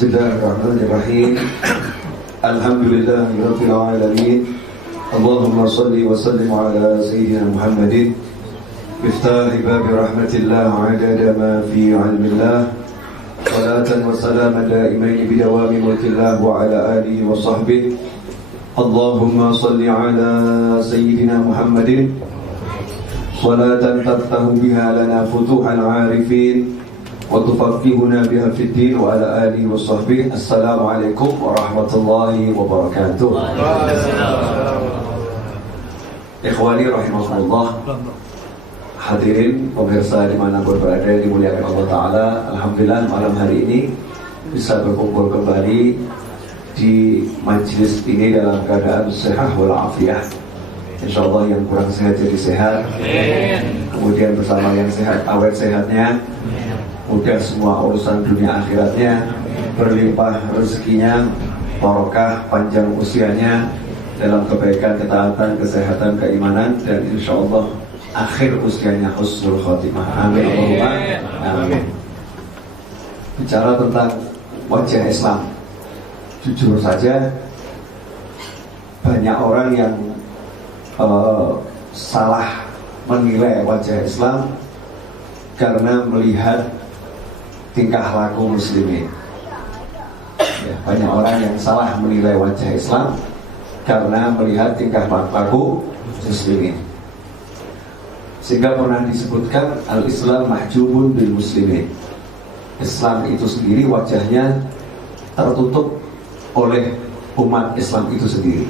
Bismillahirrahmanirrahim. Alhamdulillahirabbil alamin. Allahumma shalli wa sallim ala sayyidina Muhammadin miftahi babi rahmatillah wa adada ma fi ilmillah. Salatan wa salaman daimaini bidawami mulkillah wa ala alihi wa sahbihi. Allahumma shalli ala sayyidina Muhammadin salatan taftahu biha lana futuhal arifin wa tufaqqihuna biha fid din wa ala alihi wa sahbihi. Assalamualaikum warahmatullahi wabarakatuh. Ikhwani rahimakumullah, hadirin pemirsa dimanapun berada, dimuliakan Allah Ta'ala. Alhamdulillah malam hari ini bisa berkumpul kembali di majlis ini dalam keadaan sehat walafiat. InsyaAllah yang kurang sehat jadi sehat, kemudian bersama yang sehat awet sehatnya, mudah semua urusan dunia akhiratnya, berlimpah rezekinya, barokah panjang usianya dalam kebaikan, ketaatan, kesehatan, keimanan, dan insyaallah akhir usianya husnul khotimah. Amin Allahumma amin. Bicara tentang wajah Islam, jujur saja banyak orang yang salah menilai wajah Islam karena melihat tingkah laku muslimin. Ya, banyak orang yang salah menilai wajah Islam karena melihat tingkah laku muslimin. Sehingga pernah disebutkan al-Islam mahjubun bil muslimin. Islam itu sendiri wajahnya tertutup oleh umat Islam itu sendiri.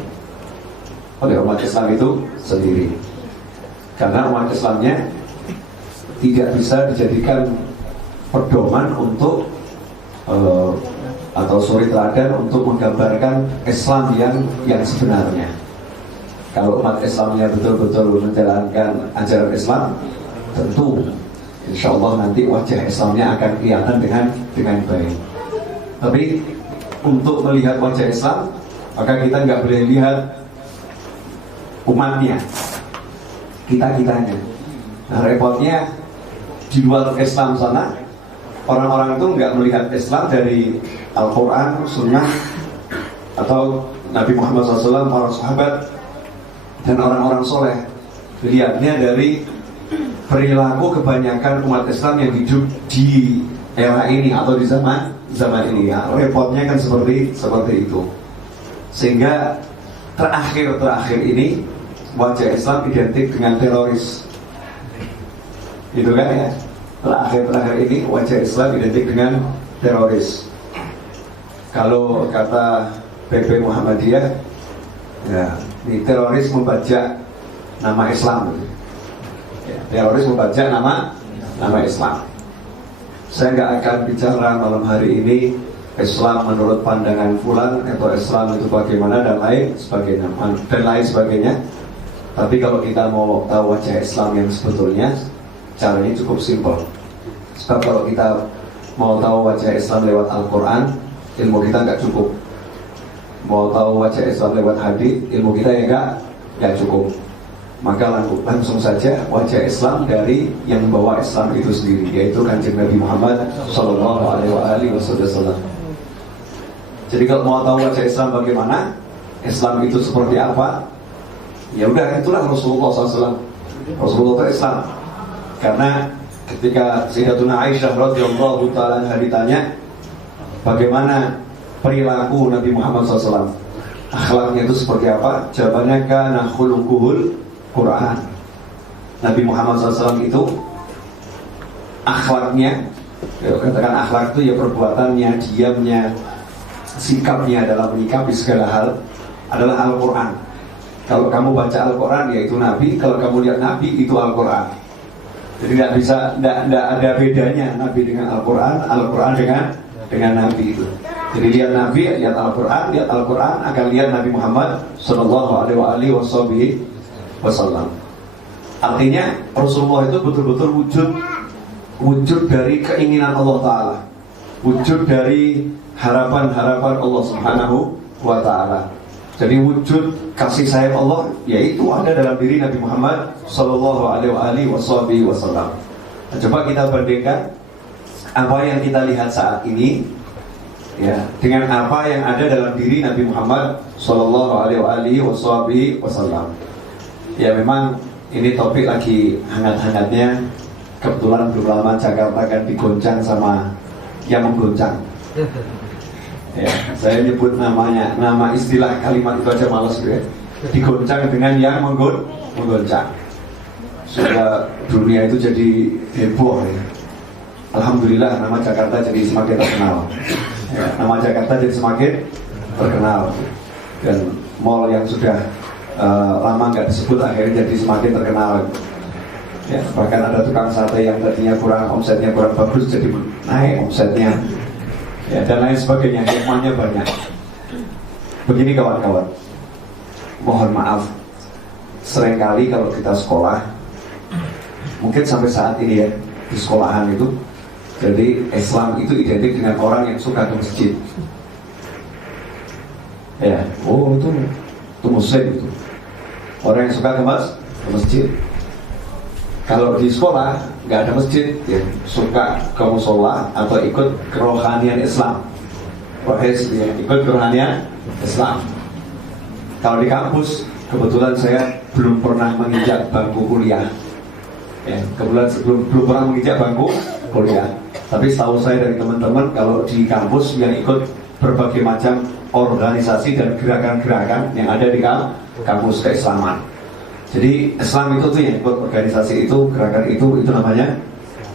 Oleh umat Islam itu sendiri. Karena umat Islamnya tidak bisa dijadikan pedoman untuk atau suri teladan untuk menggambarkan Islam yang sebenarnya. Kalau umat Islamnya betul-betul menjalankan ajaran Islam, tentu insyaallah nanti wajah Islamnya akan kelihatan dengan baik. Tapi untuk melihat wajah Islam, maka kita nggak boleh lihat umatnya, kita-kitanya. Nah, repotnya di luar Islam sana, orang-orang itu nggak melihat Islam dari Al-Quran, Sunnah, atau Nabi Muhammad SAW, para sahabat, dan orang-orang soleh. Lihatnya dari perilaku kebanyakan umat Islam yang hidup di era ini atau di zaman ini. Ya, repotnya kan seperti itu. Sehingga terakhir ini wajah Islam identik dengan teroris. Gitu kan ya? Terakhir ini wajah Islam identik dengan teroris. Kalau kata PP Muhammadiyah, ya, ini teroris membajak nama Islam. Ya, teroris membajak nama Islam. Saya nggak akan bicara malam hari ini Islam menurut pandangan fulan atau Islam itu bagaimana dan lain sebagainya. Tapi kalau kita mau tahu wajah Islam yang sebetulnya, caranya cukup simpel. Sebab kalau kita mau tahu wajah Islam lewat Al-Quran, ilmu kita nggak cukup. Mau tahu wajah Islam lewat hadis, ilmu kita ya nggak cukup. Maka langsung saja wajah Islam dari yang membawa Islam itu sendiri, yaitu Kanjeng Nabi Muhammad Sallallahu Alaihi Wasallam. Jadi kalau mau tahu wajah Islam bagaimana, Islam itu seperti apa, ya udah itulah Rasulullah SAW. Rasulullah itu Islam. Karena ketika Sayyidatuna Aisyah radhiyallahu ta'ala anha ditanya bagaimana perilaku Nabi Muhammad SAW, akhlaknya itu seperti apa, jawabannya kana khuluquhul Quran. Nabi Muhammad SAW itu akhlaknya, ya, katakan akhlak itu ya perbuatannya, diamnya, sikapnya dalam menyikapi segala hal adalah Al-Quran. Kalau kamu baca Al-Quran, yaitu Nabi. Kalau kamu lihat Nabi, itu Al-Quran. Jadi tidak ada bedanya Nabi dengan Al-Quran, Al-Quran dengan Nabi itu. Jadi lihat Nabi, lihat Al-Quran akan lihat Nabi Muhammad Sallallahu Alaihi Wasallam. Artinya Rasulullah itu betul-betul wujud dari keinginan Allah Ta'ala, wujud dari harapan-harapan Allah Subhanahu wa Ta'ala. Jadi wujud kasih sayang Allah yaitu ada dalam diri Nabi Muhammad Sallallahu Alaihi Wasallam. Nah, coba kita bandingkan apa yang kita lihat saat ini ya dengan apa yang ada dalam diri Nabi Muhammad Shallallahu Alaihi Wasallam. Ya memang ini topik lagi hangat-hangatnya. Kebetulan belum lama Jakarta kan digoncang sama yang menggoncang. Ya, saya nyebut namanya, nama istilah kalimat itu aja males ya. Digoncang dengan yang menggoncang. Sudah dunia itu jadi heboh ya. Alhamdulillah nama Jakarta jadi semakin terkenal. Ya, nama Jakarta jadi semakin terkenal. Dan mall yang sudah lama nggak disebut akhirnya jadi semakin terkenal. Ya, bahkan ada tukang sate yang tadinya omsetnya kurang bagus jadi naik omsetnya, ya, dan lain sebagainya. Hikmahnya banyak. Begini kawan-kawan, mohon maaf, seringkali kalau kita sekolah, mungkin sampai saat ini ya di sekolahan itu, jadi Islam itu identik dengan orang yang suka ke masjid. Ya, oh itu Muslim itu, orang yang suka ke masjid. Kalau di sekolah nggak ada masjid, ya suka ke musola atau ikut kerohanian Islam, ya, ikut kerohanian Islam. Kalau di kampus, kebetulan saya belum pernah menginjak bangku kuliah. Ya, kebetulan belum pernah menginjak bangku kuliah. Tapi setahu saya dari teman-teman, kalau di kampus yang ikut berbagai macam organisasi dan gerakan-gerakan yang ada di kampus keislaman. Jadi Islam itu tuh yang ikut organisasi itu, gerakan itu namanya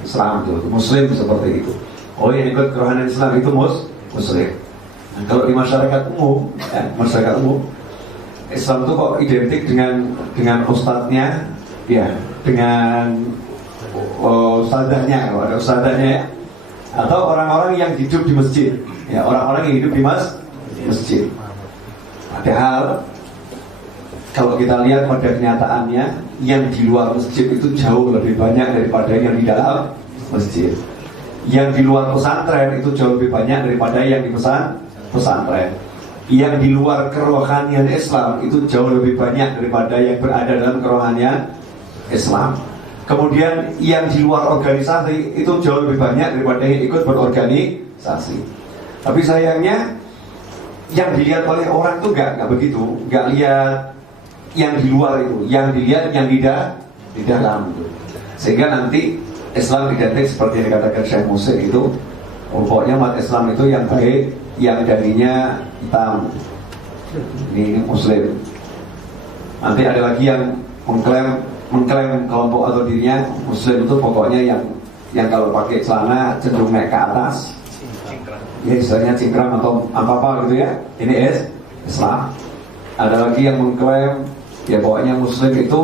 Islam itu, Muslim seperti itu. Oh yang ikut kerohanian Islam itu Muslim. Nah, kalau di masyarakat umum, Islam itu kok identik dengan ustadznya, ya, dengan ustadzahnya, kalau ada ustadzahnya ya, atau orang-orang yang hidup di masjid, ya, orang-orang yang hidup di masjid. Padahal kalau kita lihat pada kenyataannya, yang di luar masjid itu jauh lebih banyak daripada yang di dalam masjid. Yang di luar pesantren itu jauh lebih banyak daripada yang di pesantren. Yang di luar kerohanian Islam itu jauh lebih banyak daripada yang berada dalam kerohanian Islam. Kemudian yang di luar organisasi itu jauh lebih banyak daripada yang ikut berorganisasi. Tapi sayangnya yang dilihat oleh orang tuh nggak begitu, nggak lihat yang di luar itu, yang dilihat yang di dalam itu. Sehingga nanti Islam identik seperti yang dikatakan Syekh Musa itu, pokoknya umat Islam itu yang baik, yang darinya hitam, ini Muslim. Nanti ada lagi yang mengklaim kelompok atau dirinya Muslim itu pokoknya yang kalau pakai celana cenderung naik ke atas, ya istilahnya cingkrang atau apa gitu ya. Ini Islam. Ada lagi yang mengklaim ya pokoknya Muslim itu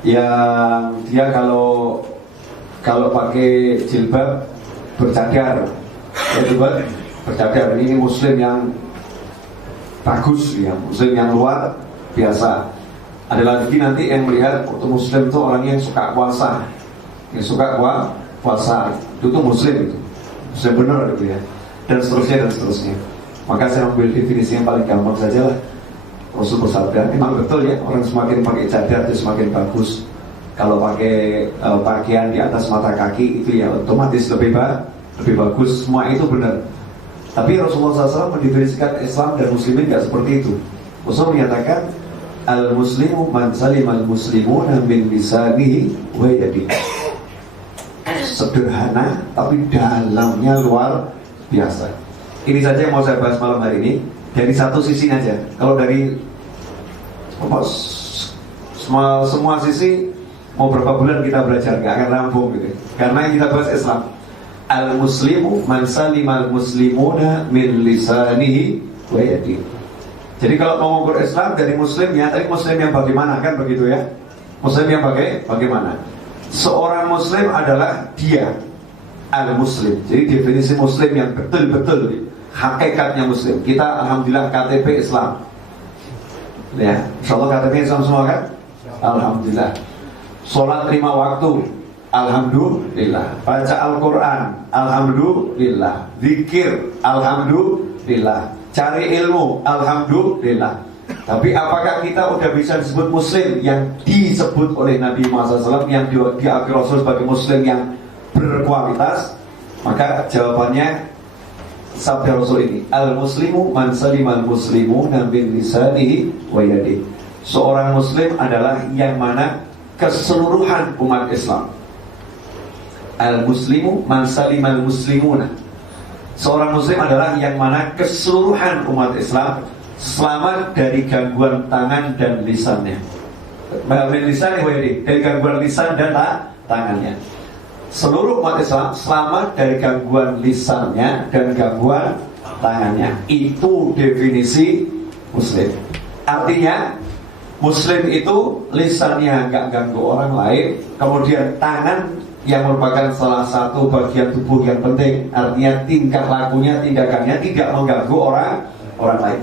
yang dia kalau pakai jilbab bercadar, ya jilbab bercadar, ini Muslim yang bagus, ya Muslim yang luar biasa. Ada lagi nanti yang melihat untuk Muslim itu orang yang suka puasa, yang suka puasa itu tuh Muslim, itu Muslim benar gitu ya, dan seterusnya. Maka saya ambil definisi yang paling gampang saja lah. Rasul bersabda, memang betul ya, orang semakin pakai cadar itu semakin bagus. Kalau pakai pakaian di atas mata kaki itu ya otomatis lebih bagus. Semua itu benar. Tapi Rasulullah SAW mendefinisikan Islam dan Muslimin tidak seperti itu. Rasul menyatakan al-muslimu man salimal muslimuna min lisanihi wa yadihi. Sederhana tapi dalamnya luar biasa. Ini saja yang mau saya bahas malam hari ini. Dari satu sisi aja. Kalau dari semua sisi mau berapa bulan kita belajar nggak akan rampung gitu. Karena yang kita bahas Islam. Al-muslimu man salimal muslimuna min lisanihi wa yadihi. Jadi kalau mau mengukur Islam dari muslimnya, tapi muslim yang bagaimana, kan begitu ya? Muslim yang bagaimana? Seorang muslim adalah dia al-muslim. Jadi definisi muslim yang betul-betul hakikatnya muslim. Kita alhamdulillah KTP Islam. Ya, insyaallah KTP Islam semua kan? Alhamdulillah. Sholat 5 waktu, alhamdulillah. Baca Al-Quran, alhamdulillah. Zikir, alhamdulillah. Cari ilmu, alhamdulillah. Tapi apakah kita udah bisa disebut muslim yang disebut oleh Nabi Muhammad SAW, yang diakui Rasul sebagai muslim yang berkualitas? Maka jawabannya sabda Rasul ini, al-muslimu man salimal muslimuna min lisanihi wa yadihi. Seorang muslim adalah yang mana keseluruhan umat Islam. Al-muslimu man salimal muslimuna. Seorang muslim adalah yang mana keseluruhan umat Islam selamat dari gangguan tangan dan lisannya. Min lisanihi wa yadihi, dari gangguan lisan dan tangannya. Seluruh umat Islam selamat dari gangguan lisannya dan gangguan tangannya. Itu definisi muslim. Artinya muslim itu lisannya nggak ganggu orang lain, kemudian tangan yang merupakan salah satu bagian tubuh yang penting, artinya tingkah lakunya, tindakannya tidak mengganggu orang lain.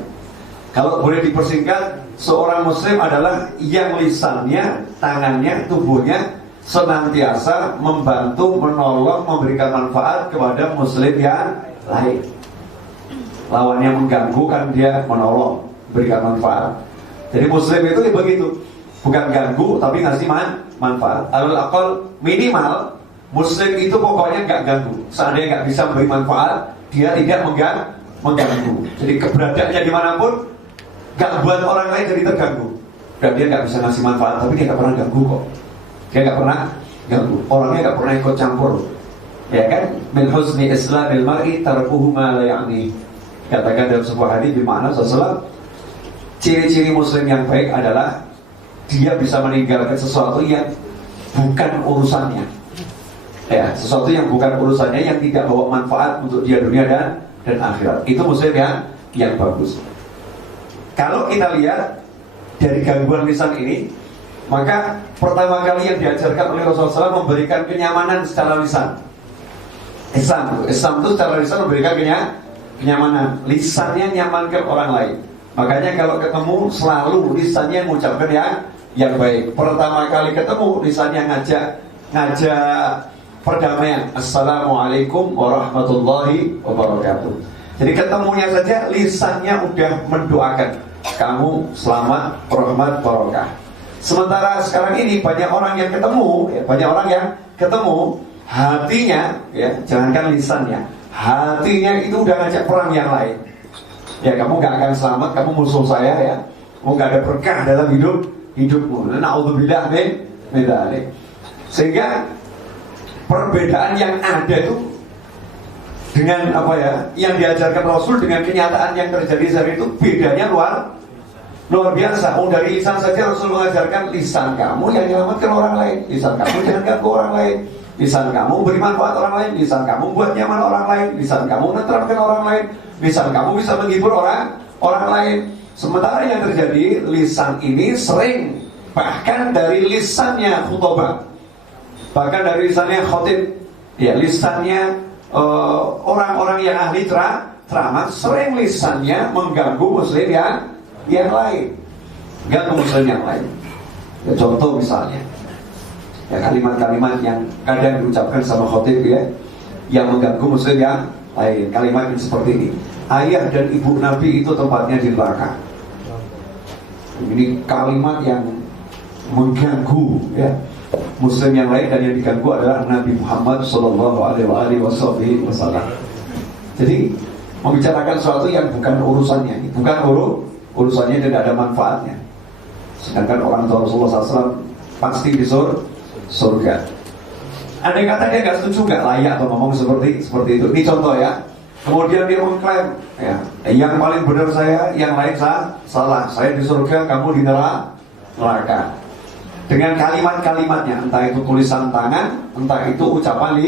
Kalau boleh dipersingkat, seorang muslim adalah yang lisannya, tangannya, tubuhnya senantiasa membantu, menolong, memberikan manfaat kepada muslim yang lain. Lawannya mengganggu kan dia menolong, berikan manfaat. Jadi muslim itu begitu, bukan ganggu tapi ngasih manfaat. Al-aqal minimal muslim itu pokoknya nggak ganggu. Seandainya nggak bisa memberi manfaat, dia tidak mengganggu. Jadi keberadaannya dimanapun nggak buat orang lain jadi terganggu. Dan dia nggak bisa ngasih manfaat, tapi dia nggak pernah ganggu kok. Dia nggak pernah ganggu, orangnya nggak pernah ikut campur, ya kan? Min husni islamil mar'i tarkuhu ma la ya'ni. Katakan dalam sebuah hadis bermakna Rasulullah, ciri-ciri muslim yang baik adalah dia bisa meninggalkan sesuatu yang bukan urusannya, ya, sesuatu yang bukan urusannya, yang tidak bawa manfaat untuk dia dunia dan akhirat. Itu muslim yang bagus. Kalau kita lihat dari gangguan lisan ini, maka pertama kali yang diajarkan oleh Rasulullah SAW memberikan kenyamanan secara lisan. Islam itu secara lisan memberikan kenyamanan. Lisannya nyamankan orang lain. Makanya kalau ketemu selalu lisannya mengucapkan yang baik. Pertama kali ketemu lisannya ngajak perdamaian. Assalamualaikum warahmatullahi wabarakatuh. Jadi ketemunya saja lisannya udah mendoakan kamu selamat, rahmat, barokah. Sementara sekarang ini banyak orang yang ketemu, hatinya, ya, jangankan lisannya, hatinya itu udah ngajak perang yang lain. Ya, kamu gak akan selamat, kamu musuh saya, ya, kamu gak ada berkah dalam hidupmu. Na'udzubillah min dzalik. Sehingga perbedaan yang ada itu dengan yang diajarkan Rasul dengan kenyataan yang terjadi saat itu bedanya luar biasa. Dari lisan saja Rasul mengajarkan lisan kamu yang menyelamatkan orang lain, lisan kamu jangan ganggu orang lain, lisan kamu beri manfaat orang lain, lisan kamu buat nyaman orang lain, lisan kamu menerapkan orang lain, lisan kamu bisa menghibur orang lain. Sementara yang terjadi lisan ini sering, bahkan dari lisannya khutbah, bahkan dari lisannya khotib, ya, lisannya orang-orang yang ahli ceramah, sering lisannya mengganggu muslim yang lain, ganggu muslim yang lain. Ya, contoh misalnya, ya, kalimat-kalimat yang kadang diucapkan sama khotib, ya, yang mengganggu muslim yang lain. Kalimat yang seperti ini: ayah dan ibu Nabi itu tempatnya di neraka. Ini kalimat yang mengganggu, ya, muslim yang lain, dan yang diganggu adalah Nabi Muhammad SAW. Jadi membicarakan sesuatu yang bukan urusannya, urusannya dan tidak ada manfaatnya. Sedangkan orang tua Rasulullah SAW pasti di surga. Andai kata dia nggak setuju, nggak layak atau ngomong seperti itu. Ini contoh, ya. Kemudian dia mengklaim, ya, yang paling benar saya, yang lain salah. Saya di surga, kamu di neraka. Dengan kalimat-kalimatnya, entah itu tulisan tangan, entah itu ucapan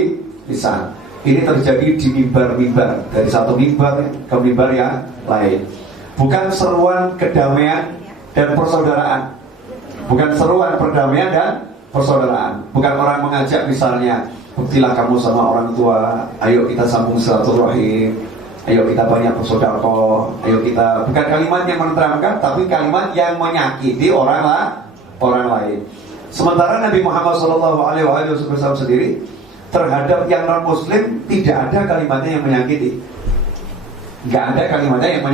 lisan. Ini terjadi di mimbar-mimbar, dari satu mimbar ke mimbar yang lain. Bukan seruan kedamaian dan persaudaraan, bukan seruan perdamaian dan persaudaraan. Bukan orang mengajak misalnya, buktilah kamu sama orang tua, ayo kita sambung silaturahim, ayo kita banyak bersedekah, ayo kita. Bukan kalimat yang menenteramkan, tapi kalimat yang menyakiti orang lain. Sementara Nabi Muhammad SAW sendiri terhadap yang non muslim tidak ada kalimatnya yang menyakiti. Nggak ada kalimatnya yang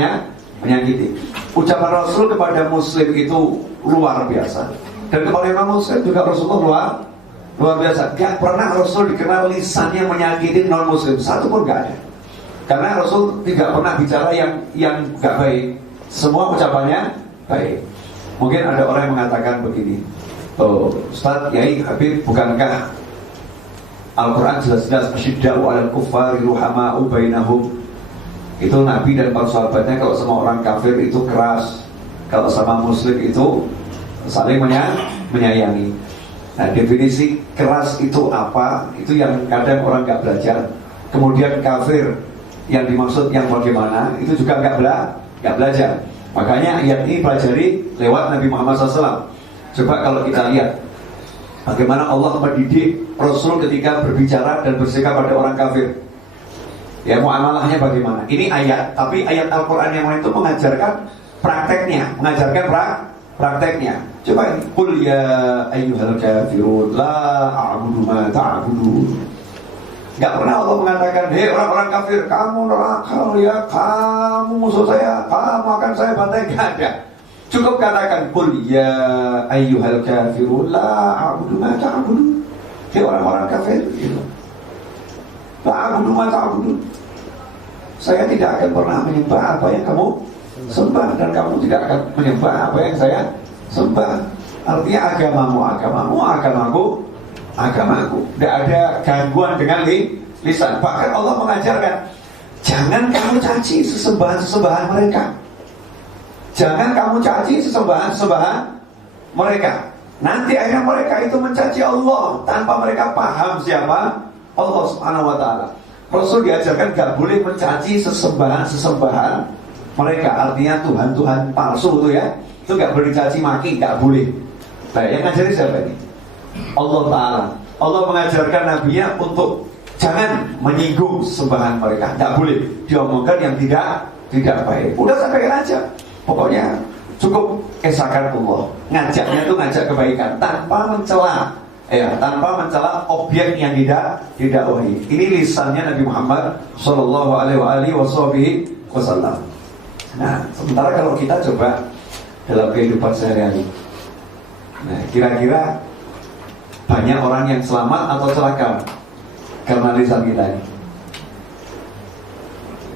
menyakiti. Ucapan Rasul kepada muslim itu luar biasa, dan kepada non muslim juga Rasulullah luar biasa. Gak pernah Rasul dikenal lisannya menyakiti non muslim, satu pun gak ada. Karena Rasul tidak pernah bicara yang gak baik. Semua ucapannya baik. Mungkin ada orang yang mengatakan begini, oh Ustaz, Yai, Habib, bukankah Al-Quran jelas-jelas asyidda'u 'alal kuffari ruhama'u bainahum? Itu Nabi dan para sahabatnya kalau sama orang kafir itu keras, kalau sama muslim itu saling menyayangi. Nah, definisi keras itu apa? Itu yang kadang orang gak belajar. Kemudian kafir yang dimaksud yang bagaimana, itu juga gak belajar. Makanya ayat ini pelajari lewat Nabi Muhammad SAW. Coba kalau kita lihat bagaimana Allah mendidik Rasul ketika berbicara dan bersikap pada orang kafir. Ya, muamalahnya bagaimana? Ini ayat, tapi ayat Al-Quran yang lain itu mengajarkan prakteknya, prakteknya. Coba ini, qul ya ayyuhal kafirun la a'budu ma ta'budun. Gak pernah Allah mengatakan, hei orang-orang kafir, kamu neraka ya, kamu musuh saya, kamu akan saya bantai. Gak ada. Cukup katakan, qul ya ayyuhal kafirun la a'budu ma ta'budun. Hei orang-orang kafir, gitu. La a'budu ma ta'budun. Saya tidak akan pernah menyembah apa yang kamu sembah, dan kamu tidak akan menyembah apa yang saya sembah. Artinya agamaku. Tidak ada gangguan dengan lisan. Bahkan Allah mengajarkan, jangan kamu caci sesembahan mereka. Jangan kamu caci sesembahan mereka. Nanti akhirnya mereka itu mencaci Allah tanpa mereka paham siapa Allah Subhanahu wa ta'ala. Rasul diajarkan gak boleh mencaci sesembahan mereka. Artinya Tuhan palsu itu ya, itu gak boleh dicaci maki, gak boleh. Nah, yang ngajari siapa ini? Allah Ta'ala. Allah mengajarkan nabinya untuk jangan menyinggung sembahan mereka. Gak boleh diomongkan yang tidak baik. Udah sampaikan aja. Pokoknya cukup esakan Allah. Ngajaknya itu ngajak kebaikan tanpa mencela. Tanpa mencela objek yang tidak wahyu. Ini lisannya Nabi Muhammad Sallallahu Alaihi Wasallam. Nah, sementara kalau kita coba dalam kehidupan sehari-hari, nah, kira-kira banyak orang yang selamat atau celaka karena lisan kita ini.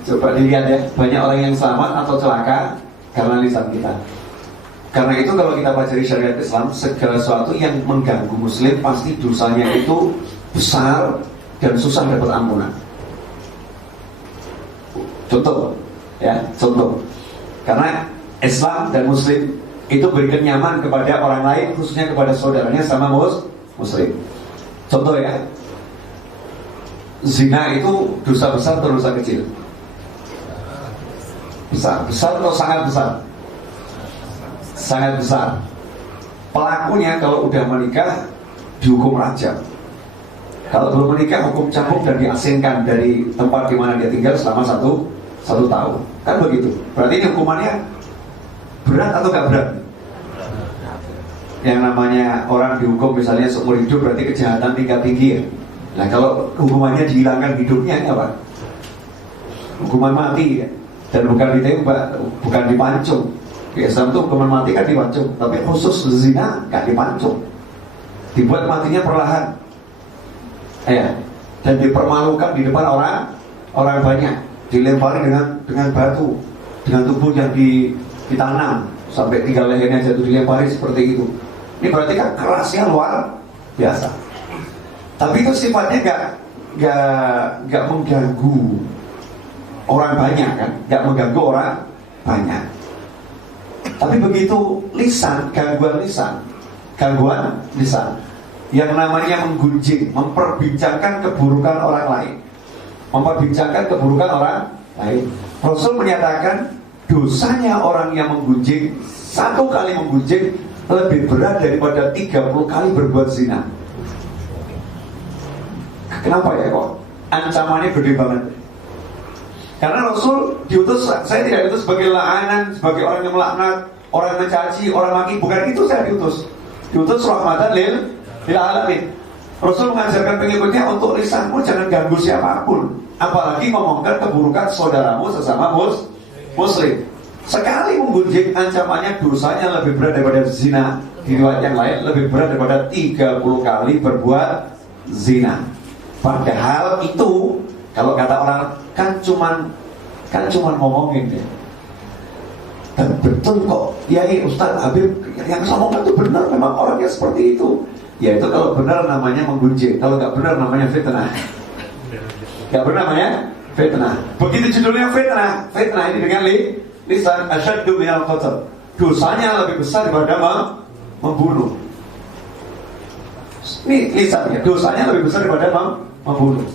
Coba dilihat ya, banyak orang yang selamat atau celaka karena lisan kita. Karena itu kalau kita pelajari syariat Islam, segala sesuatu yang mengganggu muslim pasti dosanya itu besar dan susah dapat ampunan. Contoh. Karena Islam dan muslim itu berikan nyaman kepada orang lain, khususnya kepada saudaranya sama muslim. Contoh ya, zina itu dosa besar atau dosa kecil? Besar atau sangat besar? Sangat besar. Pelakunya kalau udah menikah dihukum rajam. Kalau belum menikah hukum cambuk dan diasingkan dari tempat di mana dia tinggal selama satu tahun. Kan begitu. Berarti ini hukumannya berat atau gak berat? Yang namanya orang dihukum misalnya seumur hidup berarti kejahatan tingkat tinggi ya. Nah kalau hukumannya dihilangkan hidupnya ini apa? Hukuman mati ya. Dan bukan ditembak, bukan dipancung. Di Islam itu hukuman mati kan dipancung, tapi khusus zina gak dipancung. Dibuat matinya perlahan. Dan dipermalukan di depan orang banyak, dilempari dengan batu, dengan tubuh yang ditanam sampai tinggal lehernya jatuh, dilempari seperti itu. Ini berarti kan kerasnya luar biasa. Tapi itu sifatnya gak mengganggu orang banyak kan, gak mengganggu orang banyak. Tapi begitu lisan, gangguan lisan yang namanya menggunjing, memperbincangkan keburukan orang lain, Rasul menyatakan dosanya orang yang menggunjing, satu kali menggunjing lebih berat daripada 30 kali berbuat zina. Kenapa ya kok ancamannya gede banget? Karena Rasul diutus, saya tidak diutus sebagai la'anan, sebagai orang yang melaknat, orang yang mencaci, orang maki. Bukan itu saya diutus. Diutus rahmatan lil alamin. Rasul mengajarkan pengikutnya untuk lisanmu jangan ganggu siapapun, apalagi ngomongkan keburukan saudaramu sesama muslim. Sekali menggunjing ancamannya dosanya lebih berat daripada zina. Di riwayat yang lain lebih berat daripada 30 kali berbuat zina. Padahal itu kalau kata orang kan cuman ngomongin ya. Dan betul kok, ya Ustaz Habib yang ngomong itu benar, memang orangnya seperti itu. Ya itu kalau benar namanya menggunjing, kalau nggak benar namanya fitnah. Nggak benar namanya fitnah. Begitu judulnya fitnah. Fitnah ini dengan lisan asyaddu minal qatl. Dosanya lebih besar daripada membunuh. Ini lisannya, dosanya lebih besar daripada membunuh.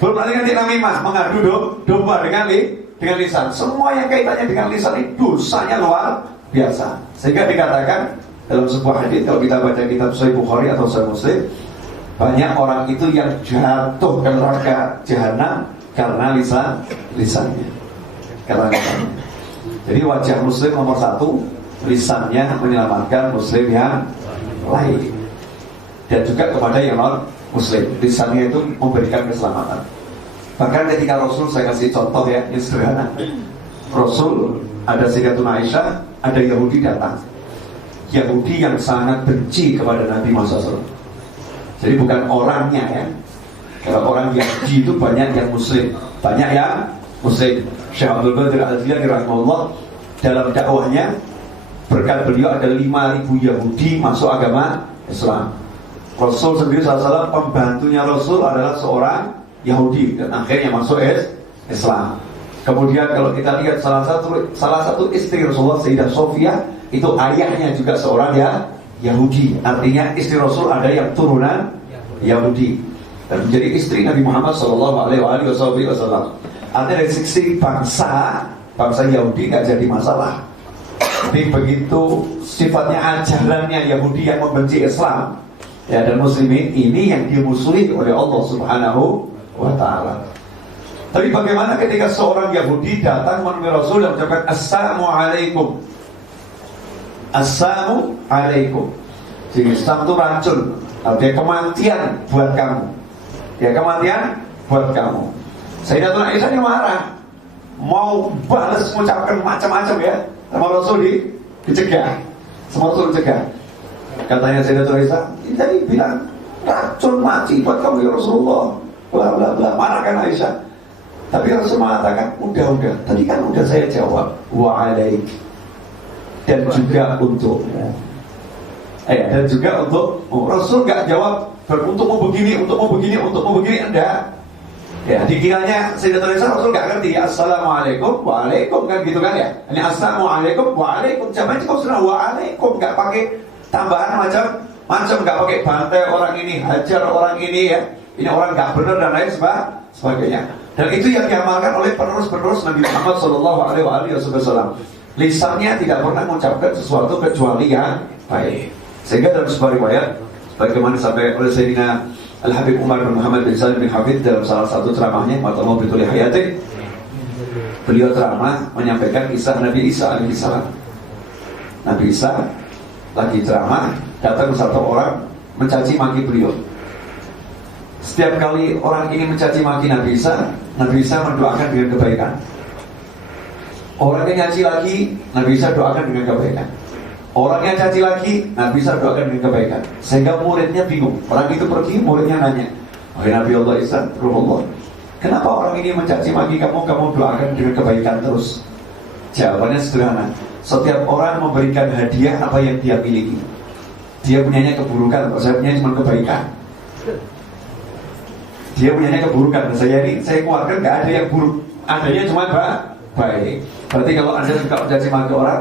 Belum lagi nanti namimah, mengadu domba dengan lisan. Semua yang kaitannya dengan lisan ini dosanya luar biasa. Sehingga dikatakan dalam sebuah hadis, kalau kita baca kitab Sahih Bukhari atau Sahih Muslim, banyak orang itu yang jatuh ke neraka jahanam karena lisannya. Karena lisannya. Jadi wajah Muslim nomor 1, lisannya menyelamatkan Muslim yang lain. Dan juga kepada yang non Muslim, lisannya itu memberikan keselamatan. Bahkan ketika Rasul, saya kasih contoh ya, yang sederhana. Rasul, ada Sayyidatuna Aisyah, ada Yahudi datang. Yahudi yang sangat benci kepada Nabi Muhammad SAW. Jadi bukan orangnya ya. Kalau orang Yahudi itu banyak yang Muslim, banyak yang Muslim. Syekh Abdul Qadir Al-Jilani rahimahullah dalam dakwahnya, berkat beliau ada 5.000 Yahudi masuk agama Islam. Rasul sendiri SAW, pembantunya Rasul adalah seorang Yahudi dan akhirnya masuk Islam. Kemudian kalau kita lihat salah satu istri Rasulullah, Sayyidah Sofia, itu ayahnya juga seorang Yahudi. Artinya istri Rasul ada yang turunan Yahudi dan menjadi istri Nabi Muhammad SAW. Artinya dari sisi bangsa Yahudi nggak jadi masalah. Tapi begitu sifatnya ajarannya Yahudi yang membenci Islam ya, dan Muslimin, ini yang dimusuhi oleh Allah Subhanahu wa ta'ala. Tapi bagaimana ketika seorang Yahudi datang menemui Rasul dan mengucapkan Assalamualaikum. Assalamualaikum. Jadi Islam itu racun, artinya kematian buat kamu. Ya, kematian buat kamu. Sayyidatuna Aisyah ini marah, mau balas mengucapkan macam-macam ya, sama Rasul dicegah. Sama Rasul dicegah. Katanya Sayyidatuna Aisyah, jadi bilang racun mati buat kamu ya Rasulullah. Bla bla bla, marahkan Aisyah. Tapi Rasul mengatakan, udah, tadi kan udah saya jawab, wa alaik. Dan juga untukmu. Dan juga untukmu. Rasul gak jawab untukmu begini, enggak. Ya, dikiranya Sayyidatuna Aisyah Rasul gak ngerti. Assalamualaikum, waalaikum, kan gitu kan ya. Ini assalamualaikum, waalaikum. Jawabannya cukup sudah waalaikum, gak pakai tambahan macam, gak pakai bantai orang ini, hajar orang ini ya. Ini orang gak benar dan lain sebagainya. Dan itu yang diamalkan oleh penerus Nabi Muhammad SAW. Lisannya tidak pernah mengucapkan sesuatu kecuali yang baik. Sehingga dalam sebuah riwayat, bagaimana sampai oleh Sayyidina Al-Habib Umar bin Muhammad bin Salim bin Hafid dalam salah satu ceramahnya, Matamu Bituli Hayati, beliau ceramah menyampaikan kisah Nabi Isa alaihissalam. Nabi Isa lagi ceramah, datang satu orang mencaci maki beliau. Setiap kali orang ini mencaci maki Nabi Isa mendoakan dengan kebaikan. Orangnya nyaci lagi, Nabi Isa doakan dengan kebaikan. Orangnya caci lagi, Nabi Isa doakan dengan kebaikan. Sehingga muridnya bingung. Orang itu pergi, muridnya nanya, wahai Nabi Allah Isa, Ruhullah, kenapa orang ini mencaci maki kamu doakan dengan kebaikan terus? Jawabannya sederhana. Setiap orang memberikan hadiah apa yang dia miliki. Dia punyanya keburukan, saya punya cuma kebaikan. Dia punyanya keburukan, saya keluarkan gak ada yang buruk, adanya cuma baik. Berarti kalau Anda suka mencaci maki orang,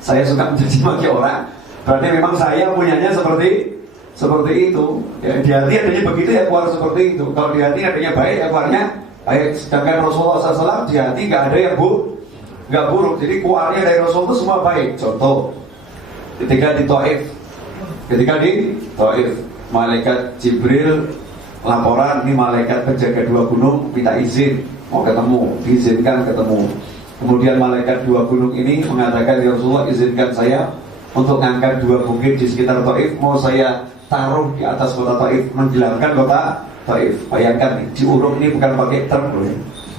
saya suka mencaci maki orang, berarti memang saya punyanya seperti itu. Ya, di hati adanya begitu ya keluar seperti itu. Kalau di hati adanya baik ya keluarnya baik. Sedangkan Rasulullah SAW di hati gak ada yang gak buruk. Jadi keluarnya dari Rasul itu semua baik. Contoh, ketika di Taif, malaikat Jibril laporan, ini malaikat penjaga 2 gunung minta izin mau ketemu, diizinkan ketemu. Kemudian malaikat 2 gunung ini mengatakan, ya Rasulullah, izinkan saya untuk ngangkat 2 bukit di sekitar Taif, mau saya taruh di atas kota Taif, menjelaskan kota Taif. Bayangkan nih, diuruk ini bukan pakai truk,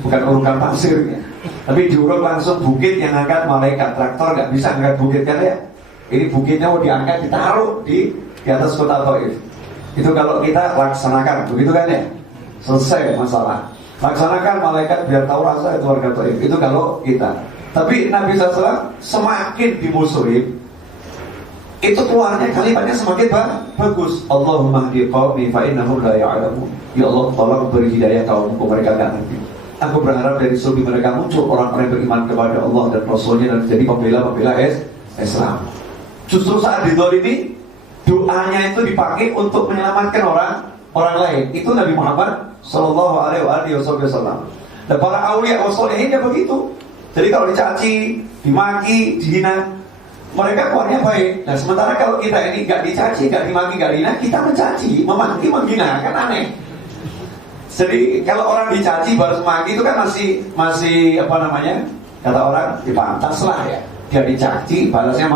bukan urukan pasir ya. Tapi diuruk langsung bukit yang angkat malaikat. Traktor nggak bisa angkat bukit kan ya. Ini bukitnya mau diangkat, ditaruh di atas kota Taif. Itu kalau kita laksanakan, begitu kan ya, selesai masalah. Laksanakan malaikat biar tahu rasa itu warga Taif. Itu kalau kita. Tapi Nabi SAW semakin dimusuhin, itu keluarnya kalimatnya semakin bagus. Allahumma hdi qaumi fa innahum la ya'lamun. Ya Allah, tolong beri hidayah kaumku, mereka enggak ngerti. Aku berharap dari sulbi mereka muncul orang-orang yang beriman kepada Allah dan Rasulnya dan jadi pembela-pembela Islam. Justru saat dizalimi, doanya itu dipakai untuk menyelamatkan orang lain. Itu Nabi Muhammad Sallallahu Alaihi Wasallam. Dan para aulia wasolehin ya begitu. Jadi kalau dicaci, dimaki, dihina, mereka keluarnya baik. Nah sementara kalau kita ini nggak dicaci, nggak dimaki, nggak dihina, kita mencaci, memaki, menghina, kan aneh. Jadi kalau orang dicaci baru maki itu kan masih apa namanya, kata orang dipantas lah ya. Dia dicaci, balasnya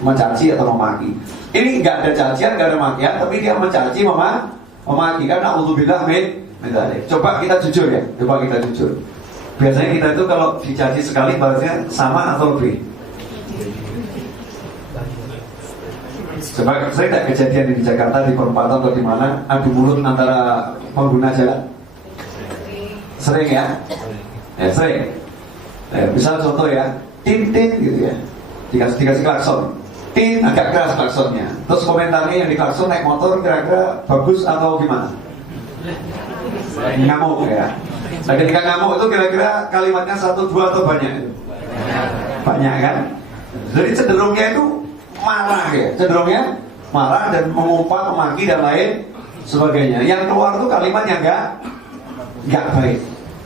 mencaci atau memaki. Ini nggak ada cacian, nggak ada makian, tapi dia mencaci, memaki. Karena alhamdulillah min. Coba kita jujur ya, coba kita jujur. Biasanya kita itu kalau dicaci sekali balasnya sama atau lebih? Coba saya tidak kejadian di Jakarta di perempatan atau di mana adu mulut antara pengguna jalan. Sering ya? Ya sering. Misal contoh ya, tin gitu ya, dikasih klakson, tin agak keras klaksonnya. Terus komentarnya yang di klakson naik motor kira-kira bagus atau gimana? Ngamuk ya. Nah ketika ngamuk itu kira-kira kalimatnya 1, 2 atau banyak? Banyak kan? Jadi cenderungnya itu marah ya, cenderungnya marah dan mengumpat, memaki dan lain sebagainya. Yang keluar itu kalimat yang nggak baik,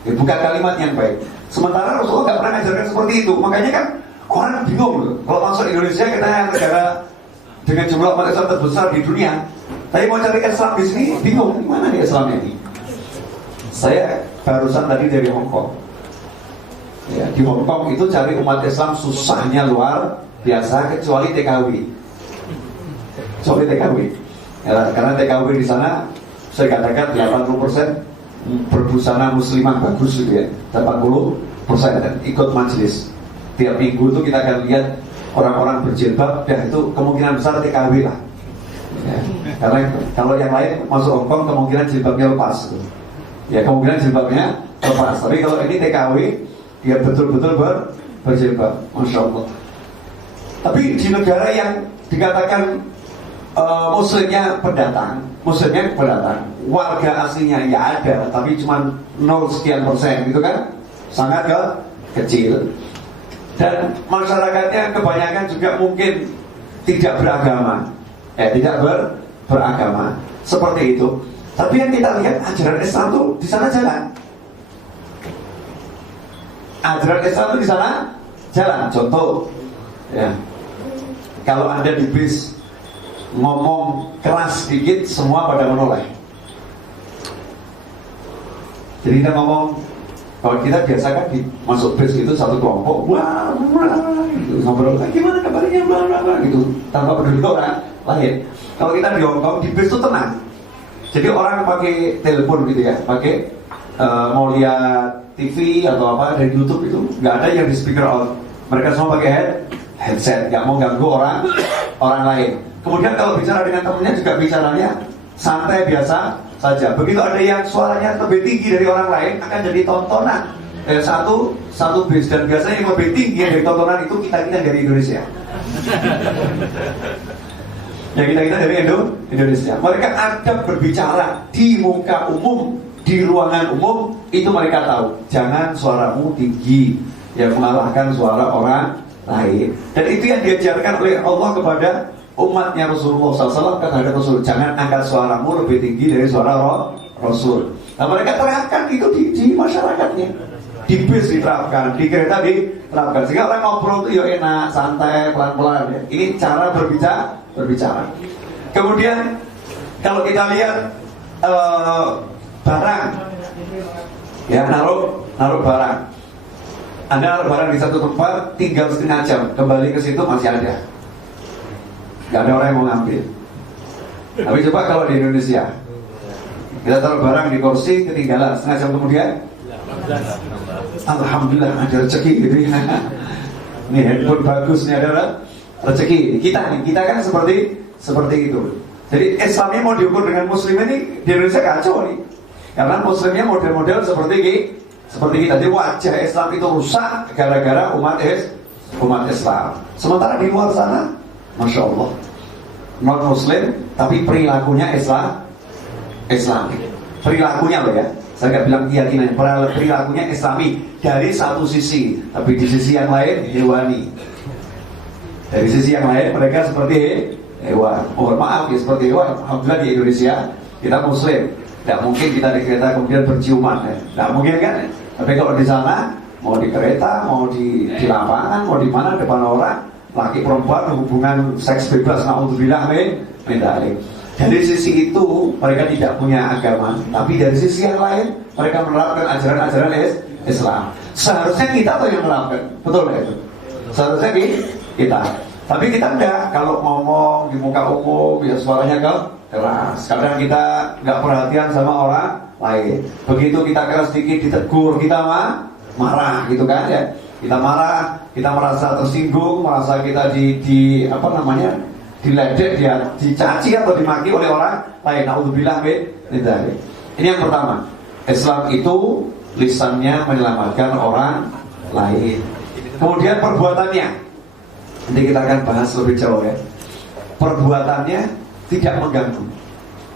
ya, bukan kalimat yang baik. Sementara Rasulullah nggak pernah ngajarkan seperti itu. Makanya kan orang bingung loh. Kalau masuk Indonesia kita yang negara dengan jumlah umat Islam terbesar di dunia, tapi mau cari Islam di sini bingung, gimana nih Islamnya ini? Saya barusan tadi dari Hong Kong. Ya, di Hong Kong itu cari umat Islam susahnya luar biasa, kecuali TKW. Kecuali TKW. Ya, karena TKW di sana saya katakan 80% berbusana muslimah bagus gitu ya. 80% dan ikut majelis. Tiap minggu itu kita akan lihat orang-orang berjilbab, dan itu kemungkinan besar TKW lah. Ya, karena kalau yang lain masuk Hong Kong kemungkinan jilbabnya lepas. Gitu. Ya kemungkinan jilbabnya lepas. Tapi kalau ini TKW, dia betul-betul berjilbab, masya Allah. Tapi di negara yang dikatakan muslimnya pendatang, warga aslinya ya ada, tapi cuma 0 sekian persen, gitu kan, sangat kecil. Dan masyarakatnya kebanyakan juga mungkin tidak beragama, beragama seperti itu. Tapi yang kita lihat ajaran Islam itu di sana jalan. Ajaran Islam itu di sana jalan. Contoh, ya, kalau Anda di bis ngomong keras sedikit, semua pada menoleh. Jadi kita ngomong, kalau kita biasa kan masuk bis itu satu kelompok, wah, gitu, ngobrol, gimana kabarnya, gitu, tanpa peduli orang lain. Kalau kita di Hong Kong di bis itu tenang. Jadi orang pakai telepon gitu ya, pakai mau lihat TV atau apa dari YouTube itu, nggak ada yang di speaker out. Mereka semua pakai headset, nggak mau ganggu orang lain. Kemudian kalau bicara dengan temennya juga bicaranya santai biasa saja. Begitu ada yang suaranya lebih tinggi dari orang lain, akan jadi tontonan satu bis. Dan biasanya yang lebih tinggi dari tontonan itu kita dari Indonesia. Ya kita dari Indonesia. Mereka adab berbicara di muka umum, di ruangan umum, itu mereka tahu. Jangan suaramu tinggi yang mengalahkan suara orang lain. Dan itu yang diajarkan oleh Allah kepada umatnya Rasulullah SAW kepada Rasul. Jangan angkat suaramu lebih tinggi dari suara Rasul. Nah mereka terapkan itu di masyarakatnya. Di bis diterapkan, di kereta diterapkan. Sehingga orang ngobrol itu ya enak, santai, pelan-pelan ya. Ini cara berbicara. Kemudian kalau kita lihat barang, ya naruh barang. Anda naruh barang di satu tempat, tinggal setengah jam, kembali ke situ masih ada. Gak ada orang yang mau ngambil. Tapi coba kalau di Indonesia, kita taruh barang di kursi, ketinggalan setengah jam kemudian, alhamdulillah ada rezeki gitu ya. Ini handphone bagus, ini ada rezeki. Kita kan seperti itu. Jadi Islamnya mau diukur dengan Muslim ini di Indonesia kacau nih. Karena muslimnya model-model seperti kita. Jadi wajah Islam itu rusak gara-gara umat Islam. Sementara di luar sana, Masya Allah, non muslim tapi perilakunya Islami. Perilakunya loh ya, saya nggak bilang keyakinan, perilakunya Islami dari satu sisi, tapi di sisi yang lain hewani. Dari sisi yang lain mereka seperti hewan. Mohon maaf ya, seperti hewan. Alhamdulillah di Indonesia kita muslim, tidak mungkin kita di kereta kemudian berciuman ya. Tidak mungkin kan. Tapi kalau di sana, mau di kereta, mau di lapangan, mau di mana depan orang, laki perempuan hubungan seks bebas, naudzubillah min dzalik. Dari sisi itu mereka tidak punya agama, tapi dari sisi yang lain mereka menerapkan ajaran-ajaran Islam. Seharusnya kita tuh yang menerapkan, betul nggak itu? Seharusnya kita. Tapi kita enggak. Kalau ngomong di muka umum, ya suaranya keras. Kadang kita nggak perhatian sama orang lain. Begitu kita keras sedikit ditegur, kita marah, gitu kan ya? Kita marah, kita merasa tersinggung, merasa kita diledek, dia dicaci atau dimaki oleh orang lain. Naudzubillah min dzalik. Ini yang pertama. Islam itu lisannya menyelamatkan orang lain. Kemudian perbuatannya, nanti kita akan bahas lebih jauh ya. Perbuatannya tidak mengganggu.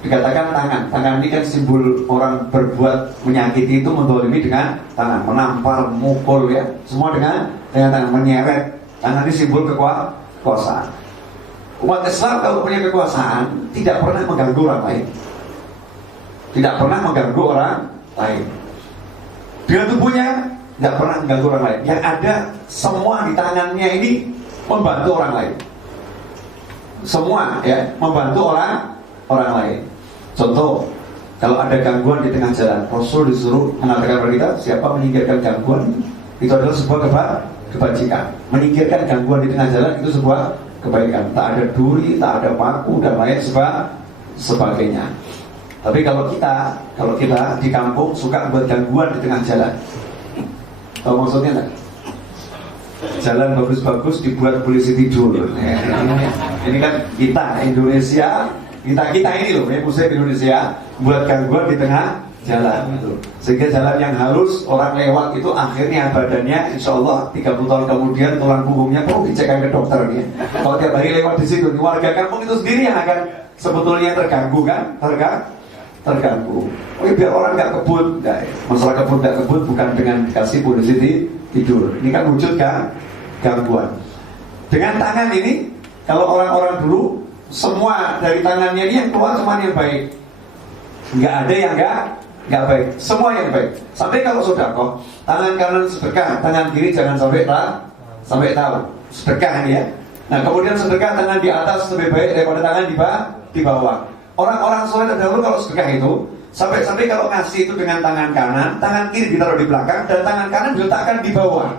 Dikatakan tangan ini kan simbol orang berbuat menyakiti itu, mendolimi dengan tangan, menampar, mukul ya, semua dengan tangan, menyeret. Tangan ini simbol kekuasaan. Umat Islam kalau punya kekuasaan tidak pernah mengganggu orang lain. Tidak pernah mengganggu orang lain. Dengan tubuhnya tidak pernah mengganggu orang lain. Yang ada semua di tangannya ini membantu orang lain. Semua ya membantu orang lain. Contoh, kalau ada gangguan di tengah jalan, Rasul disuruh mengatakan kepada kita, siapa menyingkirkan gangguan itu adalah sebuah kebajikan. Menyingkirkan gangguan di tengah jalan itu sebuah kebaikan. Tak ada duri, tak ada paku dan lain sebagainya. Tapi kalau kita di kampung suka buat gangguan di tengah jalan, tahu maksudnya enggak? Jalan bagus-bagus dibuat polisi tidur. Ini kan kita Indonesia, kita ini loh, muslim Indonesia buat gangguan di tengah jalan gitu. Sehingga jalan yang halus orang lewat itu akhirnya badannya insya Allah 30 tahun kemudian tulang punggungnya perlu dicekkan ke dokter ya. Kalau tiap hari lewat di situ, warga kampung itu sendiri yang akan sebetulnya terganggu kan, terganggu. Oh, biar orang nggak kebut, masalah kebut nggak kebut bukan dengan dikasih polisi tidur. Ini kan wujud kan gangguan. Dengan tangan ini, kalau orang-orang dulu semua dari tangannya ini yang keluar cuma yang baik. Nggak ada yang nggak baik, semua yang baik. Sampai kalau sedekah, tangan kanan sedekah, tangan kiri jangan sampai tahu sedekah ini ya. Nah kemudian sedekah tangan di atas lebih baik daripada tangan di bawah. Orang-orang soleh terdahulu kalau sedekah itu sampai kalau ngasih itu dengan tangan kanan, tangan kiri ditaruh di belakang dan tangan kanan diletakkan di bawah.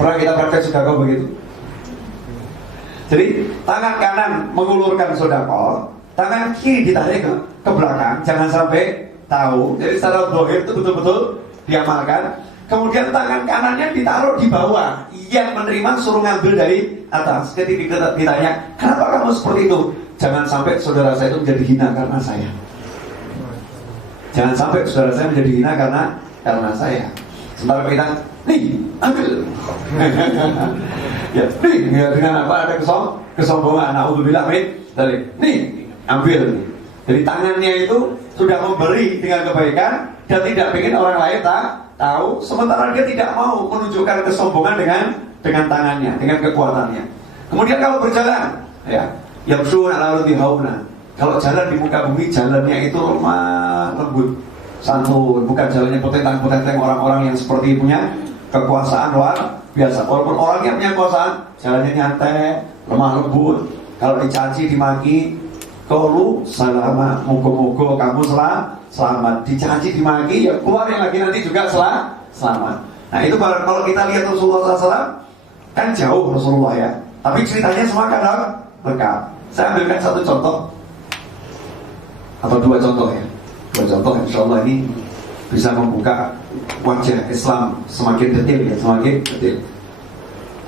Pernah kita praktek sedekah begitu? Jadi tangan kanan mengulurkan sedekah, tangan kiri ditarik ke belakang, jangan sampai tahu. Jadi secara zahir itu betul-betul diamalkan. Kemudian tangan kanannya ditaruh di bawah. Yang menerima suruh ngambil dari atas. Jadi ditanya, kenapa kamu seperti itu? Jangan sampai saudara saya itu menjadi hina karena saya. Jangan sampai saudara saya menjadi hina karena saya. Sementara kita, nih, ambil. Ya, nih, dengan apa ada kesombongan. Naudzubillah min dzalik. Nih, ambil. Jadi tangannya itu sudah memberi dengan kebaikan dan tidak ingin orang lain tahu. Sementara dia tidak mau menunjukkan kesombongan dengan tangannya, dengan kekuatannya. Kemudian kalau berjalan, ya, yamshuna ala ardi hauna. Kalau jalan di muka bumi, jalannya itu lemah, lembut, santun, bukan jalannya potentang-potentang orang-orang yang seperti punya kekuasaan luar biasa. Walaupun orangnya punya kekuasaan, jalannya nyantai, lemah lembut. Kalau dicaci, dimaki, qaulu salama, moga-moga kamu selamat. Dicaci, dimaki, ya keluar yang lagi nanti juga selamat. Nah itu kalau kita lihat Rasulullah SAW, kan jauh Rasulullah ya, tapi ceritanya semua kan lengkap. Saya ambilkan satu contoh atau dua contoh ya. Dua contoh insya Allah ini bisa membuka wajah Islam semakin detail ya, semakin detail.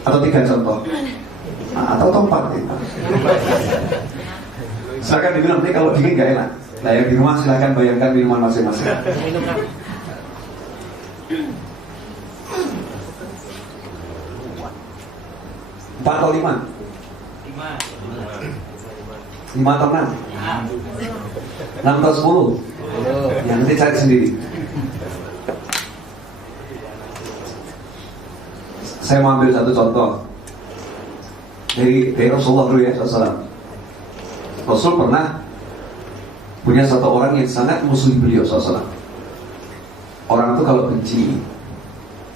Atau tiga contoh, atau empat ya. Silakan dibilang, ini kalau dingin gak enak. Nah, yang di rumah silahkan bayangkan minuman masing-masing. Empat atau lima? Lima atau enam? 6 atau 10? Ya, nanti cari sendiri. Saya mau ambil satu contoh dari Rasulullah dulu ya, SAW. Rasul pernah punya satu orang yang sangat musuhi beliau, SAW. Orang itu kalau benci,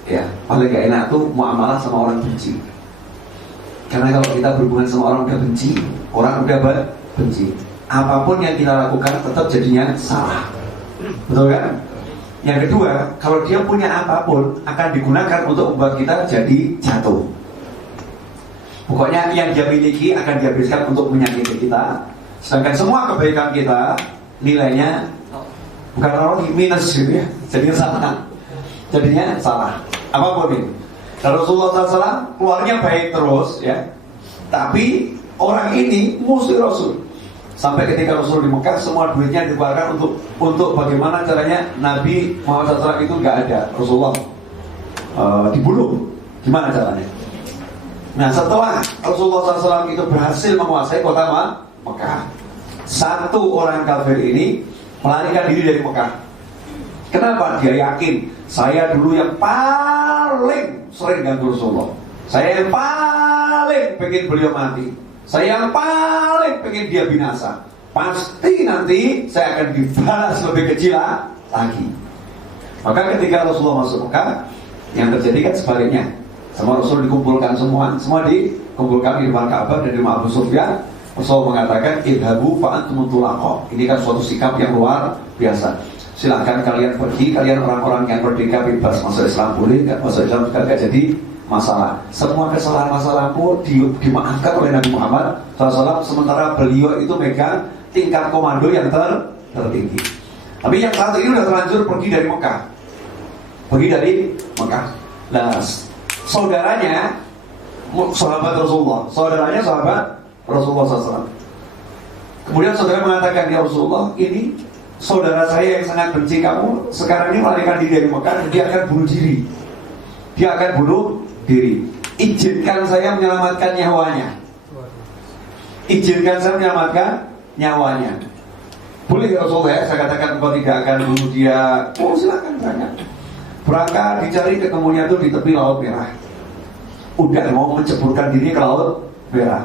ya paling gak enak tuh muamalah sama orang benci. Karena kalau kita berhubungan sama orang udah benci, orang udah benci, apapun yang kita lakukan tetap jadinya salah. Betul kan? Yang kedua, kalau dia punya apapun akan digunakan untuk membuat kita jadi jatuh. Pokoknya yang dia miliki akan dihabiskan untuk menyakiti kita. Sedangkan semua kebaikan kita nilainya bukan orang minus gitu ya. Jadinya salah. Jadinya salah. Apapun ini. Dan Rasulullah SAW keluarnya baik terus ya. Tapi orang ini musuh Rasul. Sampai ketika Rasul di Mekah, semua duitnya dikeluarkan untuk bagaimana caranya Nabi Muhammad SAW itu nggak ada. Rasulullah dibunuh. Gimana caranya? Nah, setelah Rasulullah SAW itu berhasil menguasai kota Mekah, satu orang kafir ini melarikan diri dari Mekah. Kenapa? Dia yakin saya dulu yang paling sering ganggu Rasulullah. Saya yang paling pengen beliau mati. Saya yang paling pengen dia binasa. Pasti nanti saya akan dibalas lebih kecil lagi. Maka ketika Rasulullah masuk Mekah, yang terjadi kan sebaliknya. Sama Rasul dikumpulkan semua dikumpulkan di depan Ka'bah dan di rumah Abu Sufyan. Rasul mengatakan idhabu fa'antum tulaqah. Ini kan suatu sikap yang luar biasa. Silahkan kalian pergi, kalian orang-orang yang merdeka bebas masuk Islam boleh, nggak masuk Islam juga nggak jadi masalah. Semua kesalahan masalahmu dimaafkan oleh Nabi Muhammad SAW. Sementara beliau itu megang tingkat komando yang tertinggi. Tapi yang satu ini udah terlanjur pergi dari Mekah. Nah, saudaranya sahabat Rasulullah, sahabat Rasulullah SAW. Kemudian saudara mengatakan, ya Rasulullah, ini saudara saya yang sangat benci kamu sekarang ini melarikan diri dari Mekah. Dia akan bunuh diri. Izinkan saya menyelamatkan nyawanya. Boleh ya Rasulullah, saya katakan engkau tidak akan bunuh dia. Oh, silakan berangkat dicari, ketemunya itu di tepi Laut Merah. Udah mau menceburkan diri ke Laut Merah.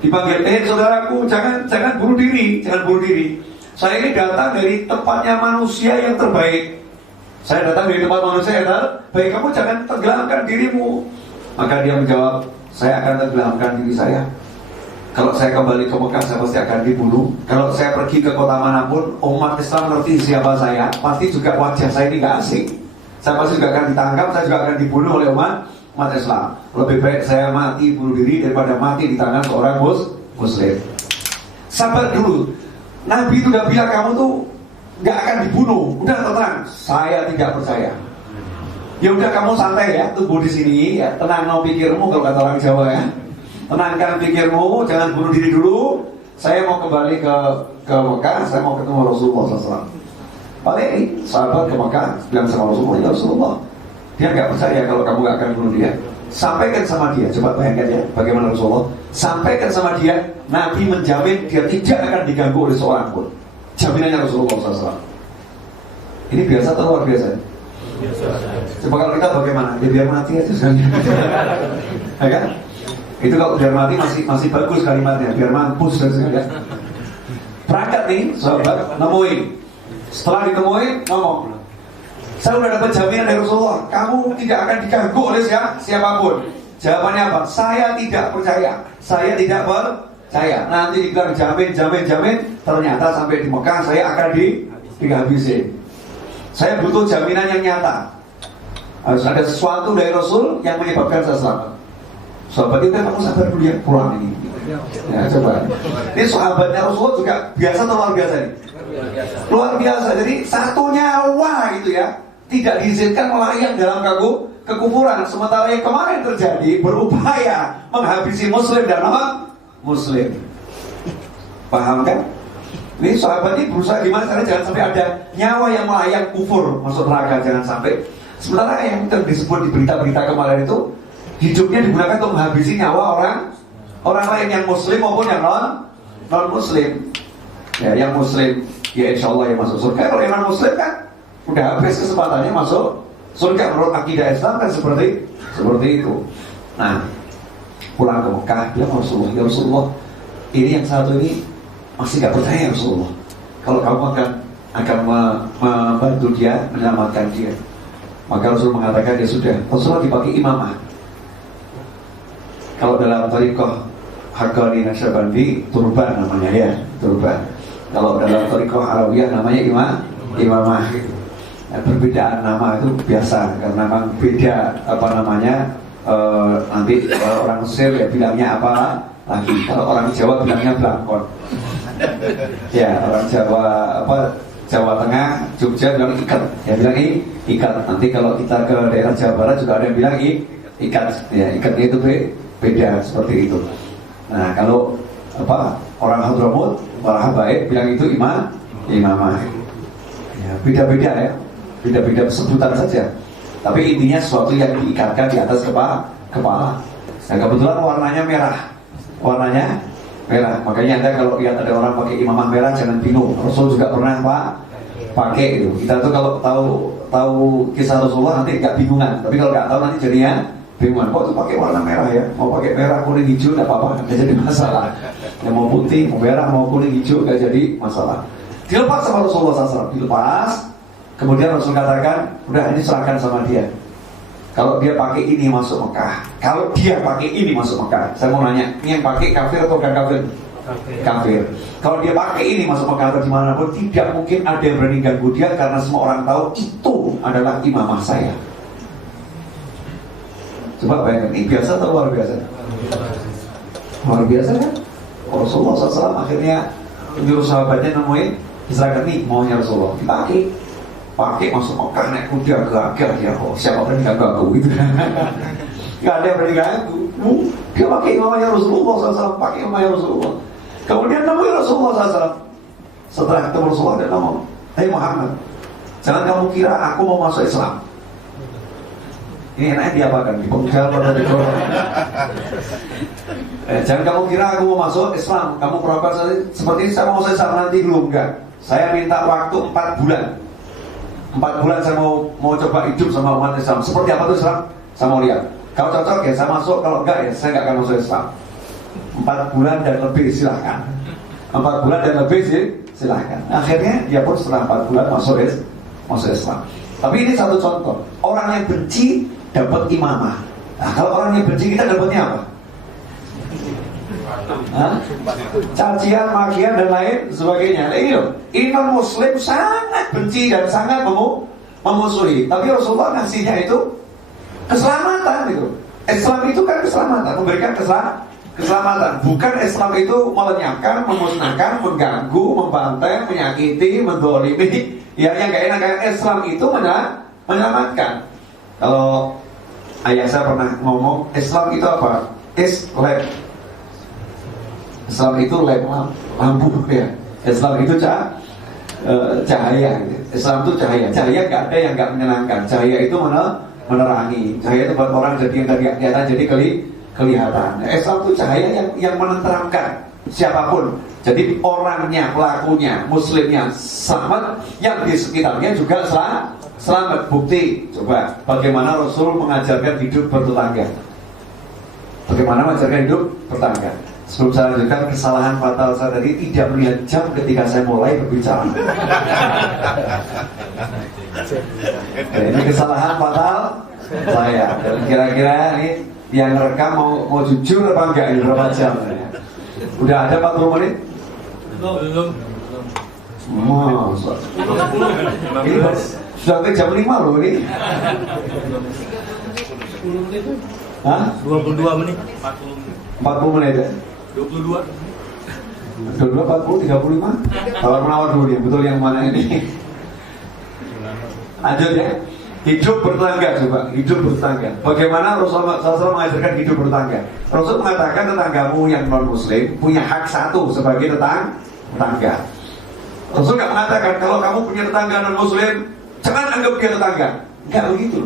Dipanggil, saudaraku, jangan bunuh diri. Saya ini datang dari tempatnya manusia yang terbaik. Kamu jangan tenggelamkan dirimu. Maka dia menjawab, saya akan tenggelamkan diri saya. Kalau saya kembali ke Mekah, saya pasti akan dibunuh. Kalau saya pergi ke kota manapun, umat Islam ngerti siapa saya, pasti juga wajah saya ini gak asing. Saya pasti juga akan ditangkap, saya juga akan dibunuh oleh umat Islam. Lebih baik saya mati bunuh diri daripada mati di tangan seorang muslim. Sabar dulu. Nabi itu udah bilang kamu tuh gak akan dibunuh. Udah tenang, saya tidak percaya. Ya udah kamu santai ya, tunggu di sini ya, tenang no pikirmu kalau kata orang Jawa ya. Tenangkan pikirmu, jangan bunuh diri dulu. Saya mau kembali ke Mekah, saya mau ketemu Rasulullah SAW. Paling sahabat ke Mekah bilang sama Rasulullah, ya Rasulullah, dia nggak percaya kalau kamu nggak akan bunuh dia. Sampaikan sama dia, coba bayangkan ya, bagaimana Rasulullah. Sampaikan sama dia, Nabi menjamin dia tidak akan diganggu oleh seorang pun. Jaminannya Rasulullah SAW. Ini biasa atau luar biasa? Coba kalau kita bagaimana? Ya biar mati aja sekali. Ya kan? Itu kalau biar mati masih bagus kalimatnya, biar mampus ya. Berangkat nih, sahabat, nemuin. Setelah ditemuin, ngomong, saya udah dapat jaminan dari Rasulullah, kamu tidak akan diganggu oleh siapapun. Jawabannya apa? Saya tidak percaya. Nanti dibilang jamin. Ternyata sampai di Mekah saya akan dihabisi. Saya butuh jaminan yang nyata. Harus ada sesuatu dari Rasul yang menyebabkan saya selamat. Sahabat itu kamu sabar dulu ya, pulang ini. Ya coba. Ini sahabatnya Rasulullah juga biasa atau luar biasa nih? Luar biasa. Jadi satu nyawa gitu ya, tidak diizinkan melayang dalam kekufuran. Sementara yang kemarin terjadi berupaya menghabisi muslim dan non muslim. Paham kan? Ini sahabat ini berusaha gimana caranya jangan sampai ada nyawa yang melayang kufur masuk neraka, jangan sampai. Sementara yang disebut di berita-berita kemarin itu hidupnya digunakan untuk menghabisi nyawa orang lain yang muslim maupun yang non muslim. Ya, yang muslim ya insya Allah yang masuk surga. Kalau yang non muslim kan udah habis kesempatannya masuk surga. Menurut akidah Islam kan seperti itu. Nah, pulang ke Mekah, dia ya Rasulullah, ini yang satu ini masih gak percaya ya Rasulullah. Kalau kamu akan membantu dia, menyelamatkan dia. Maka Rasul mengatakan ya sudah, Rasulullah dipakai imamah. Kalau dalam thariqah Haqqani Naqsyabandi turban namanya ya, turban. Kalau dalam thariqah Alawiyah namanya imamah. Nah, perbedaan nama itu biasa karena memang beda nanti orang Mesir ya bilangnya apa lagi. Kalau orang Jawa bilangnya blangkon. Ya, orang Jawa Tengah, Jogja bilang ikat. Ya bilang ikat. Nanti kalau kita ke daerah Jawa Barat juga ada yang bilang ikat. Ya, ikatnya itu beda seperti itu. Nah, kalau orang Hadramut, para habaib bilang itu imamah. Ya, beda-beda ya. Beda-beda sebutan saja. Tapi intinya sesuatu yang diikatkan di atas kepala. Nah, kebetulan warnanya merah. Makanya Anda kalau lihat ada orang pakai imamah merah jangan bingung. Rasul juga pernah pakai itu. Kita tuh kalau tahu kisah Rasulullah nanti nggak bingungan. Tapi kalau nggak tahu nanti jadinya bingungan. Kok tuh pakai warna merah ya? Mau pakai merah, kuning, hijau nggak apa-apa, nggak jadi masalah. Yang mau putih, mau merah, mau kuning, hijau nggak jadi masalah. Dilepas sama Rasulullah SAW. Dilepas. Kemudian Rasul katakan, udah ini serahkan sama dia. Kalau dia pakai ini masuk Mekah. Saya mau nanya, ini yang pakai kafir atau bukan kafir? Kafir. Kalau dia pakai ini masuk Mekah atau dimanapun, tidak mungkin ada yang berani ganggu dia karena semua orang tahu itu adalah imamah saya. Coba bayangkan, ini biasa atau luar biasa? Luar biasa kan? Rasulullah SAW akhirnya menyuruh sahabatnya nemuin, misalkan nih maunya Rasulullah pakai masuk Mekah naik kuda gagah ya, siapa berani ganggu aku gitu. Gak ada yang berani ganggu. Dia pakai imamnya Rasulullah SAW, pakai imamnya Rasulullah. Kemudian nemuin Rasulullah SAW. Setelah ketemu Rasulullah dia ngomong, "Hei Muhammad, jangan kamu kira aku mau masuk Islam." Ini enaknya diapakan? Dipenggal atau dikorong? Jangan kamu kira aku mau masuk Islam. Kamu pura-pura seperti ini, saya mau masuk Islam nanti dulu. Enggak. Saya minta waktu 4 bulan. 4 bulan saya mau coba hidup sama umat Islam. Seperti apa tuh Islam? Saya mau lihat. Kalau cocok ya saya masuk, kalau enggak ya saya enggak akan masuk Islam. 4 bulan dan lebih silahkan. 4 bulan dan lebih silahkan. Akhirnya dia pun setelah 4 bulan masuk Islam. Tapi ini satu contoh. Orang yang benci dapat imamah. Nah, kalau orang yang benci kita dapatnya apa? Cacian, makian dan lain sebagainya. Nah, ini loh, non muslim sangat benci dan sangat memusuhi. Tapi Rasulullah ngasihnya itu keselamatan itu. Islam itu kan keselamatan, memberikan keselamatan. Bukan Islam itu melenyapkan, memusnahkan, mengganggu, membantai, menyakiti, mendolimi. Ya, yang gak enak. Islam itu menyelamatkan. Kalau ayah saya pernah ngomong, Islam itu apa? Islam itu lampu ya. Islam itu cahaya. Islam itu cahaya. Cahaya gak ada yang gak menyenangkan. Cahaya itu menerangi. Cahaya itu buat orang jadi yang dari kelihatan jadi kelihatan. Islam itu cahaya yang menenteramkan siapapun. Jadi orangnya, pelakunya, muslimnya selamat, yang di sekitarnya juga selamat. Bukti, coba bagaimana Rasul mengajarkan hidup bertetangga. Bagaimana mengajarkan hidup bertetangga. Sebelum saya lanjutkan, kesalahan fatal saya tadi tidak melihat jam ketika saya mulai berbicara. Ini kesalahan fatal saya. Dan kira-kira ini yang rekam mau jujur apa enggak ini berapa jam? Udah ada 40 menit? Belum. Masa. Ini sudah ke jam 5 loh ini. 10 menit. Hah? 22 menit. 40 menit ya? 22, 40, 35. Tawar menawar dulu nih, betul yang mana ini? Lanjut ya. Hidup bertetangga, coba hidup bertetangga. Bagaimana Rasulullah SAW mengajarkan hidup bertetangga? Rasul mengatakan tetanggamu yang non muslim punya hak satu sebagai tetangga. Rasul nggak mengatakan kalau kamu punya tetangga non muslim jangan anggap dia tetangga. Nggak begitu.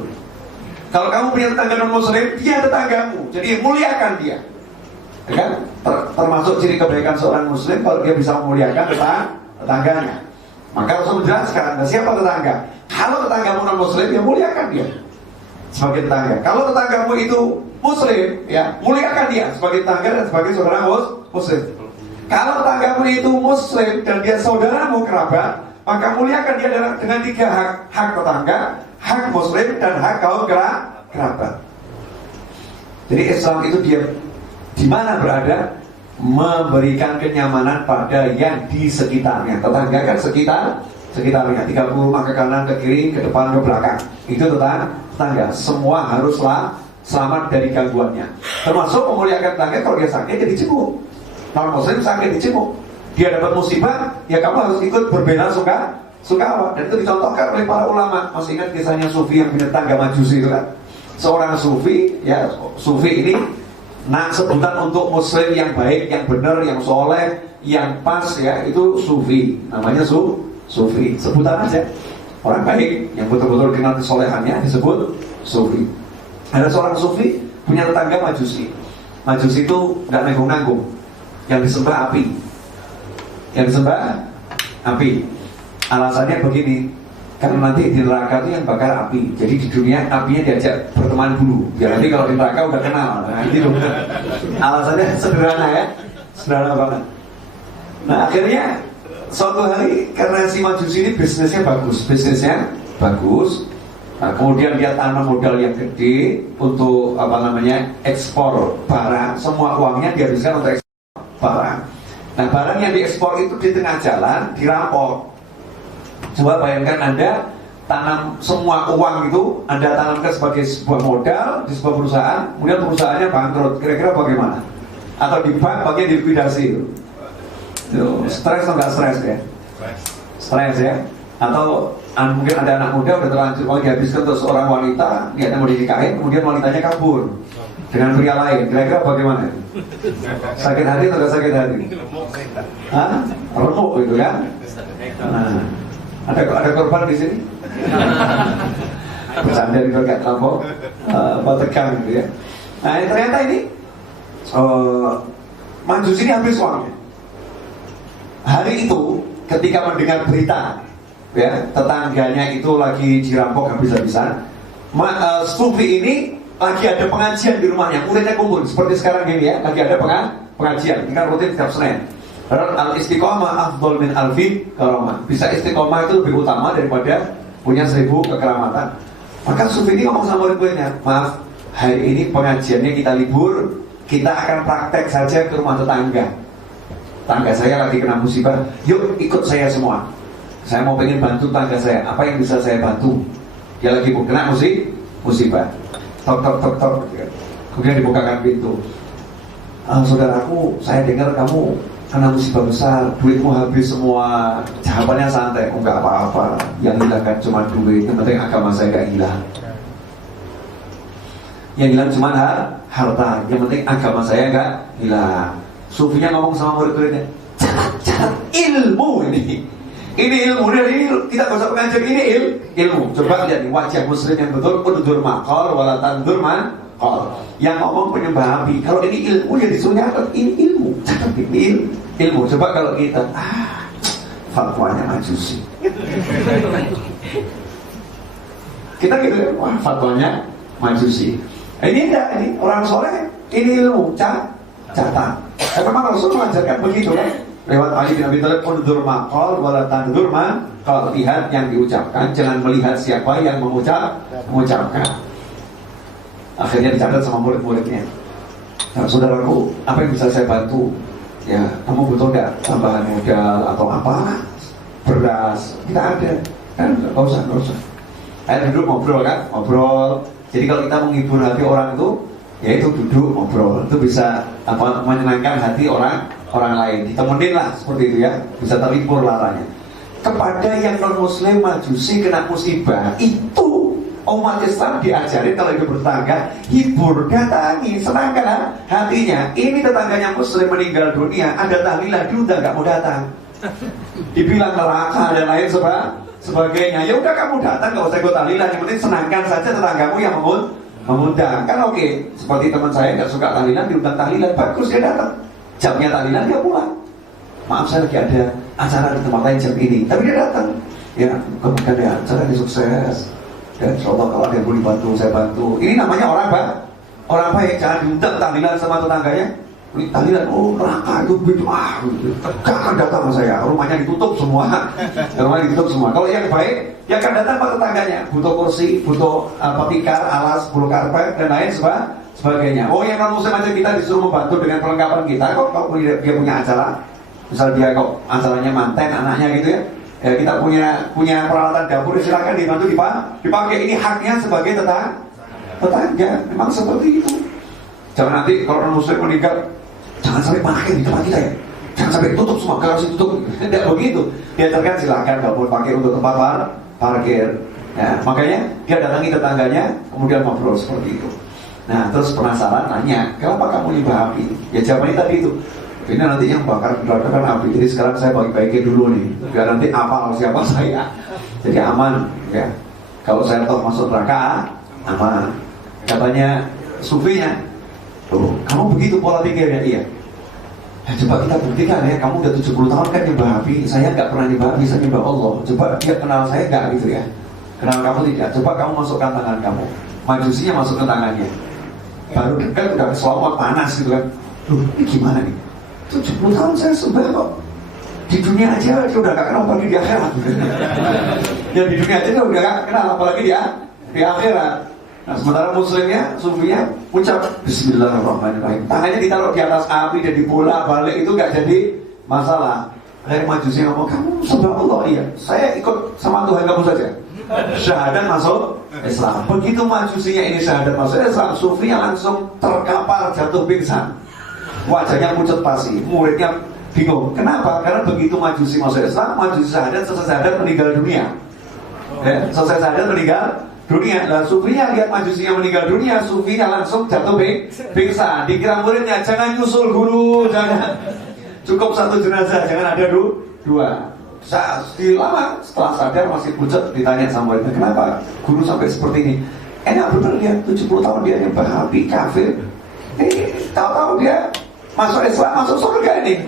Kalau kamu punya tetangga non muslim, dia tetanggamu, jadi muliakan dia. Ya kan? Termasuk ciri kebaikan seorang muslim kalau dia bisa memuliakan tetangganya. Maka Rasul menjelaskan, siapa tetangga? Kalau tetanggamu non muslim, ya muliakan dia sebagai tetangga. Kalau tetanggamu itu muslim, ya muliakan dia sebagai tetangga dan sebagai saudara muslim. Kalau tetanggamu itu muslim dan dia saudaramu kerabat, maka muliakan dia dengan 3 hak: hak tetangga, hak muslim, dan hak kaum kerabat. Jadi Islam itu dia di mana berada, memberikan kenyamanan pada yang di sekitarnya. Tetangga kan sekitarnya 30 rumah ke kanan, ke kiri, ke depan, ke belakang. Itu tetangga. Semua haruslah selamat dari gangguannya. Termasuk memuliakan tetangga. Kalau dia sakit, ya dijenguk. Non muslim sakit, dijenguk. Dia dapat musibah, ya kamu harus ikut berbela sukawa. Dan itu dicontohkan oleh para ulama. Masih ingat kisahnya Sufi yang punya tetangga Majusi itu kan? Seorang Sufi, ya Sufi ini sebutan untuk muslim yang baik, yang benar, yang soleh, yang pas, ya itu Sufi. Namanya Sufi, sebutan aja. Orang baik yang betul-betul kenal kesolehannya disebut Sufi. Ada seorang Sufi punya tetangga Majusi. Majusi itu nggak nanggung-nanggung. Yang disembah api. Alasannya begini, karena nanti di neraka itu yang bakar api. Jadi di dunia apinya diajak berteman dulu. Biar nanti kalau di neraka udah kenal. Nah, itu alasannya sederhana ya, sederhana banget. Nah akhirnya suatu hari karena si Majusi ini bisnisnya bagus. Nah, kemudian dia tanam modal yang gede untuk ekspor barang. Semua uangnya dihabiskan untuk ekspor barang. Nah barang yang diekspor itu di tengah jalan dirampok. Coba bayangkan Anda tanam semua uang itu, Anda tanamkan sebagai sebuah modal di sebuah perusahaan, kemudian perusahaannya bangkrut, kira-kira bagaimana? Atau di bank bagian dilikuidasi itu. Stres atau nggak stres ya? Stres ya? Atau mungkin ada anak muda udah terlanjur mau dihabiskan untuk seorang wanita, niatnya mau dinikahin, kemudian wanitanya kabur dengan pria lain, kira-kira bagaimana? Sakit hati atau nggak sakit hati? Hah? Remuk gitu kan? Nah, ada korban di sini? Bercanda juga gak terlampau tegang gitu ya. Nah ternyata ini Majusi ini habis uangnya. Hari itu ketika mendengar berita, ya tetangganya itu lagi dirampok habis-habisan, Sufi ini lagi ada pengajian di rumahnya, muridnya kumpul seperti sekarang ini ya, lagi ada pengajian, ini kan rutin setiap Senin. Al-istiqomah afdol min alfi karamah. Bisa istiqomah itu lebih utama daripada punya 1000 kekeramatan. Maka Sufi ini ngomong sama murid-muridnya, maaf, hari ini pengajiannya kita libur, kita akan praktek saja ke rumah tetangga. Tetangga saya lagi kena musibah, yuk ikut saya semua. Saya mau pengen bantu tetangga saya, apa yang bisa saya bantu? Dia lagi kena musibah. Tok. Kemudian dibukakan pintu. Saudaraku, saya dengar kamu kena musibah besar, duitmu habis semua. Jawabannya santai, enggak apa-apa. Yang hilang kan cuma duit, yang penting agama saya gak hilang. Yang hilang cuma harta, yang penting agama saya gak hilang. Sufinya ngomong sama murid-muridnya, jangan ilmu ini. Ini ilmu, ini kita gak usah pengajar, ini ilmu. Coba lihat nih, wajah muslim yang betul, undur maqal wala tandur maqal. Yang ngomong penyembah api. Kalau ini ilmu yang disuruh nyatet, ini ilmu. Catat ini ilmu. Coba kalau kita fatwanya Majusi. Kita gitu, wah fatwanya Majusi. Ini enggak, ini orang soleh, ini ilmu, catat. Memang Rasul mengajarkan begitu kan? Lewat Ali bin Abi Thalib, undur maqal wala tandur maqal. Lihat yang diucapkan, jangan melihat siapa yang mengucapkan. Akhirnya dicatat sama murid-muridnya. Nah, saudaraku, apa yang bisa saya bantu? Ya, kamu butuh nggak tambahan modal atau apa? Beras, kita ada. Kan nggak usah. Ayo duduk ngobrol kan, ngobrol. Jadi kalau kita menghibur hati orang itu, ya itu duduk ngobrol. Itu bisa menyenangkan hati orang lain. Ditemenin lah seperti itu ya, bisa terhibur laranya. Kepada yang non muslim Majusi kena musibah, itu umat Islam diajarin kalau hidup bertetangga, hibur, datangi, senangkan hatinya. Ini tetangganya muslim meninggal dunia, ada tahlilan, dia udah gak mau datang. dibilang neraka dan lain sebagainya. Ya udah kamu datang, nggak usah ikut tahlilan, yang penting senangkan saja tetanggamu yang mengundang. Kan oke, seperti teman saya nggak suka tahlilan, diundang tahlilan, bagus dia datang. Jamnya tahlilan dia pulang. Maaf saya lagi ada acara di tempat lain jam ini, tapi dia datang. Ya, kemudian ya acara ini sukses. Dan insyaallah kalau ada yang boleh bantu, saya bantu. Ini namanya orang baik, jangan diundang tahlilan sama tetangganya. Tahlilan, oh neraka itu bid'ah, gak datang sama saya, rumahnya ditutup semua. Kalau yang baik, ya akan datang ke tetangganya, butuh kursi, butuh tikar, alas, bulu karpet dan lain sebagainya. Oh yang non muslim aja kita disuruh membantu dengan perlengkapan kita. Kok kalau dia punya acara, misal dia kok acaranya manten anaknya gitu ya, ya kita punya peralatan dapur, silakan dibantu dipakai. Ini haknya sebagai tetangga, memang seperti itu. Jangan nanti kalau non muslim meninggal, jangan sampai pakai di tempat kita ya, jangan sampai tutup semua, garasi tutup. Tidak begitu. Diajarkan silakan walaupun pakai untuk tempat parkir. Nah, makanya dia datangi tetangganya, kemudian ngobrol seperti itu. Nah, terus penasaran nanya, kenapa kamu nyembah api? Ya jawabannya tadi itu. Ini nanti yang bakar api. Jadi sekarang saya bagi-bagi dulu nih, biar nanti apal siapa saya. Jadi aman ya. Kalau saya toh masuk neraka, aman. Katanya sufinya, oh, kamu begitu pola pikirnya? Iya. Ya, coba kita buktikan ya, kamu udah 70 tahun kan nyembah api, saya nggak pernah nyembah api, saya nyembah Allah. Coba dia kenal saya nggak gitu ya? Kenal kamu tidak? Coba kamu masukkan tangan kamu, majusinya masuk ke tangannya, baru dekat udah keselomot panas gitu kan. Loh, ini gimana nih? 70 tahun saya sembah kok. Di dunia aja dia udah gak kenal, apalagi di akhirat. Ya di dunia aja dia udah gak kenal, apalagi di akhirat. Nah sementara muslimnya, sufinya ucap Bismillahirrahmanirrahim, tangannya ditaruh di atas api dan dibolak balik, itu gak jadi masalah. Akhirnya majusi ngomong, kamu sembah Allah? Iya, saya ikut sama Tuhan kamu saja. Syahadat masuk Islam. Begitu majusinya ini syahadat masuk Islam, sufinya langsung terkapar jatuh pingsan, wajahnya pucat pasi. Muridnya bingung, kenapa? Karena begitu majusi masuk Islam, majusi syahadat, selesai syahadat meninggal dunia. Ya, selesai syahadat meninggal dunia. Dan sufinya lihat majusinya meninggal dunia, sufinya langsung jatuh pingsan. Dikira muridnya, jangan nyusul guru, jangan, cukup satu jenazah, jangan ada dua. Lama setelah sadar masih pucat, ditanya sama muridnya, kenapa guru sampai seperti ini? Enak bener dia, 70 tahun dia nyembah api, kafir. Tahu-tahu dia masuk Islam, masuk surga ini.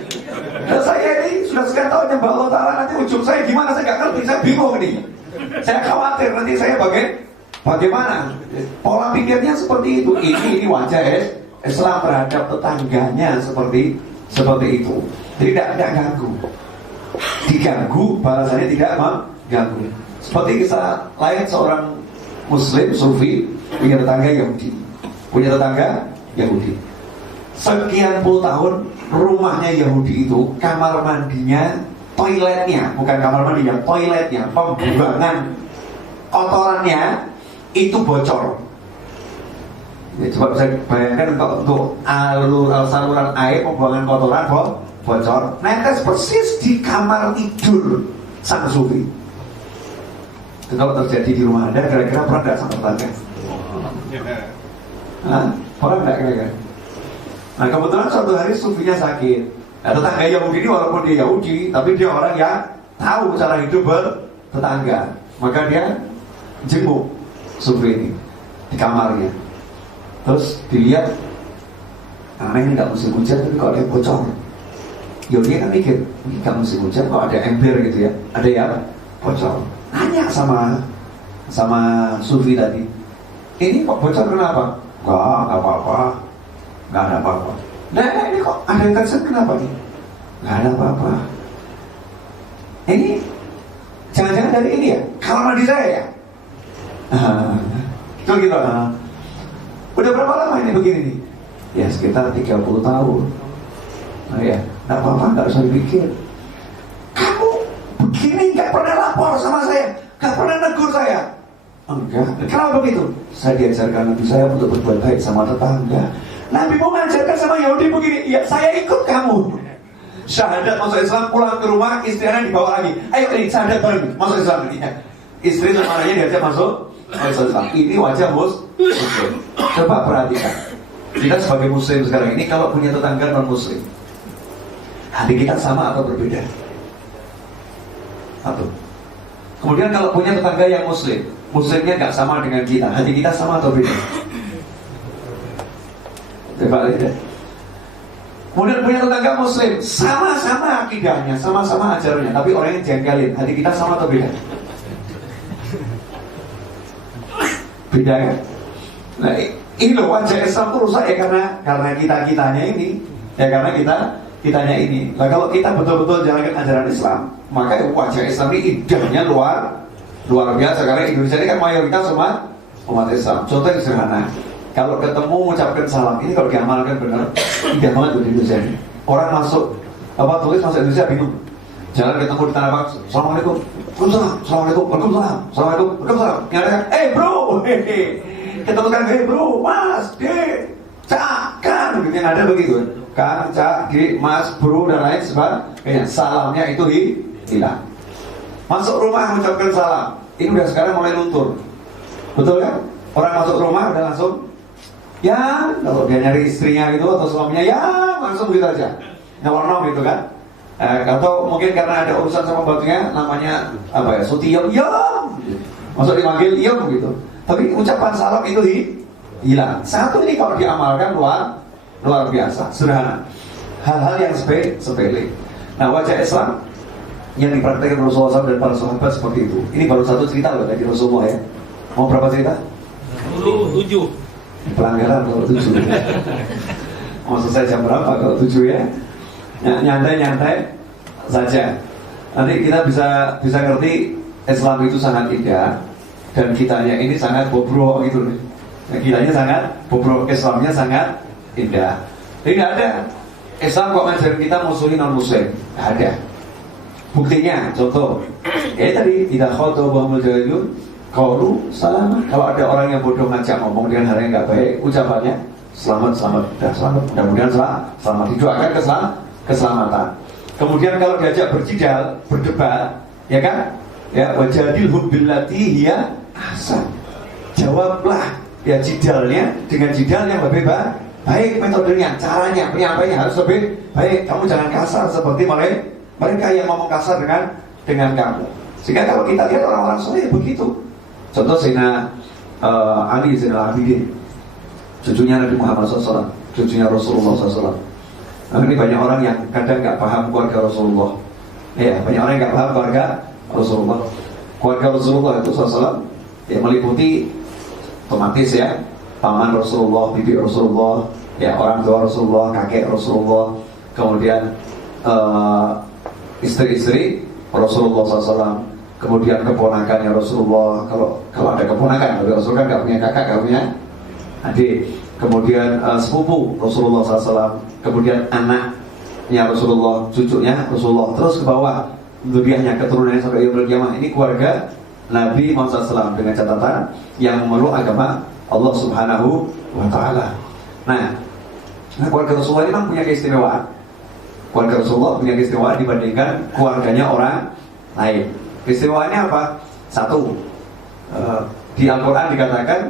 Dan saya ini sudah sekian tahun nyembah Allah Ta'ala, nanti ujung saya gimana, saya gak ngerti, saya bingung nih. Saya khawatir nanti saya bagaimana. Pola pikirnya seperti itu. Ini wajah Islam terhadap tetangganya seperti itu. Jadi tidak ganggu. Diganggu, balasannya tidak mengganggu. Seperti kisah lain, seorang muslim sufi punya tetangga Yahudi. Sekian puluh tahun rumahnya Yahudi itu, kamar mandinya, toiletnya, bukan kamar mandinya, toiletnya, pembuangan kotorannya itu bocor. Ya, coba bisa bayangkan untuk saluran air pembuangan kotoran bocor, netes persis di kamar tidur sang sufi. Itu kalau terjadi di rumah Anda, kira-kira pernah nggak sama tetangga? Pernah nggak kira-kira? Nah kebetulan suatu hari sufinya sakit. Nah, tetangga Yahudi ini walaupun dia Yahudi, tapi dia orang yang tahu cara hidup bertetangga. Maka dia jenguk sufi ini di kamarnya. Terus dilihat, ini nggak musim hujan, tapi kok ada yang bocor. Yahudi kan mikir, ini nggak musim hujan, kok ada ember gitu ya, ada yang bocor. Nanya sama sufi tadi, ini kok bocor kenapa? Nggak apa-apa. Nggak ada apa-apa. Nah ini kok ada yang tersen, kenapa nih? Nggak ada apa-apa. Ini jangan-jangan dari ini ya, kamar mandi saya ya? Itu gitu. Udah berapa lama ini begini nih? Ya sekitar 30 tahun. Nah ya, nggak apa-apa, nggak usah dipikir. Kamu begini nggak pernah lapor sama saya, nggak pernah negur saya. Enggak. Kenapa begitu? Saya diajarkan Nabi saya untuk berbuat baik sama tetangga. Nabi mau mengajarkan sama Yahudi begini, ya saya ikut kamu. Syahadat masuk Islam, pulang ke rumah, istrinya dibawa lagi. Ayo ini syahadat bareng, masuk Islam ini. Istri sama anaknya diajak masuk Islam. Ini wajah muslim. Coba perhatikan. Kita sebagai muslim sekarang ini, kalau punya tetangga non muslim, hati kita sama atau berbeda? Satu. Kemudian kalau punya tetangga yang muslim, muslimnya nggak sama dengan kita, hati kita sama atau beda? Coba lihat. Kemudian punya tetangga muslim, sama-sama akidahnya, sama-sama ajarannya, tapi orangnya jengkelin, hati kita sama atau beda? Beda kan? Nah, ini loh wajah Islam itu rusak ya karena kita-kitanya ini, ya karena kitanya ini. Nah kalau kita betul-betul jalankan ajaran Islam, maka wajah Islam ini indahnya luar biasa. Karena Indonesia ini kan mayoritas semua umat Islam. Contoh yang sederhana, kalau ketemu mengucapkan salam, ini kalau diamalkan benar, indah banget di Indonesia ini. Orang masuk turis masuk Indonesia bingung. Jalan ketemu di Tanah Abang, Assalamualaikum, Waalaikumsalam, Assalamualaikum, Waalaikumsalam, Assalamualaikum, Waalaikumsalam. Nyatakan, bro, ketemu kan, bro, mas, cak, kan, begitu yang ada begitu. Kan, cak, mas, bro, dan lain sebagainya. Salamnya itu hilang. Masuk rumah mengucapkan salam, ini udah sekarang mulai luntur. Betul kan? Orang masuk rumah udah langsung, ya, kalau dia nyari istrinya gitu atau suaminya, ya, langsung gitu aja. Nyolong gitu kan. Atau mungkin karena ada urusan sama batunya, namanya apa ya, sutiyam, ya, masuk dipanggil iya begitu. Tapi ucapan salam itu hilang. Satu ini kalau diamalkan luar biasa, sederhana. Hal-hal yang sepele. Nah wajah Islam yang dipraktikkan Rasulullah SAW dan para sahabat seperti itu. Ini baru satu cerita loh dari Rasulullah ya. Mau berapa cerita? 7. Pelanggaran kalau 7. Maksud saya jam berapa kalau 7 ya? Nyantai-nyantai saja. Nanti kita bisa ngerti Islam itu sangat indah dan kitanya ini sangat bobrok gitu nih. Kitanya sangat bobrok, Islamnya sangat indah. Jadi nggak ada Islam kok ngajarin kita musuhin non muslim, nggak ada. Buktinya, contoh, tadi tidak khotobahul jahilun qalu salam. Kalau ada orang yang bodoh ngajak ngomong dengan hal yang nggak baik, ucapannya selamat, mudah-mudahan selamat, didoakan keselamatan. Kemudian kalau diajak berjidal, berdebat, ya kan? Ya, wajadilhum billati hiya ahsan. Jawablah ya jidalnya dengan jidal yang lebih baik metodenya, caranya, penyampaiannya harus lebih baik. Kamu jangan kasar seperti mereka yang ngomong kasar dengan kamu. Sehingga kalau kita lihat orang-orang soleh begitu. Contoh Sayyidina Ali Zainal Abidin, cucunya Nabi Muhammad SAW, cucunya Rasulullah SAW. Nah, ini banyak orang yang kadang nggak paham keluarga Rasulullah. Ya, banyak orang yang nggak paham keluarga Rasulullah. Keluarga Rasulullah itu SAW ya meliputi otomatis ya paman Rasulullah, bibi Rasulullah, ya orang tua Rasulullah, kakek Rasulullah, kemudian istri-istri Rasulullah SAW, kemudian keponakannya Rasulullah. Kalau ada keponakan, Rasulullah kan nggak punya kakak, nggak punya adik. Kemudian sepupu Rasulullah SAW, kemudian anaknya Rasulullah, cucunya Rasulullah, terus ke bawah zuriyahnya, keturunannya sampai yaumul qiyamah. Ini keluarga Nabi Muhammad SAW dengan catatan yang memeluk agama Allah Subhanahu wa Ta'ala. Nah, keluarga Rasulullah ini memang punya keistimewaan. Keluarga Rasulullah punya keistimewaan dibandingkan keluarganya orang lain. Keistimewaannya apa? Satu, di Al-Quran dikatakan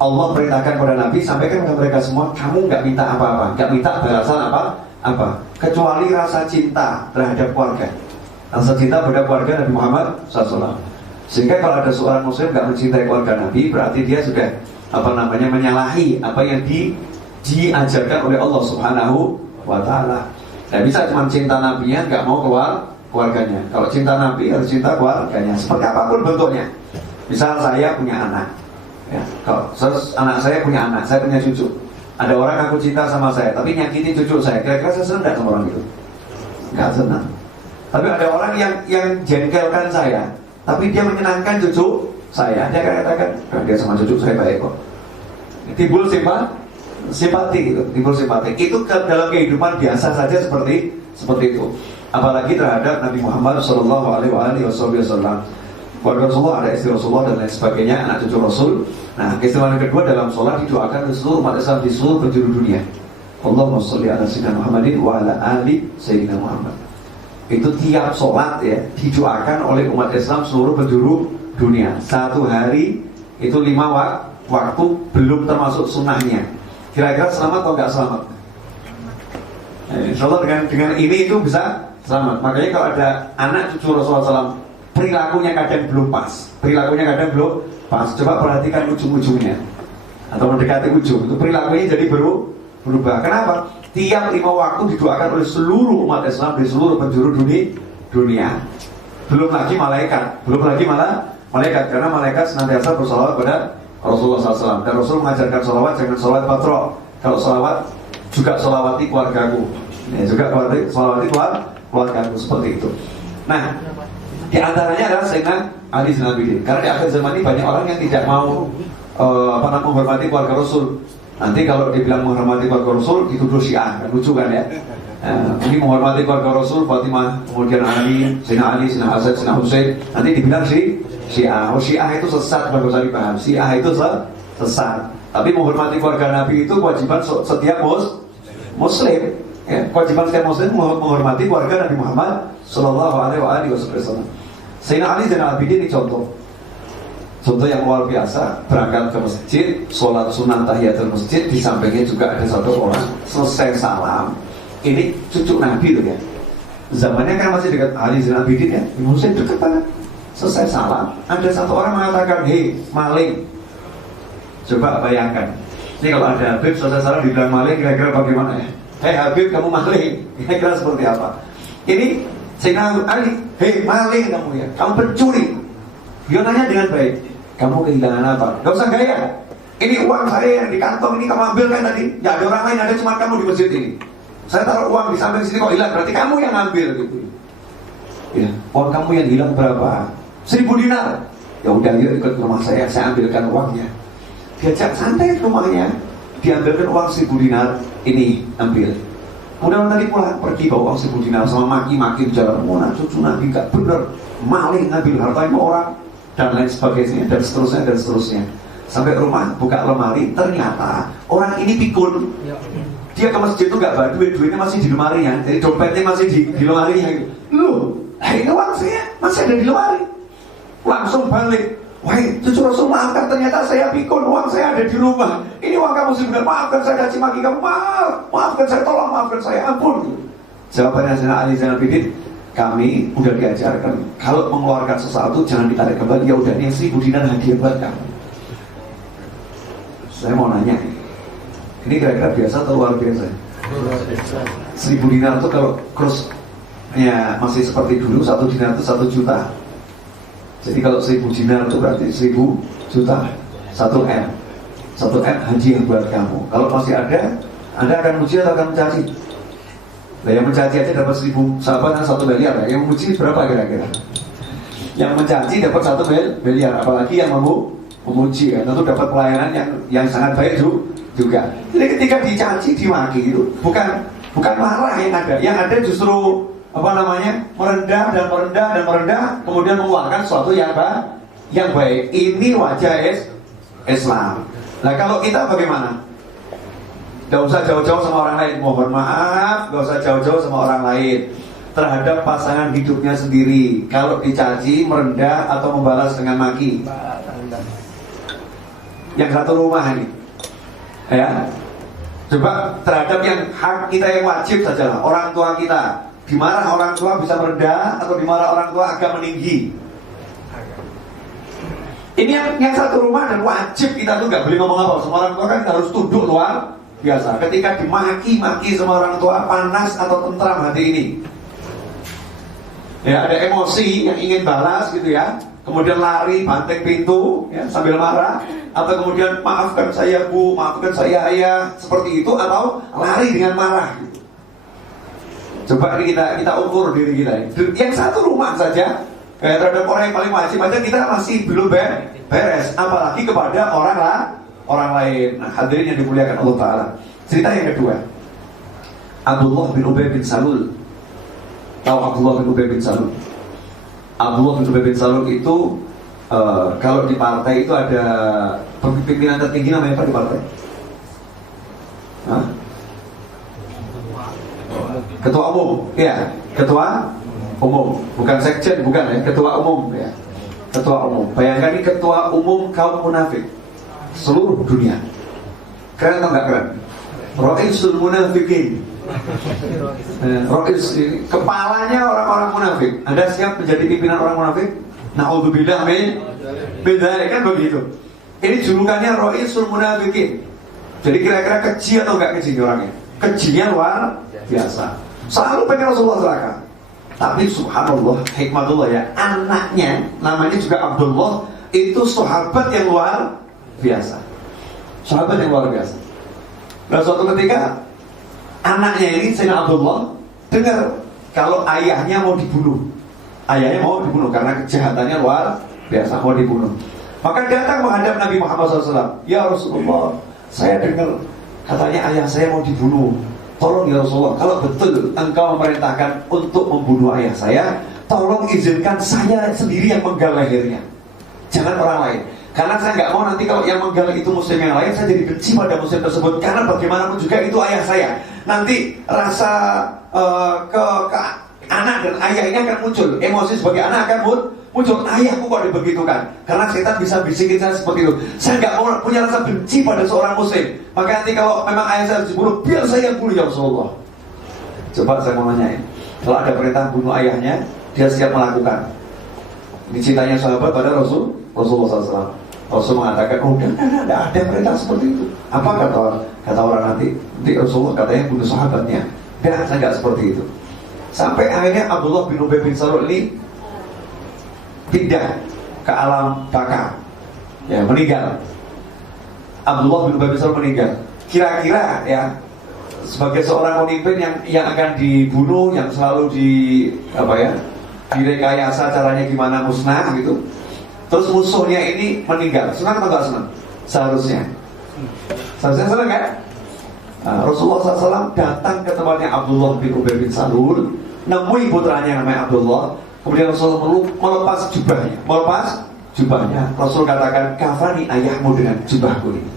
Allah perintahkan kepada Nabi, sampaikan kepada mereka semua, kamu nggak minta apa-apa, nggak minta balasan apa, kecuali rasa cinta terhadap keluarga, rasa cinta pada keluarga Nabi Muhammad SAW. Sehingga kalau ada seorang muslim nggak mencintai keluarga Nabi, berarti dia sudah menyalahi apa yang diajarkan oleh Allah Subhanahu wa Ta'ala. Tidak bisa cuma cinta Nabinya, nggak mau keluarganya. Kalau cinta Nabi harus cinta keluarganya, seperti apapun bentuknya. Misal saya punya anak, ya, kalau anak saya punya anak, saya punya cucu. Ada orang aku cinta sama saya, tapi nyakitin cucu saya. Kira-kira saya senang sama orang itu? Nggak senang. Tapi ada orang yang jengkelkan saya, tapi dia menyenangkan cucu saya. Dia akan katakan, dia sama cucu saya baik kok. Timbul simpati gitu, timbul simpati. Itu dalam kehidupan biasa saja seperti itu. Apalagi terhadap Nabi Muhammad SAW. Keluarga Rasulullah, ada istri Rasulullah dan lain sebagainya, anak cucu Rasul. Nah, keistimewaan kedua dalam sholat didoakan ke seluruh umat Islam di seluruh penjuru dunia. Allahumma sholli ala sayyidina Muhammadin wa ala ali sayyidina Muhammad. Itu tiap sholat ya didoakan oleh umat Islam seluruh penjuru dunia. Satu hari itu 5 waktu, belum termasuk sunnahnya. Kira-kira selamat atau nggak selamat? Insya Allah dengan ini itu bisa selamat. Makanya kalau ada anak cucu Rasulullah SAW perilakunya kadang belum pas. Coba perhatikan ujung-ujungnya atau mendekati ujung, itu perilakunya jadi berubah. Kenapa? Tiap 5 waktu didoakan oleh seluruh umat Islam di seluruh penjuru dunia. Belum lagi malaikat, karena malaikat senantiasa bersalawat pada Rasulullah SAW. Dan Rasul mengajarkan salawat, jangan salawat patrok. Kalau salawat juga salawati keluargaku, salawati keluargaku, seperti itu. Nah, di antaranya adalah Sayyidina Ali Zainal Abidin. Karena di akhir zaman ini banyak orang yang tidak mau menghormati keluarga Rasul. Nanti kalau dibilang menghormati keluarga Rasul, dituduh Syiah, kan lucu kan ya? Ini menghormati keluarga Rasul, Fatimah, kemudian Ali, Sayyidina Hasan, Sayyidina Husain, nanti dibilang Syiah. Syiah itu sesat, baru saya dipaham. Syiah itu sesat. Tapi menghormati keluarga Nabi itu kewajiban setiap Muslim. Ya, kewajiban setiap Muslim menghormati keluarga Nabi Muhammad Sallallahu Alaihi Wasallam. Sayyidina Ali Zainal Abidin ini contoh yang luar biasa. Berangkat ke masjid, sholat sunnah tahiyatul masjid, di sampingnya juga ada satu orang. Selesai salam, ini cucu Nabi tuh ya. Zamannya kan masih dekat Ali Zainal Abidin ya, Imam Husain dekat banget. Selesai salam, ada satu orang mengatakan, "Hei, maling." Coba bayangkan, ini kalau ada Habib selesai salam dibilang maling, kira-kira bagaimana ya? "Hei Habib, kamu maling." Kira-kira seperti apa? Ini Sayyidina Ali, "Hei maling kamu ya, kamu pencuri." Dia nanya dengan baik, "Kamu kehilangan apa?" Gak usah gaya. "Ini uang saya yang di kantong ini kamu ambil kan tadi? Ya ada orang lain, ada cuma kamu di masjid ini. Saya taruh uang di samping sini kok hilang, berarti kamu yang ambil gitu." Ya, uang kamu yang hilang berapa? 1000 dinar. Ya udah, yuk ikut ke rumah saya ambilkan uangnya. Diajak santai ke rumahnya, diambilkan uang 1000 dinar, ini ambil. Kemudian tadi pulang, pergi bawa uang 1000 dinar sama maki-maki di jalan. "Oh, nah, cucu Nabi gak bener, maling ngambil hartanya orang," dan lain sebagainya, dan seterusnya. Sampai rumah, buka lemari, ternyata orang ini pikun. Dia ke masjid itu gak bawa duitnya masih di lemarinya, jadi dompetnya masih di lemarinya. Loh, ini uang saya masih ada di lemari. Langsung balik. "Wahai cucu Rasul, maafkan, ternyata saya pikun, uang saya ada di rumah. Ini uang kamu sebenarnya, maafkan saya caci maki kamu, maafkan saya, tolong maafkan saya, ampun." Jawabannya Sayyidina Ali Zainal Abidin, "Kami udah diajarkan kalau mengeluarkan sesuatu jangan ditarik kembali. Ya udah, ini 1000 dinar hadiah buat kamu." Saya mau nanya, ini kira-kira biasa atau luar biasa? 1000 dinar itu kalau kursnya masih seperti dulu, 1 dinar itu 1 juta. Jadi kalau 1000 dinar itu berarti 1000 juta, 1 M. 1 M hadiah buat kamu. Kalau masih ada, Anda akan uji atau akan mencaci? Nah, yang mencaci aja dapat 1000, sahabat kan 1 miliar ya. Yang menguji berapa kira-kira? Yang mencaci dapat 1 miliar, apalagi yang memuji kan, tentu dapat pelayanan yang sangat baik juga. Jadi ketika dicaci, dimaki itu bukan marah yang ada justru merendah, kemudian mengeluarkan sesuatu yang baik. Ini wajah Islam. Nah, kalau kita bagaimana? Gak usah jauh-jauh sama orang lain, mohon maaf, gak usah jauh-jauh sama orang lain. Terhadap pasangan hidupnya sendiri, kalau dicaci, merendah atau membalas dengan maki. Yang satu rumah ini, ya. Coba terhadap yang hak kita yang wajib saja, orang tua kita. Dimarah orang tua bisa merendah atau dimarah orang tua agak meninggi. Ini yang satu rumah dan wajib kita tuh nggak boleh ngomong apa. Semua orang tua kan harus tunduk luar biasa. Ketika dimaki-maki sama orang tua, panas atau tentram hati ini. Ya, ada emosi yang ingin balas gitu ya. Kemudian lari, banting pintu ya, sambil marah. Atau kemudian maafkan saya bu, maafkan saya ayah. Seperti itu, atau lari dengan marah gitu. Coba ini kita ukur diri kita. Yang satu rumah saja, terhadap orang yang paling wajib aja kita masih belum beres, apalagi kepada orang lain. Nah, hadirin yang dimuliakan Allah Ta'ala. Cerita yang kedua, Abdullah bin Ubay bin Salul. Tahu Abdullah bin Ubay bin Salul? Abdullah bin Ubay bin Salul itu kalau di partai itu ada pimpinan tertinggi namanya apa di partai? Hah? Ketua umum, ya, ketua umum, bukan sekjen, bukan ya, ketua umum ya, ketua umum. Bayangkan ini ketua umum kaum munafik seluruh dunia. Keren atau nggak keren? Ra'isul munafikin, Rois, kepalanya orang-orang munafik. Anda siap menjadi pimpinan orang munafik? Na'udzubillah min dzalik, kan begitu. Ini julukannya Roisul Munafikin. Jadi kira-kira keji atau enggak keji orangnya? Kejinya luar biasa. Selalu pengen Rasulullah celaka. Tapi subhanallah, hikmatullah ya, anaknya namanya juga Abdullah, itu sahabat yang luar biasa. Sahabat yang luar biasa. Dan suatu ketika anaknya ini Sayyidina Abdullah dengar kalau ayahnya mau dibunuh. Ayahnya mau dibunuh karena kejahatannya luar biasa, mau dibunuh. Maka datang menghadap Nabi Muhammad SAW. Ya Rasulullah, saya dengar katanya ayah saya mau dibunuh. Tolong ya Rasulullah, kalau betul engkau memerintahkan untuk membunuh ayah saya, tolong izinkan saya sendiri yang menggal lehernya, jangan orang lain. Karena saya nggak mau nanti kalau yang menggal itu muslim yang lain, saya jadi benci pada muslim tersebut. Karena bagaimanapun juga itu ayah saya. Nanti rasa ke anak dan ayah ini akan muncul, emosi sebagai anak akan muncul. Ayahku kok dibegitukan? Karena setan bisa bisikin saya seperti itu. Saya nggak mau punya rasa benci pada seorang muslim. Maka nanti kalau memang ayah saya harus dibunuh, biar saya yang bunuh ya Rasulullah. Coba saya mau nanyain, kalau ada perintah bunuh ayahnya, dia siap melakukan. Dicintainya sahabat pada Rasulullah SAW. Rasul mengatakan, oh tidak ada perintah seperti itu. Apa kata orang nanti Rasulullah katanya bunuh sahabatnya. Dan saya nggak seperti itu. Sampai akhirnya Abdullah bin Ubay bin Salul ini pindah ke alam baka, ya, meninggal. Abdullah bin Ubay bin Salul meninggal. Kira-kira ya, sebagai seorang pemimpin yang akan dibunuh, yang selalu direkayasa caranya gimana musnah gitu. Terus musuhnya ini meninggal, senang atau nggak senang? Seharusnya senang kan? Rasulullah SAW datang ke tempatnya Abdullah bin Ubay bin Salul, nemui putranya namanya Abdullah. Kemudian Rasulullah melepas jubahnya. Rasul katakan, kafani ayahmu dengan jubahku ini.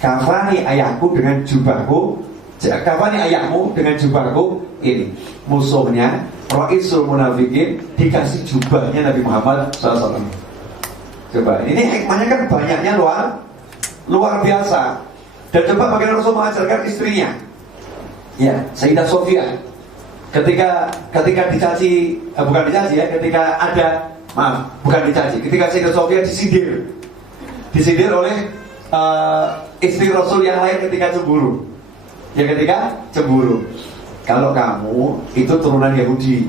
Kafani ayahku dengan jubahku. Kafani ayahmu dengan jubahku ini. Musuhnya Ra'isul Munafikin dikasih jubahnya Nabi Muhammad SAW. Coba, ini hikmahnya kan banyaknya luar biasa. Dan coba bagaimana Rasul mengajarkan istrinya, ya, Sayyidah Sofia, ketika dicaci, bukan dicaci ya, ketika Sayyidah Sofia disindir oleh istri Rasul yang lain ketika cemburu. Ya, ketika cemburu, kalau kamu itu turunan Yahudi,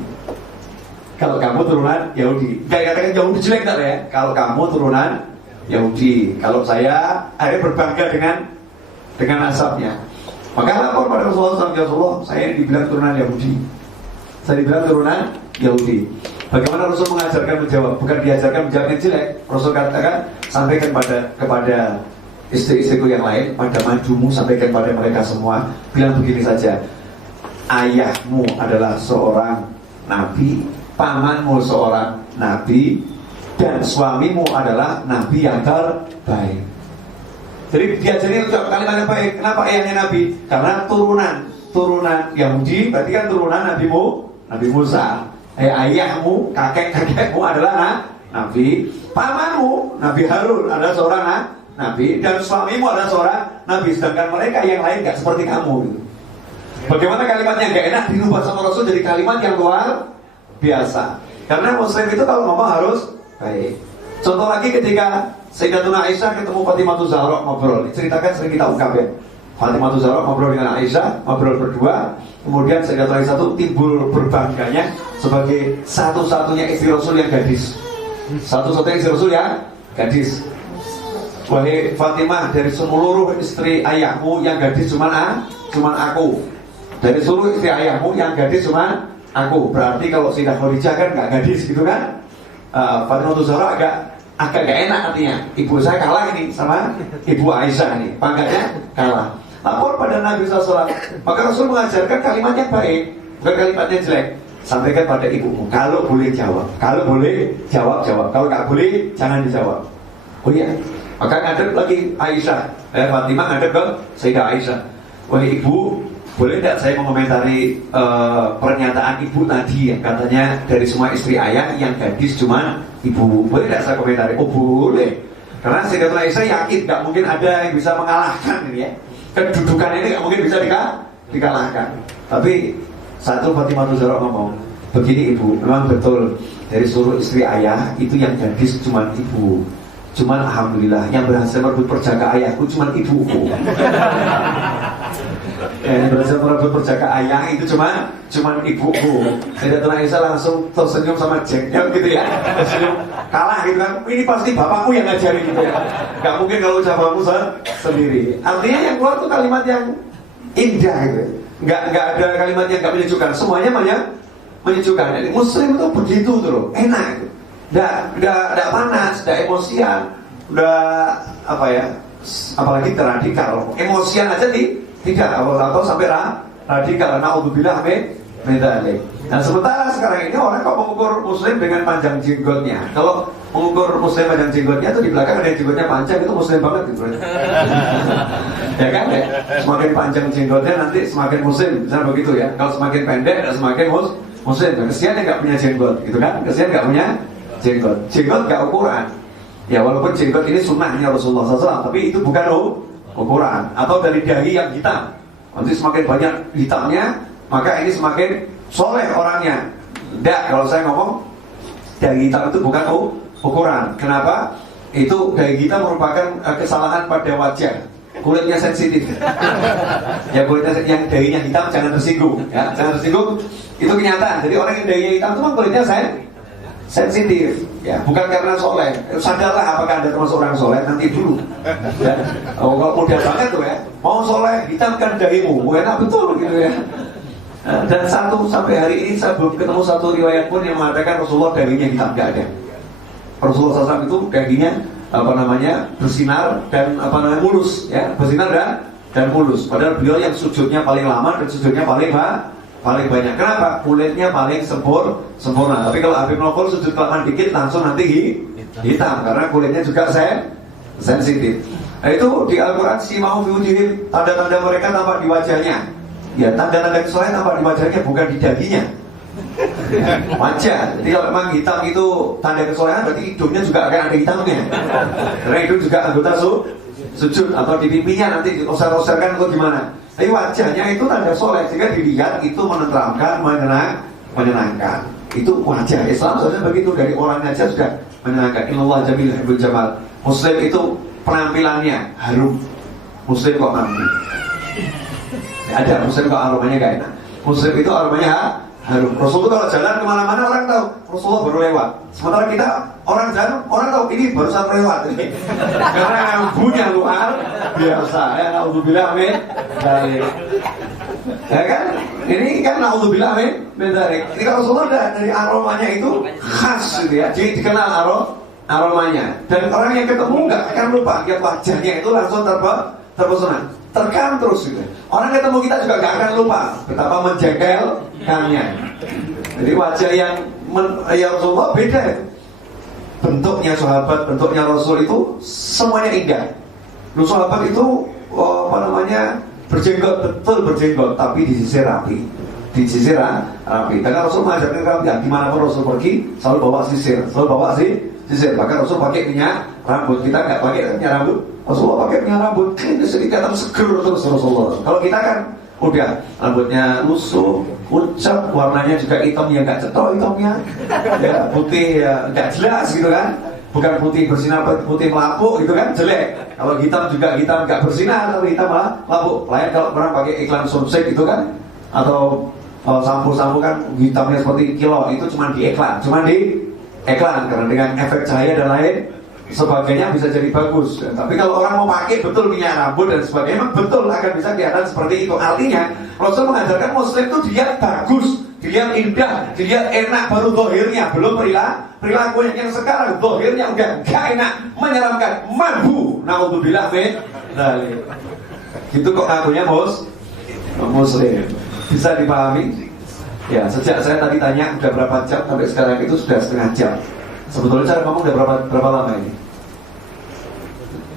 kalau kamu turunan Yahudi, kayak katakan Yahudi jelek tak ya? Kalau kamu turunan Yahudi, kalau saya akhirnya berbangga dengan nasabnya. Maka lapor pada Rasulullah SAW, saya dibilang turunan Yahudi. Saya dibilang turunan Yahudi. Bagaimana Rasul mengajarkan menjawab? Bukan diajarkan menjawab yang jelek. Rasul katakan, sampaikan kepada istri-istriku yang lain, pada majumu, sampaikan pada mereka semua. Bilang begini saja, ayahmu adalah seorang nabi, pamanmu seorang nabi, dan suamimu adalah nabi yang terbaik. Jadi diajari ucap kalimat yang baik. Kenapa ayahnya Nabi? Karena turunan Yahudi, berarti kan turunan Nabi Musa. Ayahmu, kakekmu adalah Nabi. Pamanmu, Nabi Harun adalah seorang Nabi. Dan suamimu adalah seorang Nabi. Sedangkan mereka yang lain gak seperti kamu gitu. Bagaimana kalimatnya gak enak dirubah sama Rasul jadi kalimat yang luar biasa. Karena Muslim itu kalau ngomong harus baik. Contoh lagi ketika Sayyidatuna Aisyah ketemu Fatimah Zahra ngobrol, ceritakan sering kita ungkap ya. Fatimah Zahra ngobrol dengan Aisyah, ngobrol berdua. Kemudian Sayyidatuna Aisyah itu timbul berbangganya sebagai satu-satunya istri Rasul yang gadis. Satu-satunya istri Rasul yang gadis. Wahai Fatimah, dari seluruh istri ayahmu yang gadis cuman aku. Dari seluruh istri ayahmu yang gadis cuman aku. Berarti kalau Sayyidah Khadijah kan nggak gadis gitu kan? Fatimah Zahra agak gak enak artinya. Ibu saya kalah ini sama Ibu Aisyah ini, pangkatnya kalah. Lapor pada Nabi SAW. Maka Rasul mengajarkan kalimat yang baik, bukan kalimat yang jelek. Sampaikan pada ibumu, kalau boleh jawab, kalau boleh jawab, kalau gak boleh jangan dijawab. Oh iya. Maka ngadep lagi Aisyah, Fatimah ngadep ke Sayyidah Aisyah. Wahai ibu, boleh tidak saya mengomentari pernyataan ibu tadi yang katanya dari semua istri ayah yang gadis cuma ibu? Boleh tidak saya komentari? Oh boleh. Karena Sayyidatuna Aisyah yakin gak mungkin ada yang bisa mengalahkan ini ya. Kedudukan ini gak mungkin bisa dikalahkan. Tapi satu Fatimah Zahra ngomong, begini ibu, memang betul dari seluruh istri ayah itu yang gadis cuma ibu. Cuman alhamdulillah yang berhasil merebut perjaka ayahku cuman ibuku. Yang berhasil merebut perjaka ayah itu cuman ibuku. Sayyidatuna Aisyah langsung tersenyum sama jengkel gitu ya. Tersenyum kalah gitu kan. Ini pasti bapakku yang ngajarin gitu ya. Gak mungkin kalau ucap bapakku sendiri. Artinya yang keluar tuh kalimat yang indah gitu. Gak ada kalimat yang gak menyejukkan. Semuanya menyejukkan. Jadi Muslim itu begitu tuh loh, enak gitu. Nggak panas, nggak emosian, udah apa ya, apalagi radikal, emosian aja tidak, atau sampai radikal. Naudzubillah min dzalik. Nah sementara sekarang ini orang kok mengukur Muslim dengan panjang jenggotnya. Kalau mengukur Muslim panjang jenggotnya itu di belakang ada jenggotnya panjang, itu Muslim banget gitu. Ya kan ya, semakin panjang jenggotnya nanti semakin Muslim, misalnya begitu ya. Kalau semakin pendek, semakin Muslim. Kesian yang nggak punya jenggot, gitu kan? Kesian nggak punya jenggot gak ukuran. Ya walaupun jenggot ini sunnahnya Rasulullah SAW, tapi itu bukan ukuran. Atau dari dahi yang hitam, nanti semakin banyak hitamnya, maka ini semakin soleh orangnya. Tidak, kalau saya ngomong dahi hitam itu bukan ukuran. Kenapa? Itu dahi hitam merupakan kesalahan pada wajah. Kulitnya sensitif. Ya kulitnya yang dahinya hitam jangan tersinggung. Ya, jangan tersinggung. Itu kenyataan. Jadi orang yang dahinya hitam itu kan kulitnya sensitif, ya bukan karena soleh. Sadarlah apakah anda termasuk orang soleh nanti dulu. Ya. Oh, kalau mudah banget tuh ya, mau soleh hitamkan dahimu, enak betul gitu ya. Dan sampai hari ini saya belum ketemu satu riwayat pun yang mengatakan Rasulullah dahinya hitam, nggak ada. Rasulullah SAW itu dahinya bersinar dan mulus, ya bersinar dan mulus. Padahal beliau yang sujudnya paling lama dan sujudnya paling banyak. Kenapa? Kulitnya paling sempurna. Tapi kalau Habib Novel sujud kelamaan dikit langsung nanti hitam karena kulitnya juga sensitif. Nah itu di Al-Quran simahum fi wujihim, tanda-tanda mereka tampak di wajahnya. Ya tanda-tanda kesolehan tampak di wajahnya, bukan di daginya. Wajah. Jadi kalau memang hitam itu tanda kesolehan, berarti hidungnya juga akan ada hitamnya. Karena hidung juga anggota sujud, atau di pipinya nanti roser-roserkan atau gimana. Tapi wajahnya itu tanda soleh, sehingga dilihat itu menenteramkan, menyenangkan. Itu wajah Islam sebenarnya begitu, dari orangnya aja sudah menyenangkan. Innallaha jamil yuhibbul jamal. Muslim itu penampilannya harum. Muslim kok mampu. Ya, ada Muslim kok aromanya gak enak. Muslim itu aromanya harum. Rasulullah kalau jalan kemana-mana orang tahu Rasulullah baru lewat. Sementara kita orang jalan, orang tahu ini barusan lewat. Karena punya luar biasa. Ya naudzubillah min dzalik. Ya kan? Ini kan naudzubillah min dzalik. Jadi Rasulullah dari aromanya itu khas gitu ya. Jadi dikenal aromanya. Dan orang yang ketemu nggak akan lupa lihat wajahnya itu langsung terpesona. Terekam terus gitu. Orang ketemu kita juga gak akan lupa betapa menjengkelkannya. Jadi wajah yang Rasulullah beda itu. Bentuknya sahabat, bentuknya Rasul itu semuanya indah. Lu sahabat itu berjenggot, betul berjenggot, tapi di sisi rapi. Di sisi rapi. Karena Rasul mengajarkan rapi. Dimanapun Rasul pergi selalu bawa sisir, sisir. Bahkan Rasul pakai minyak rambut. Kita nggak pakai minyak rambut. Rasulullah pakai minyak rambut. Ini sedikit seger terus Rasulullah. Kalau kita kan udah rambutnya lusuh, ucap, warnanya juga hitam ya nggak cetok hitamnya, ya putih ya nggak jelas gitu kan. Bukan putih bersinar, putih melapuk gitu kan, jelek. Kalau hitam juga hitam nggak bersinar, tapi hitam malah melapuk. Lain kalau pernah pakai iklan sunset gitu kan, atau sampo-sampo kan hitamnya seperti kilo, itu cuma di iklan karena dengan efek cahaya dan lain sebagainya bisa jadi bagus. Tapi kalau orang mau pakai betul minyak rambut dan sebagainya, memang betul akan bisa kelihatan seperti itu. Artinya Rasul mengajarkan Muslim itu dilihat bagus, dilihat indah, dilihat enak baru zahirnya, belum perilakunya. Yang sekarang zahirnya udah gak enak, menyeramkan, mampu. Naudzubillah min dzalik. Gitu kok ngakunya Muslim. Bisa dipahami? Ya, sejak saya tadi tanya udah berapa jam sampai sekarang itu sudah setengah jam. Sebetulnya cara ngomong udah berapa lama ini?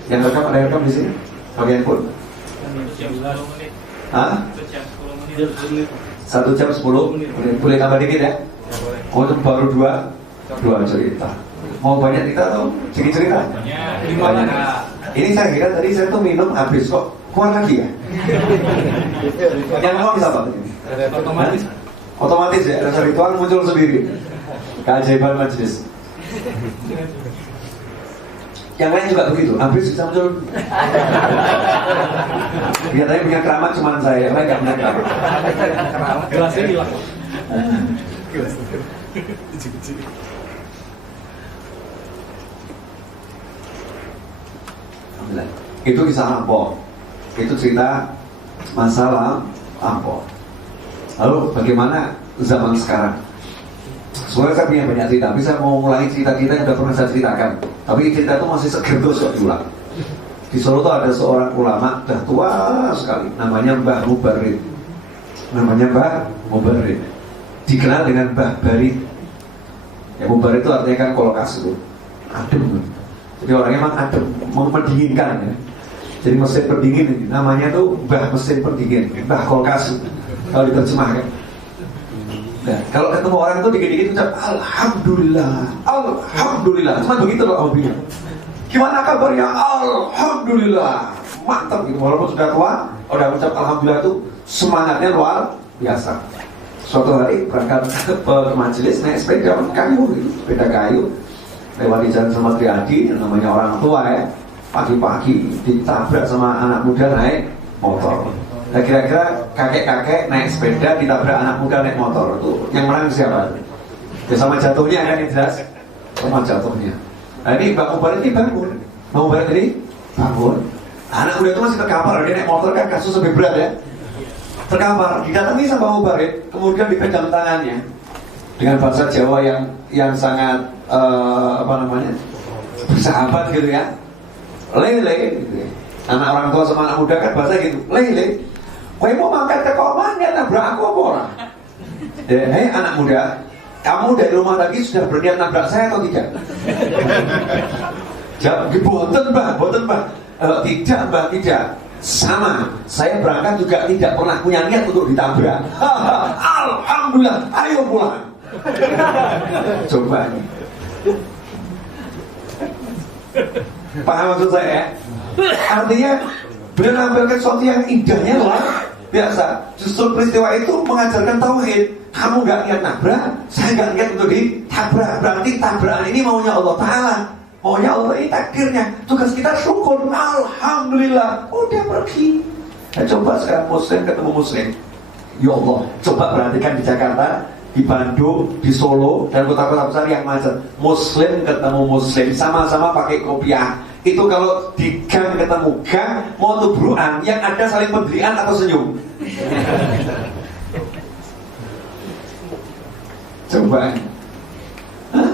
Yang rekam ada rekam di sini? Bagian pun? 1 jam 10 menit. Boleh tambah dikit ya? Oh, itu baru dua cerita. Mau banyak cerita atau sedikit cerita? Banyak. Ini saya kira tadi saya tuh minum habis kok Kuat lagi ya? Yang mau bisa apa? Otomatis. Otomatis ya, rasa ritual muncul sendiri. Keajaiban majelis. Yang lain juga begitu, habis bisa muncul. Biasanya punya keramat cuma saya, yang lain nggak punya keramat. Gelasnya hilang. Itu kisah lampau. Itu cerita masalah lampau. Lalu bagaimana zaman sekarang? Sebenarnya saya punya banyak cerita, tapi saya mau mulai cerita-cerita yang sudah pernah saya ceritakan. Tapi cerita itu masih seger terus diulang. Di Solo itu ada seorang ulama, sudah tua sekali, namanya Mbah Mubarid. Namanya Mbah Mubarid. Dikenal dengan Mbah Barid. Ya Mubarid itu artinya kan kolokas itu, adem. Jadi orangnya memang adem, mendinginkan ya. Jadi mesin pendingin ini, namanya tuh Mbah mesin pendingin, Mbah kulkas kalau diterjemahkan. Nah, kalau ketemu orang tuh dikit-dikit ucap Alhamdulillah, Alhamdulillah, cuma begitu loh hobinya. Gimana kabarnya? Alhamdulillah, mantap gitu. Walaupun sudah tua, udah ucap Alhamdulillah itu semangatnya luar biasa. Suatu hari berangkat ke majelis naik sepeda kayu, gitu. Sepeda kayu lewat di jalan sama Triadi, yang namanya orang tua ya. Pagi-pagi ditabrak sama anak muda naik motor. Nah kira-kira kakek-kakek naik sepeda ditabrak anak muda naik motor, itu yang menang siapa? Ya sama jatuhnya kan yang jelas, sama jatuhnya. Nah ini Mbak Mubarak ini bangun, Mbak Mubarak ini bangun. Anak muda itu masih terkapar, dia naik motor kan kasus lebih berat ya. Terkapar, didatangi sama Mbak Mubarak, kemudian dipegang tangannya dengan bahasa Jawa yang sangat bersahabat gitu ya. Lele gitu ya. Anak orang tua sama anak muda kan bahasa gitu. Lele, kowe mau makan ke koman ya nabrak aku apa orang? Hei anak muda, kamu dari rumah tadi sudah berniat nabrak saya atau tidak? Jawab, boten mbah. Tidak mbah, tidak. Sama, saya berangkat juga tidak pernah punya niat untuk ditabrak. Alhamdulillah, ayo pulang. Coba. Paham maksud saya ya? Artinya beliau menampilkan sesuatu yang indahnya luar biasa. Justru peristiwa itu mengajarkan tauhid. Kamu gak niat nabrak, saya gak niat untuk ditabrak. Berarti tabrakan ini maunya Allah Ta'ala, maunya Allah, ini takdirnya. Tugas kita syukur, Alhamdulillah. Udah pergi. Nah, coba sekarang muslim ketemu muslim. Ya Allah, coba perhatikan di Jakarta, di Bandung, di Solo, dan kota-kota besar yang macet. Muslim ketemu muslim, sama-sama pakai kopiah. Itu kalau di gang ketemu gang, mau tubruan, yang ada saling pendirian atau senyum? Coba. Hah?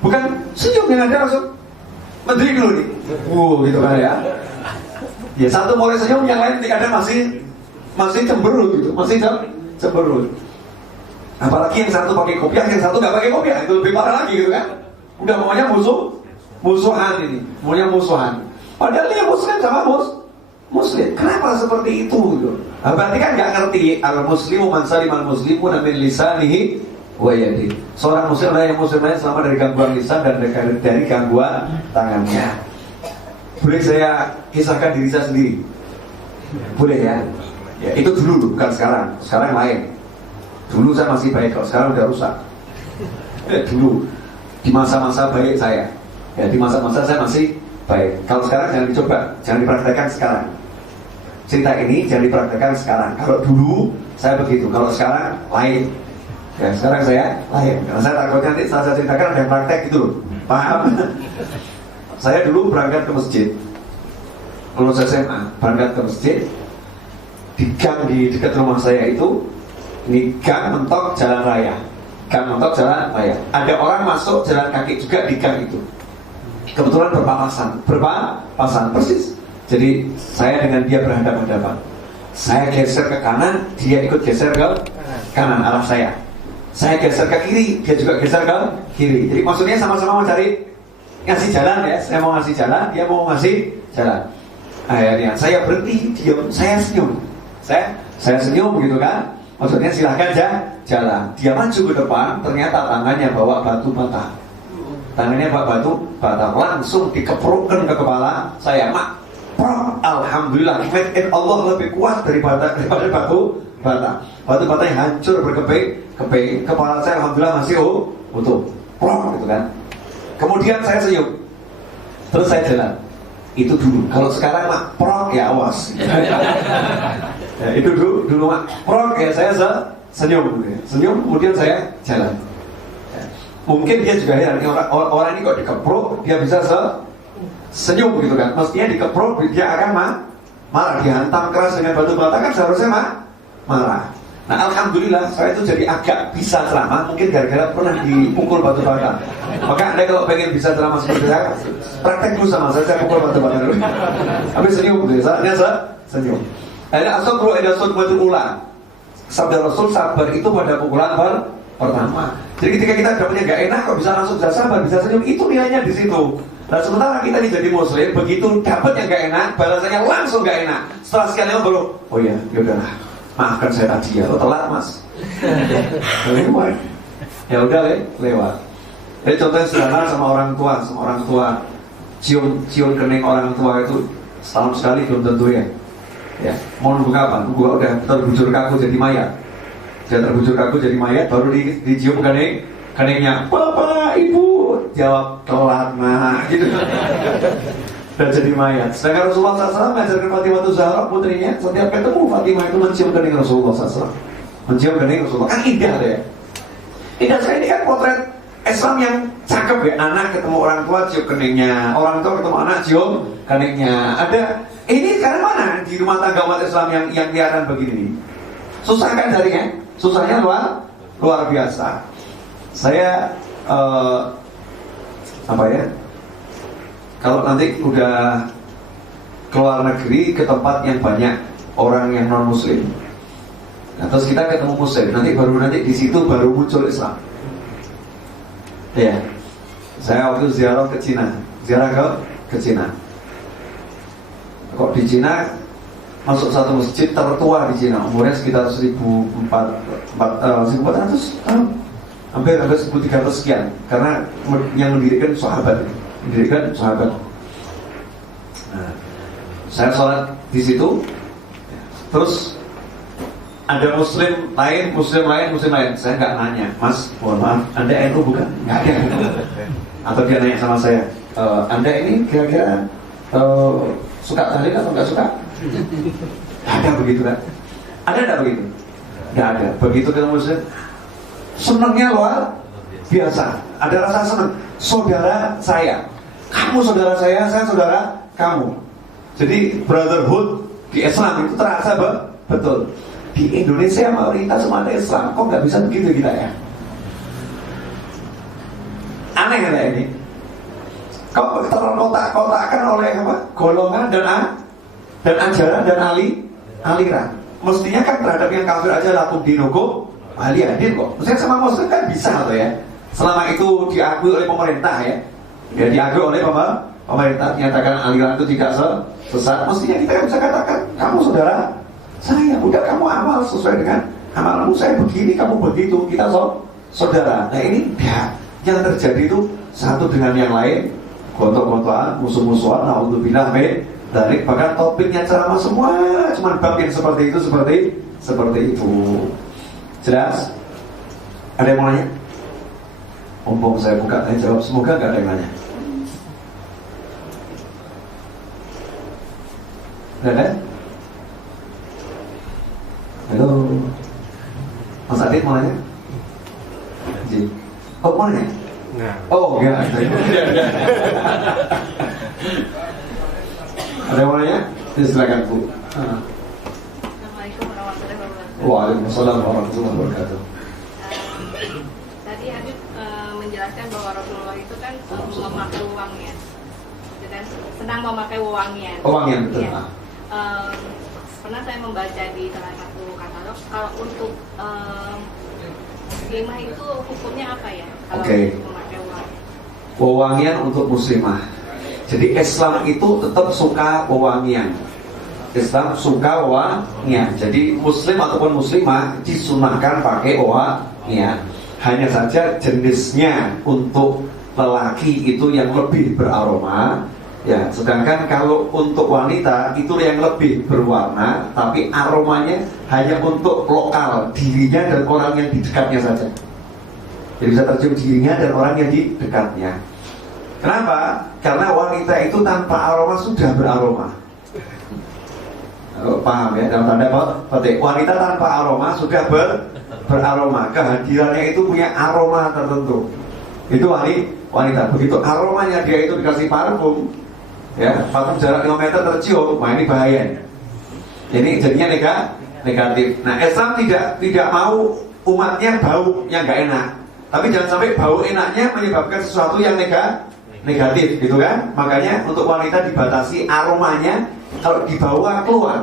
Bukan senyum yang ada langsung mendiri dulu nih. Gitu kan ya. Ya satu mulai senyum, yang lain kadang masih cemberut gitu, masih cemberut. Apalagi yang satu pakai kopiah, yang satu nggak pakai kopiah, itu lebih parah lagi gitu kan. Udah pokoknya musuhan ini, maunya musuhan. Padahal dia muslim sama muslim. Kenapa seperti itu gitu? Nah, berarti kan nggak ngerti al-muslimu man salimal muslimuna min lisanihi wa yadihi. Seorang muslim adalah yang muslim lain selama dari gangguan lisan dan dari gangguan tangannya. Boleh saya kisahkan diri saya sendiri? Boleh ya? Ya itu dulu, bukan sekarang. Sekarang lain. Dulu saya masih baik, kalau sekarang udah rusak. Dulu di masa-masa baik saya, ya di masa-masa saya masih baik. Kalau sekarang jangan dicoba, jangan dipraktekkan sekarang. Cerita ini jangan dipraktekkan sekarang. Kalau dulu saya begitu, kalau sekarang lain. Ya sekarang saya lain. Karena saya takut nanti saat saya ceritakan ada yang praktek gitu loh. Paham? Saya dulu berangkat ke masjid, lulus SMA, berangkat ke masjid. Di gang di dekat rumah saya itu, ini gang mentok jalan raya. Gang mentok jalan raya. Ada orang masuk jalan kaki juga di gang itu. Kebetulan berpapasan persis. Jadi saya dengan dia berhadapan-hadapan. Saya geser ke kanan, dia ikut geser ke kanan arah saya. Saya geser ke kiri, dia juga geser ke kiri. Jadi maksudnya sama-sama mau cari ngasih jalan ya. Saya mau ngasih jalan, dia mau ngasih jalan. Akhirnya saya berhenti, diam, saya senyum. Saya senyum gitu kan. Maksudnya silahkan jalan. Dia maju ke depan, ternyata tangannya bawa batu bata. Langsung dikeprukkan ke kepala saya. Mak, Alhamdulillah, made in Allah lebih kuat daripada batu bata. Batu bata yang hancur berkeping, kepala saya alhamdulillah masih utuh. Gitu kan. Kemudian saya senyum, terus saya jalan. Itu dulu. Kalau sekarang mak ya awas. Ya, itu dulu mak ya saya senyum, senyum kemudian saya jalan. Ya. Mungkin dia juga heran, orang ini kok dikeprok dia bisa senyum gitu kan. Mestinya dikeprok dia akan marah, dihantam keras dengan batu bata kan seharusnya marah. Nah alhamdulillah saya itu jadi agak bisa ceramah, mungkin gara-gara pernah dipukul batu bata. Maka Anda kalau pengen bisa ceramah seperti saya, praktek dulu sama saya pukul batu bata dulu. Habis senyum gitu, saatnya senyum. Akhirnya asal betul ulang. Sabda Rasul sabar itu pada pukulan pertama. Jadi ketika kita dapatnya gak enak kok bisa langsung sabar, bisa senyum, itu nilainya di situ. Nah sementara kita ini jadi muslim, begitu dapat yang gak enak, balasannya langsung gak enak. Setelah sekian lama baru, oh iya, yaudahlah, maafkan saya tadi ya, telat mas. Lewat. Ya udah lewat. Jadi contohnya sederhana sama orang tua, cium kening orang tua itu setahun sekali belum tentu ya. Ya, mau nunggu kapan? Nunggu udah terbujur kaku jadi mayat. Dia terbujur kaku jadi mayat, baru dicium keningnya. Bapak, ibu, jawab telat nah, gitu. Dan jadi mayat. Sedangkan Rasulullah SAW mengajarkan Fatimah Zahra putrinya, setiap ketemu Fatimah itu mencium kening Rasulullah SAW. Mencium kening Rasulullah, kan indah deh. Indah sekali, ini kan potret Islam yang cakep ya. Anak ketemu orang tua cium keningnya, orang tua ketemu anak cium keningnya. Ada ini sekarang mana di rumah tangga umat Islam yang kelihatan begini nih? Susah kan carinya? Susahnya luar biasa. Saya kalau nanti udah keluar negeri ke tempat yang banyak orang yang non muslim, nah, terus kita ketemu muslim, nanti di situ baru muncul Islam. Ya, saya waktu ziarah ke Cina, ke Cina. Kok di Cina masuk satu masjid tertua di Cina, umurnya sekitar 1400 tahun, hampir 1300 sekian, karena yang mendirikan sahabat. Nah, saya sholat di situ, terus ada muslim lain. Saya nggak nanya, Mas, mohon maaf, Anda NU bukan? Nggak ada. Atau dia nanya sama saya, Anda ini kira-kira suka tahlil atau nggak suka? Ada begitu kan? Ada nggak begitu? Nggak ada. Begitu ketemu muslim, senangnya luar biasa. Ada rasa senang. Saudara saya, kamu saudara saya saudara kamu. Jadi brotherhood di Islam itu terasa betul. Di Indonesia mayoritas umat Islam kok nggak bisa begitu kita ya? Aneh ya ini. Kok terkotak-kotakan oleh apa? Golongan dan ajaran dan aliran. Mestinya kan terhadap yang kafir aja lakum dinukum waliyadin kok. Maksudnya sama muslim kan bisa tuh ya. Selama itu diakui oleh pemerintah ya. Ya diakui oleh pemerintah, nyatakan aliran itu tidak sesat. Mestinya kita kan bisa katakan kamu saudara saya, udah kamu amal sesuai dengan amalmu, saya begini, kamu begitu, kita saudara. Nah ini yang terjadi itu satu dengan yang lain, gontok-gontokan, musuh-musuhan, naudzubillah min dzalik. Bahkan topiknya ceramah semua cuma bab yang seperti itu. Jelas? Ada yang mau nanya? Mumpung saya buka, saya jawab, semoga gak ada yang nanya. Gak ada? Halo, Mas Adit mau nanya? Oh mau nanya? Nah. Oh enggak. Ada yang mau nanya? Silakan Bu. Assalamualaikum warahmatullahi wabarakatuh. Waalaikumsalam warahmatullahi wabarakatuh. Tadi Habib menjelaskan bahwa Rasulullah itu kan memakai uangnya, itu kan senang memakai uangnya. Uangnya betul. Ya. Pernah saya membaca di salah satu katalog kalau untuk muslimah itu hukumnya apa ya? Kalau memakai uang. Wewangian untuk muslimah. Jadi Islam itu tetap suka wewangian. Islam suka wewangian. Jadi muslim ataupun muslimah disunahkan pakai wewangian. Hanya saja jenisnya untuk lelaki itu yang lebih beraroma, Ya, sedangkan kalau untuk wanita itu yang lebih berwarna, tapi aromanya hanya untuk lokal dirinya dan orang yang di dekatnya saja. Jadi bisa tercium dirinya dan orang yang di dekatnya. Kenapa? Karena wanita itu tanpa aroma sudah beraroma. Paham ya? Dalam tanda petik, wanita tanpa aroma sudah beraroma. Kehadirannya itu punya aroma tertentu. Itu wanita. Begitu aromanya dia itu dikasih parfum, ya, parfum jarak 5 meter tercium, wah ini bahaya. Ini jadinya negatif. Nah, Islam tidak mau umatnya bau yang nggak enak. Tapi jangan sampai bau enaknya menyebabkan sesuatu yang negatif, gitu kan? Makanya untuk wanita dibatasi aromanya. Kalau dibawa keluar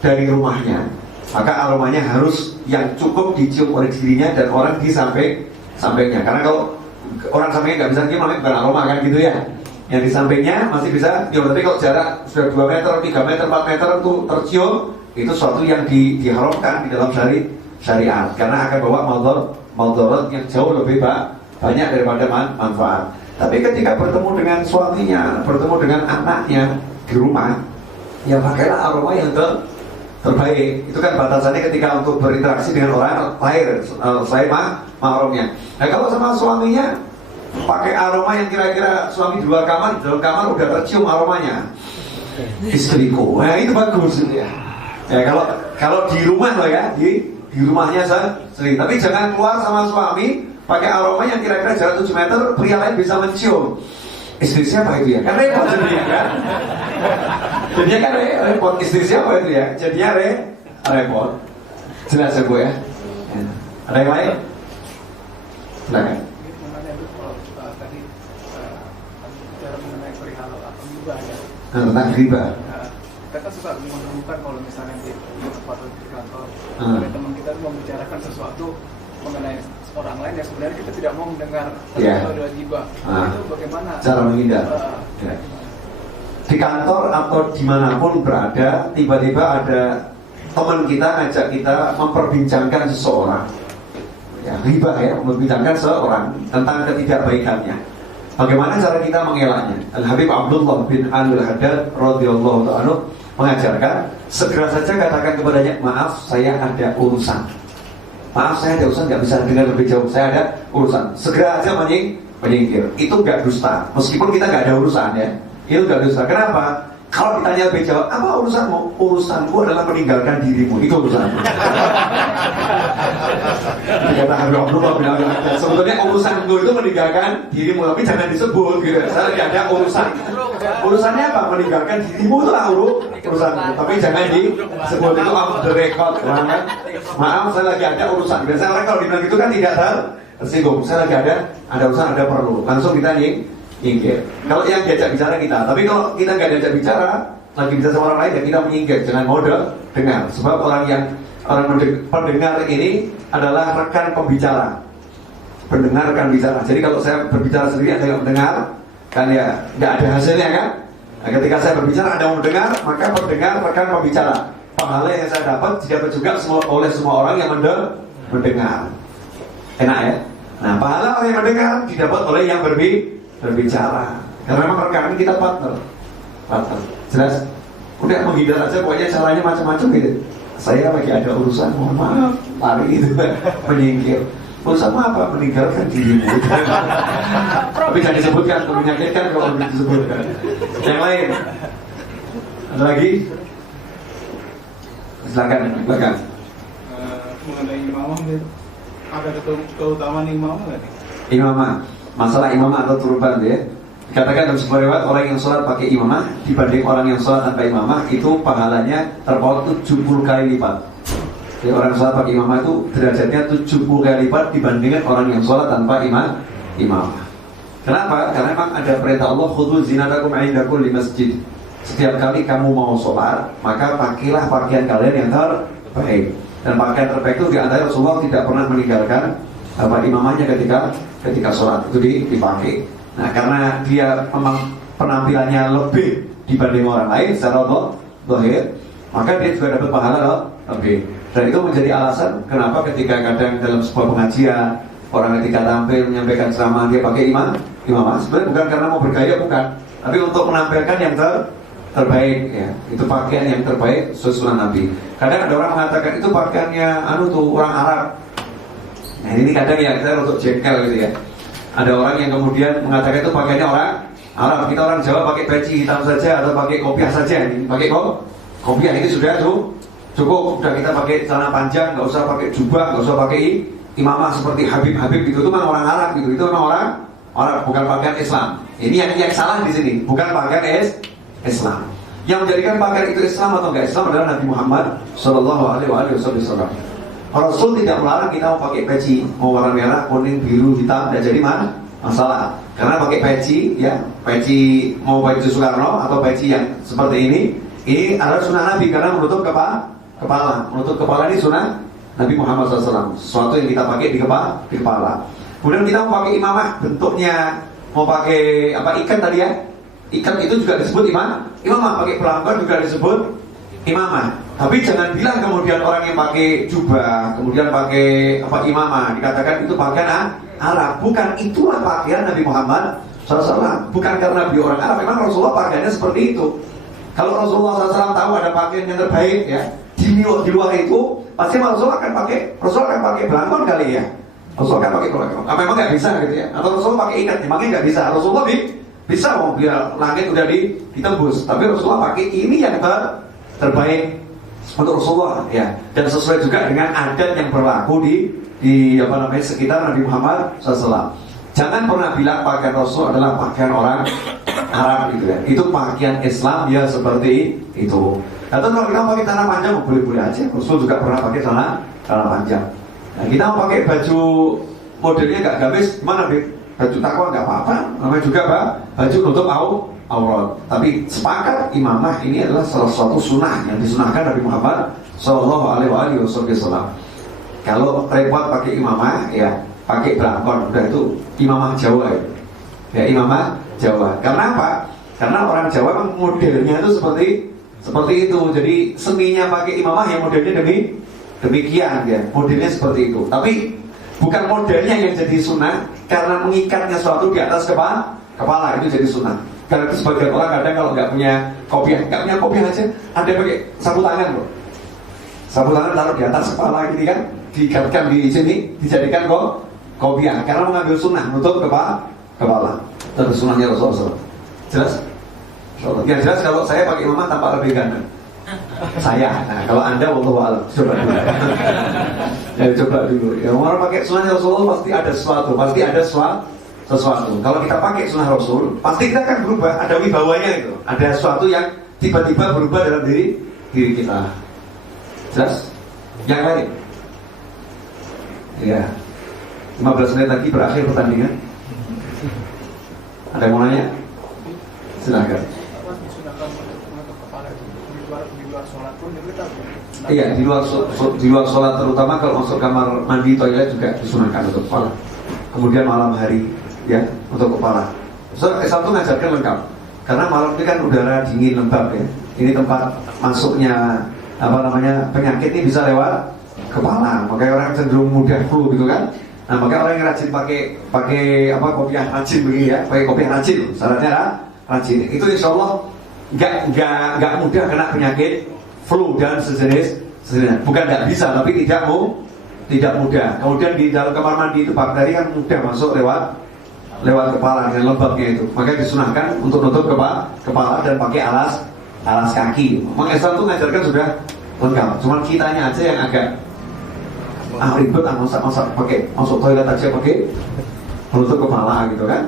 dari rumahnya, maka aromanya harus yang cukup dicium oleh dirinya dan orang di sampingnya. Karena kalau orang sampingnya nggak bisa cium, namanya bukan aroma kan, gitu ya. Yang di sampingnya masih bisa cium, tapi kalau jarak sudah 2 meter, 3 meter, 4 meter untuk tercium, itu suatu yang diharamkan di dalam syariat. Karena akan bawa madarat yang jauh lebih banyak daripada manfaat. Tapi ketika bertemu dengan suaminya, bertemu dengan anaknya di rumah, ya pakailah aroma yang terbaik. Itu kan batasannya ketika untuk berinteraksi dengan orang lain selain mahramnya. Nah, kalau sama suaminya pakai aroma yang kira-kira suami di luar kamar, di dalam kamar udah tercium aromanya, istriku. Nah, itu bagus ya. Ya, kalau di rumah loh ya, di rumahnya sendiri. Tapi jangan keluar sama suami pakai aroma yang kira-kira jarak 7 meter, pria lain bisa mencium. Istri siapa itu ya? Kan repot jadinya kan? Jadinya kan repot. Istri siapa itu ya? Jadinya repot. Jelas ya Bu ya? Ada yang lain? Silakan. Tadi bicara mengenai perihal atau riba ya. Tentang riba. Kita suka menemukan kalau misalnya di tempat di kantor, ada teman kita membicarakan sesuatu mengenai orang lain yang sebenarnya kita tidak mau mendengar sesuatu dari riba. Itu bagaimana cara menghindar? Ya. Di kantor atau dimanapun berada, tiba-tiba ada teman kita ngajak kita memperbincangkan seseorang, ya, riba ya, memperbincangkan seseorang tentang ketidakbaikannya. Bagaimana cara kita mengelaknya? Al-Habib Abdullah bin Al-Haddad radhiyallahu ta'ala mengajarkan, segera saja katakan kepadanya, maaf saya ada urusan. Maaf saya ada urusan, nggak bisa dengar lebih jauh, saya ada urusan. Segera aja menyingkir. Itu nggak dusta, meskipun kita nggak ada urusan ya. Itu nggak dusta. Kenapa? Kalau ditanya lebih jauh, apa urusanmu? Urusanku adalah meninggalkan dirimu. Itu urusanmu. Kata Habib Abdullah bin Al-Haddad, sebetulnya urusanku itu meninggalkan dirimu, tapi jangan disebut gitu. Saya lagi ada urusan. Urusannya apa? Meninggalkan dirimu itulah urusanku, tapi jangan disebut. Itu off the record. Maaf, saya lagi ada urusan. Biasanya orang kalau dibilang itu kan tidak tersinggung. Saya lagi ada urusan, ada perlu. Langsung kita nyingkir. Kalau yang diajak bicara kita, tapi kalau kita nggak diajak bicara, lagi bicara sama orang lain, ya kita menyingkir. Jangan modal dengar. Sebab orang pendengar ini adalah rekan pembicara. Pendengar rekan bicara. Jadi kalau saya berbicara sendiri, ada yang mendengar, kan ya nggak ada hasilnya kan. Nah, ketika saya berbicara ada yang mendengar, maka pendengar rekan pembicara. Pahala yang saya dapat didapat juga oleh semua orang yang mendengar. Enak ya. Nah, pahala orang yang mendengar didapat oleh yang berbicara. Karena memang rekan kita partner. Jelas? Udah menghindar aja, pokoknya caranya macam-macam gitu. Saya lagi ada urusan, mohon maaf, lari gitu, menyingkir. Urusan apa? Meninggalkan dirimu. Tapi jangan disebutkan, menyakitkan kalau disebutkan. Yang lain? Ada lagi? Silakan. Mengenai imamah, ada keutamaan imamah nggak nih? Imamah, masalah imamah atau turban ya. Dikatakan dalam sebuah riwayat, orang yang sholat pakai imamah dibanding orang yang sholat tanpa imamah itu pahalanya terpaut 70 kali lipat. Jadi orang sholat pakai imamah itu derajatnya 70 kali lipat dibandingkan orang yang sholat tanpa imamah. Kenapa? Karena memang ada perintah Allah, khudhu zinatakum 'inda kulli masjid. Setiap kali kamu mau sholat, maka pakailah pakaian kalian yang terbaik. Dan pakaian terbaik itu diantara Rasulullah tidak pernah meninggalkan imamahnya ketika sholat itu dipakai. Nah, karena dia memang penampilannya lebih dibanding orang lain secara zahir, maka dia juga dapat pahala lebih. Dan itu menjadi alasan kenapa ketika kadang dalam sebuah pengajian orang ketika tampil menyampaikan ceramah dia pakai imamah, sebenarnya bukan karena mau bergaya, bukan, tapi untuk menampilkan yang terbaik ya. Itu pakaian yang terbaik sesuai Nabi. Kadang ada orang mengatakan itu pakaiannya orang Arab. Nah ini kadang ya kita untuk jengkel gitu ya. Ada orang yang kemudian mengatakan itu pakaiannya orang Arab. Kita orang Jawa pakai peci hitam saja atau pakai kopiah saja. Ini pakai kopiah ini sudah cukup. Sudah kita pakai celana panjang, nggak usah pakai jubah, nggak usah pakai imamah seperti Habib gitu. Itu memang orang Arab gitu. Itu memang orang Arab, bukan pakaian Islam. Ini yang salah di sini, bukan pakaian Islam. Yang menjadikan pakaian itu Islam atau enggak Islam adalah Nabi Muhammad Shallallahu Alaihi Wasallam. Rasul tidak melarang kita mau pakai peci, mau warna merah, kuning, biru, hitam, tidak jadi masalah. Karena pakai peci, ya peci mau baju Soekarno atau peci yang seperti ini adalah sunnah Nabi karena menutup kepala. Menutup kepala ini sunnah Nabi Muhammad SAW. Sesuatu yang kita pakai di kepala. Kemudian kita mau pakai imamah, bentuknya mau pakai ikan tadi ya. Ikan itu juga disebut imamah, pakai pelanggan juga disebut imamah. Tapi jangan bilang kemudian orang yang pakai jubah, kemudian pakai imamah, dikatakan itu pakaian Arab. Bukan, itulah pakaian Nabi Muhammad SAW. Bukan karena beliau orang Arab, memang Rasulullah pakaiannya seperti itu. Kalau Rasulullah SAW tahu ada pakaian yang terbaik ya, di luar itu pasti Rasulullah akan pakai belangkon kali ya. Rasulullah akan pakai belangkon. Memang nggak bisa gitu ya. Atau Rasulullah pakai ikat, memangnya nggak bisa. Rasulullah bisa mau biar langit udah ditembus, tapi Rasulullah pakai ini yang terbaik untuk Rasulullah ya, dan sesuai juga dengan adat yang berlaku di sekitar Nabi Muhammad SAW. Jangan pernah bilang pakaian Rasul adalah pakaian orang Arab gitu ya. Itu pakaian Islam ya seperti itu. Atau kalau kita pakai celana panjang boleh-boleh aja. Rasul juga pernah pakai celana panjang. Nah, kita mau pakai baju modelnya nggak gamis, gimana Beb? Baju takwa nggak apa-apa, namanya juga baju untuk aurat. Tapi sepakat imamah ini adalah salah satu sunnah yang disunahkan Nabi Muhammad Shallallahu Alaihi Wasallam. Kalau repot pakai imamah ya pakai belangkon, udah itu imamah Jawa ya imamah Jawa. Karena apa? Karena orang Jawa memang modelnya itu seperti itu. Jadi seninya pakai imamah yang modelnya demikian ya, modelnya seperti itu. Tapi bukan modelnya yang jadi sunnah, karena mengikatnya suatu di atas kepala itu jadi sunnah. Karena itu sebagian orang kadang kalau nggak punya kopiah aja, ada pakai sapu tangan loh. Sapu tangan taruh di atas kepala gini kan, diikatkan di sini, dijadikan kopiah. Karena mengambil sunnah, nutup kepala. Terus sunnahnya Rasulullah. Jelas? Yang jelas kalau saya pakai imamah tanpa lebih ganteng. Saya, nah kalau Anda wallahu a'lam, coba dulu. Ya coba dulu. Ya orang pakai sunnah Rasulullah pasti ada sesuatu. Kalau kita pakai sunnah Rasul, pasti kita akan berubah. Ada wibawanya itu. Ada sesuatu yang tiba-tiba berubah dalam diri kita. Jelas? Yang lain? Ya. 15 menit lagi berakhir pertandingan. Ada yang mau nanya? Silakan. Iya, di luar sholat terutama kalau masuk kamar mandi toilet juga disunahkan untuk kepala. Kemudian malam hari ya untuk kepala. Islam itu ngajarkan lengkap. Karena malam ini kan udara dingin lembab ya. Ini tempat masuknya penyakit ini bisa lewat kepala. Makanya orang cenderung mudah flu gitu kan. Nah makanya orang yang rajin pakai kopiah rajin begini ya, pakai kopiah rajin. Syaratnya rajin. Itu insya Allah nggak mudah kena penyakit flu dan sejenisnya. Bukan nggak bisa, tapi tidak mudah. Kemudian di dalam kamar mandi itu bakteri kan mudah masuk lewat kepala dengan lembabnya itu. Makanya disunahkan untuk nutup kepala dan pakai alas kaki. Memang Islam itu mengajarkan sudah lengkap. Cuma kitanya aja yang agak ribet, masa pakai masuk toilet aja pakai menutup kepala gitu kan.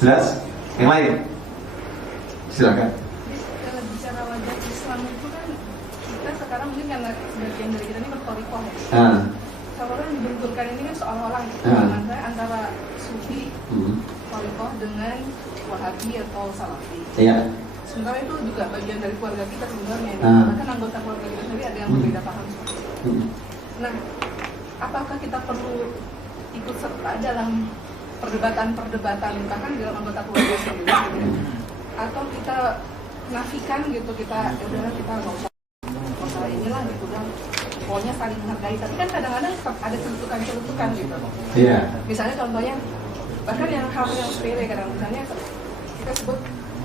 Jelas? Yang lain? Silakan. Kalau bicara wajah Islam itu kan kita sekarang mungkin karena sebagian dari kita ini bertorikoh ya. Kalau orang dibenturkan ini kan seolah-olah saya antara sufi, torikoh dengan wahabi atau salafi. Iya. Sementara itu juga bagian dari keluarga kita sebenarnya. Karena kan anggota keluarga kita sendiri ada yang berbeda paham seperti itu. Nah, apakah kita perlu ikut serta dalam perdebatan bahkan dalam anggota keluarga sendiri? Atau kita nafikan gitu, kita udahlah kita nggak usah masalah inilah gitu kan, pokoknya saling menghargai. Tapi kan kadang-kadang ada celutukan gitu. Misalnya contohnya bahkan yang hal yang sepele kadang misalnya kita sebut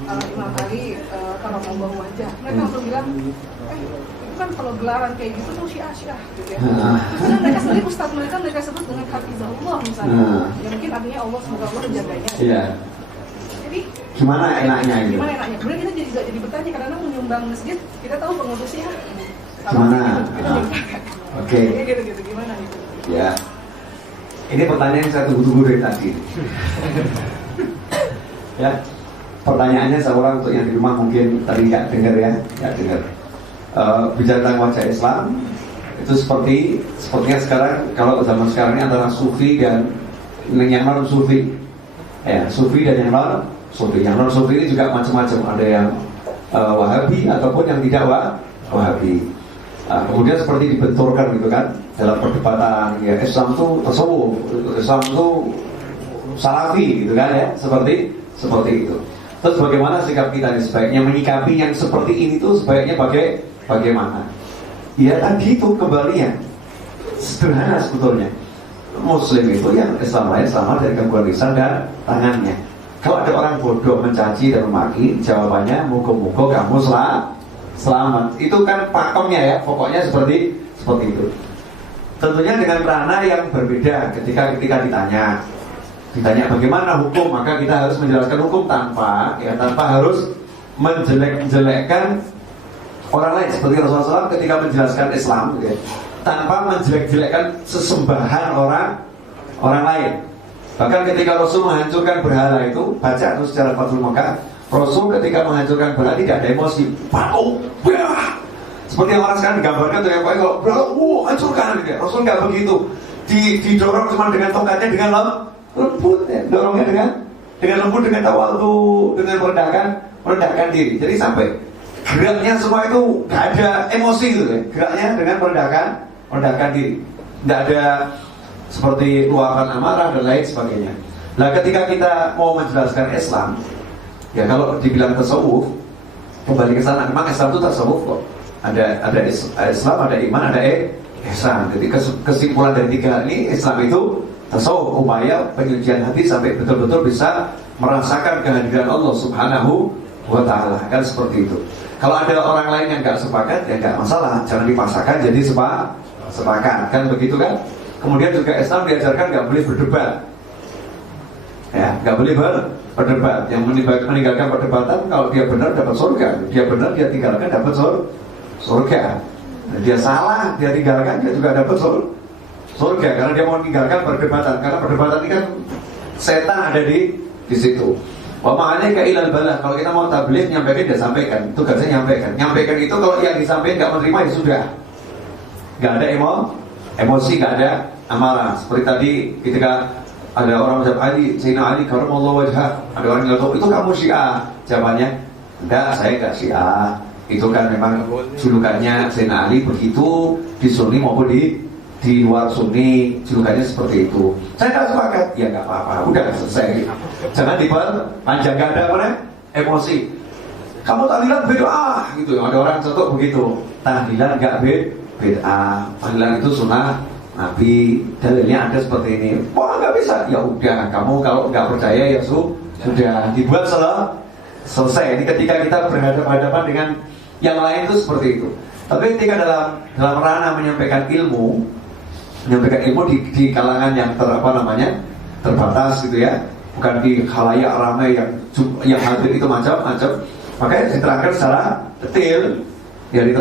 Imam Ali kalau mau bawa wajah, mereka langsung bilang, itu kan kalau gelaran kayak gitu tuh syiah gitu ya. Karena mereka sendiri ustadz mereka sebut dengan hafizahullah misalnya. Ya mungkin artinya Allah semoga Allah menjaganya. Iya. Jadi gimana enaknya itu? Gimana enaknya? Kemudian kita jadi bertanya karena menyumbang masjid, kita tahu pengurusnya gimana? Oke. Gitu gimana gitu? Ya. Ini pertanyaan yang saya tunggu-tunggu dari tadi. Ya. Pertanyaannya seorang untuk yang di rumah mungkin tadi nggak dengar ya, nggak dengar. Bicara tentang wajah Islam itu sepertinya sekarang kalau zaman sekarang ini antara sufi dan yang non sufi, ya sufi dan yang non sufi. Yang non sufi ini juga macam-macam, ada yang wahabi ataupun yang tidak wahabi. Kemudian seperti dibenturkan gitu kan dalam perdebatan ya, Islam itu tasawuf, Islam itu salafi gitu kan ya, seperti itu. Terus bagaimana sikap kita ini sebaiknya menyikapi yang seperti ini tuh sebaiknya bagaimana? Ya tadi itu kembalinya sederhana sebetulnya. Muslim itu yang Islam lain sama dari gangguan lisan dan tangannya. Kalau ada orang bodoh mencaci dan memaki, jawabannya moga-moga kamu selamat. Itu kan pakemnya ya, pokoknya seperti itu. Tentunya dengan ranah yang berbeda ketika ditanya bagaimana hukum, maka kita harus menjelaskan hukum tanpa harus menjelek-jelekkan orang lain. Seperti Rasulullah SAW ketika menjelaskan Islam gitu ya, tanpa menjelek-jelekkan sesembahan orang lain. Bahkan ketika Rasul menghancurkan berhala itu, baca terus secara Fathul Mekah, Rasul ketika menghancurkan berhala tidak ada emosi, patung, seperti yang orang sekarang digambarkan tuh ya, kalau berhala, hancurkan gitu ya. Rasul nggak begitu, didorong cuma dengan tongkatnya dengan lembut ya, dorongnya dengan lembut, dengan tawadhu, dengan merendahkan diri. Jadi sampai geraknya semua itu nggak ada emosi gitu ya, geraknya dengan merendahkan diri, nggak ada seperti luapan amarah dan lain sebagainya. Nah ketika kita mau menjelaskan Islam, ya kalau dibilang tasawuf, kembali ke sana, memang Islam itu tasawuf kok. Ada Islam, ada iman, ada ihsan. Jadi kesimpulan dari tiga ini, Islam itu tasawuf, upaya penyucian hati sampai betul-betul bisa merasakan kehadiran Allah Subhanahu wa ta'ala. Kan seperti itu. Kalau ada orang lain yang nggak sepakat, ya nggak masalah, jangan dipaksakan jadi sepakat, kan begitu kan. Kemudian juga Islam diajarkan nggak boleh berdebat, ya nggak boleh berdebat. Yang meninggalkan perdebatan, kalau dia benar dapat surga, dia benar dia tinggalkan dapat surga. Nah, dia salah dia tinggalkan, dia juga dapat surga, karena dia mau meninggalkan perdebatan. Karena perdebatan ini kan setan ada di situ. Wa ma'alika ilal balah. Kalau kita mau tabligh, nyampaikan dia sampaikan, tugasnya nyampaikan itu. Kalau yang disampaikan nggak menerima ya sudah, nggak ada emosi, nggak ada amarah. Seperti tadi ketika ada orang menjawab Sayyidina Ali karamallahu wajhah, ada orang yang tahu itu kamu Syiah. Jawabannya, enggak, saya enggak Syiah. Itu kan memang julukannya Sayyidina Ali begitu di Sunni maupun di luar Sunni, julukannya seperti itu. Saya nggak sepakat, ya nggak apa-apa, udah selesai. Jangan diperpanjang, nggak ada emosi. Kamu tahlilan bid'ah gitu, ada orang contoh begitu. Tahlilan nggak bid'ah, tahlilan itu sunnah Nabi, dalilnya ada seperti ini. Wah nggak bisa, ya udah, kamu kalau nggak percaya ya sudah dibuat selesai. Ini ketika kita berhadapan dengan yang lain itu seperti itu. Tapi ketika dalam ranah menyampaikan ilmu di kalangan yang terbatas gitu ya, bukan di khalayak ramai yang hadir itu macam-macam, makanya diterangkan secara detail, dari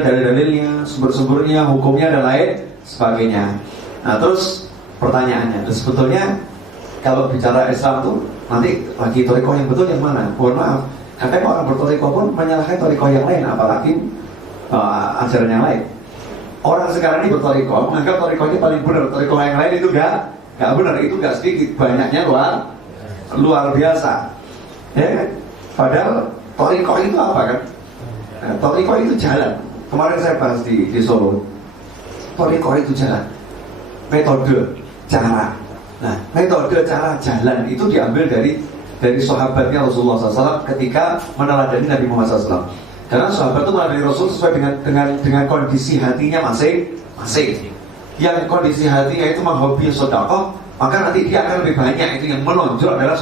dalilnya, sumber-sumbernya, hukumnya dan lain sebagainya. Nah terus pertanyaannya, sebetulnya kalau bicara Islam tuh nanti lagi thariqah yang betul yang mana? Mohon maaf, kadang orang berthariqah pun menyalahkan thariqah yang lain, apalagi ajaran yang lain. Orang sekarang ini berthariqah menganggap thariqahnya paling benar, thariqah yang lain itu nggak benar, itu nggak sedikit, banyaknya luar biasa. Ya, padahal thariqah itu apa kan? Nah, thariqah itu jalan. Kemarin saya bahas di Solo. Thariqah itu jalan, metode, cara. Nah, metode cara jalan itu diambil dari sahabatnya Rasulullah SAW ketika meneladani Nabi Muhammad SAW. Karena sahabat itu meneladani Rasul sesuai dengan kondisi hatinya masing-masing. Yang kondisi hatinya itu menghobi sedekah, maka nanti dia akan lebih banyak, itu yang menonjol adalah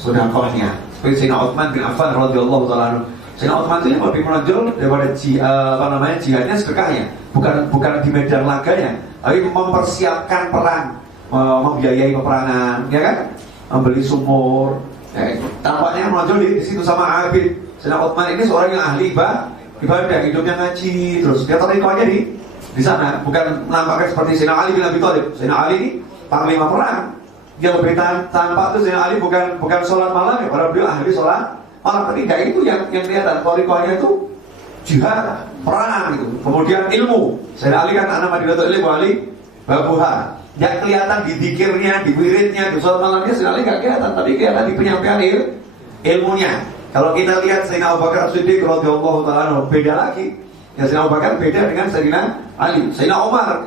sedekahnya. seperti Sayyidina Utsman bin Affan radhiyallahu taala anhu. Sayyidina Utsman itu yang lebih menonjol daripada jihadnya sedekahnya, bukan di medan laganya, tapi mempersiapkan perang, membiayai peperangan, ya kan, membeli sumur. Tampaknya menonjol di situ sama Abid. Sayyidina Utsman ini seorang yang ahli ibadah, hidupnya ngaji, terus dia tarekohnya di sana, bukan menampakkan seperti Sayyidina Ali bin Abi Thalib. Sayyidina Ali ini panglima perang, dia lebih tampak tuh Sayyidina Ali bukan sholat malam ya, padahal beliau ahli sholat malam. Tapi enggak itu yang kelihatan, tarekohnya itu jihad, perang gitu. Kemudian ilmu, Sayyidina Ali kan anak Madinatul Ilmi wali babuha. Yang kelihatan di zikirnya, di wiridnya, di sholat malamnya Sayyidina Ali enggak kelihatan, tapi kelihatan di penyampaian ilmunya. Kalau kita lihat Sayyidina Abu Bakar Siddiq radhiyallahu taala beda lagi. Ya Sayyidina Abu Bakar beda dengan Sayyidina Ali. Sayyidina Umar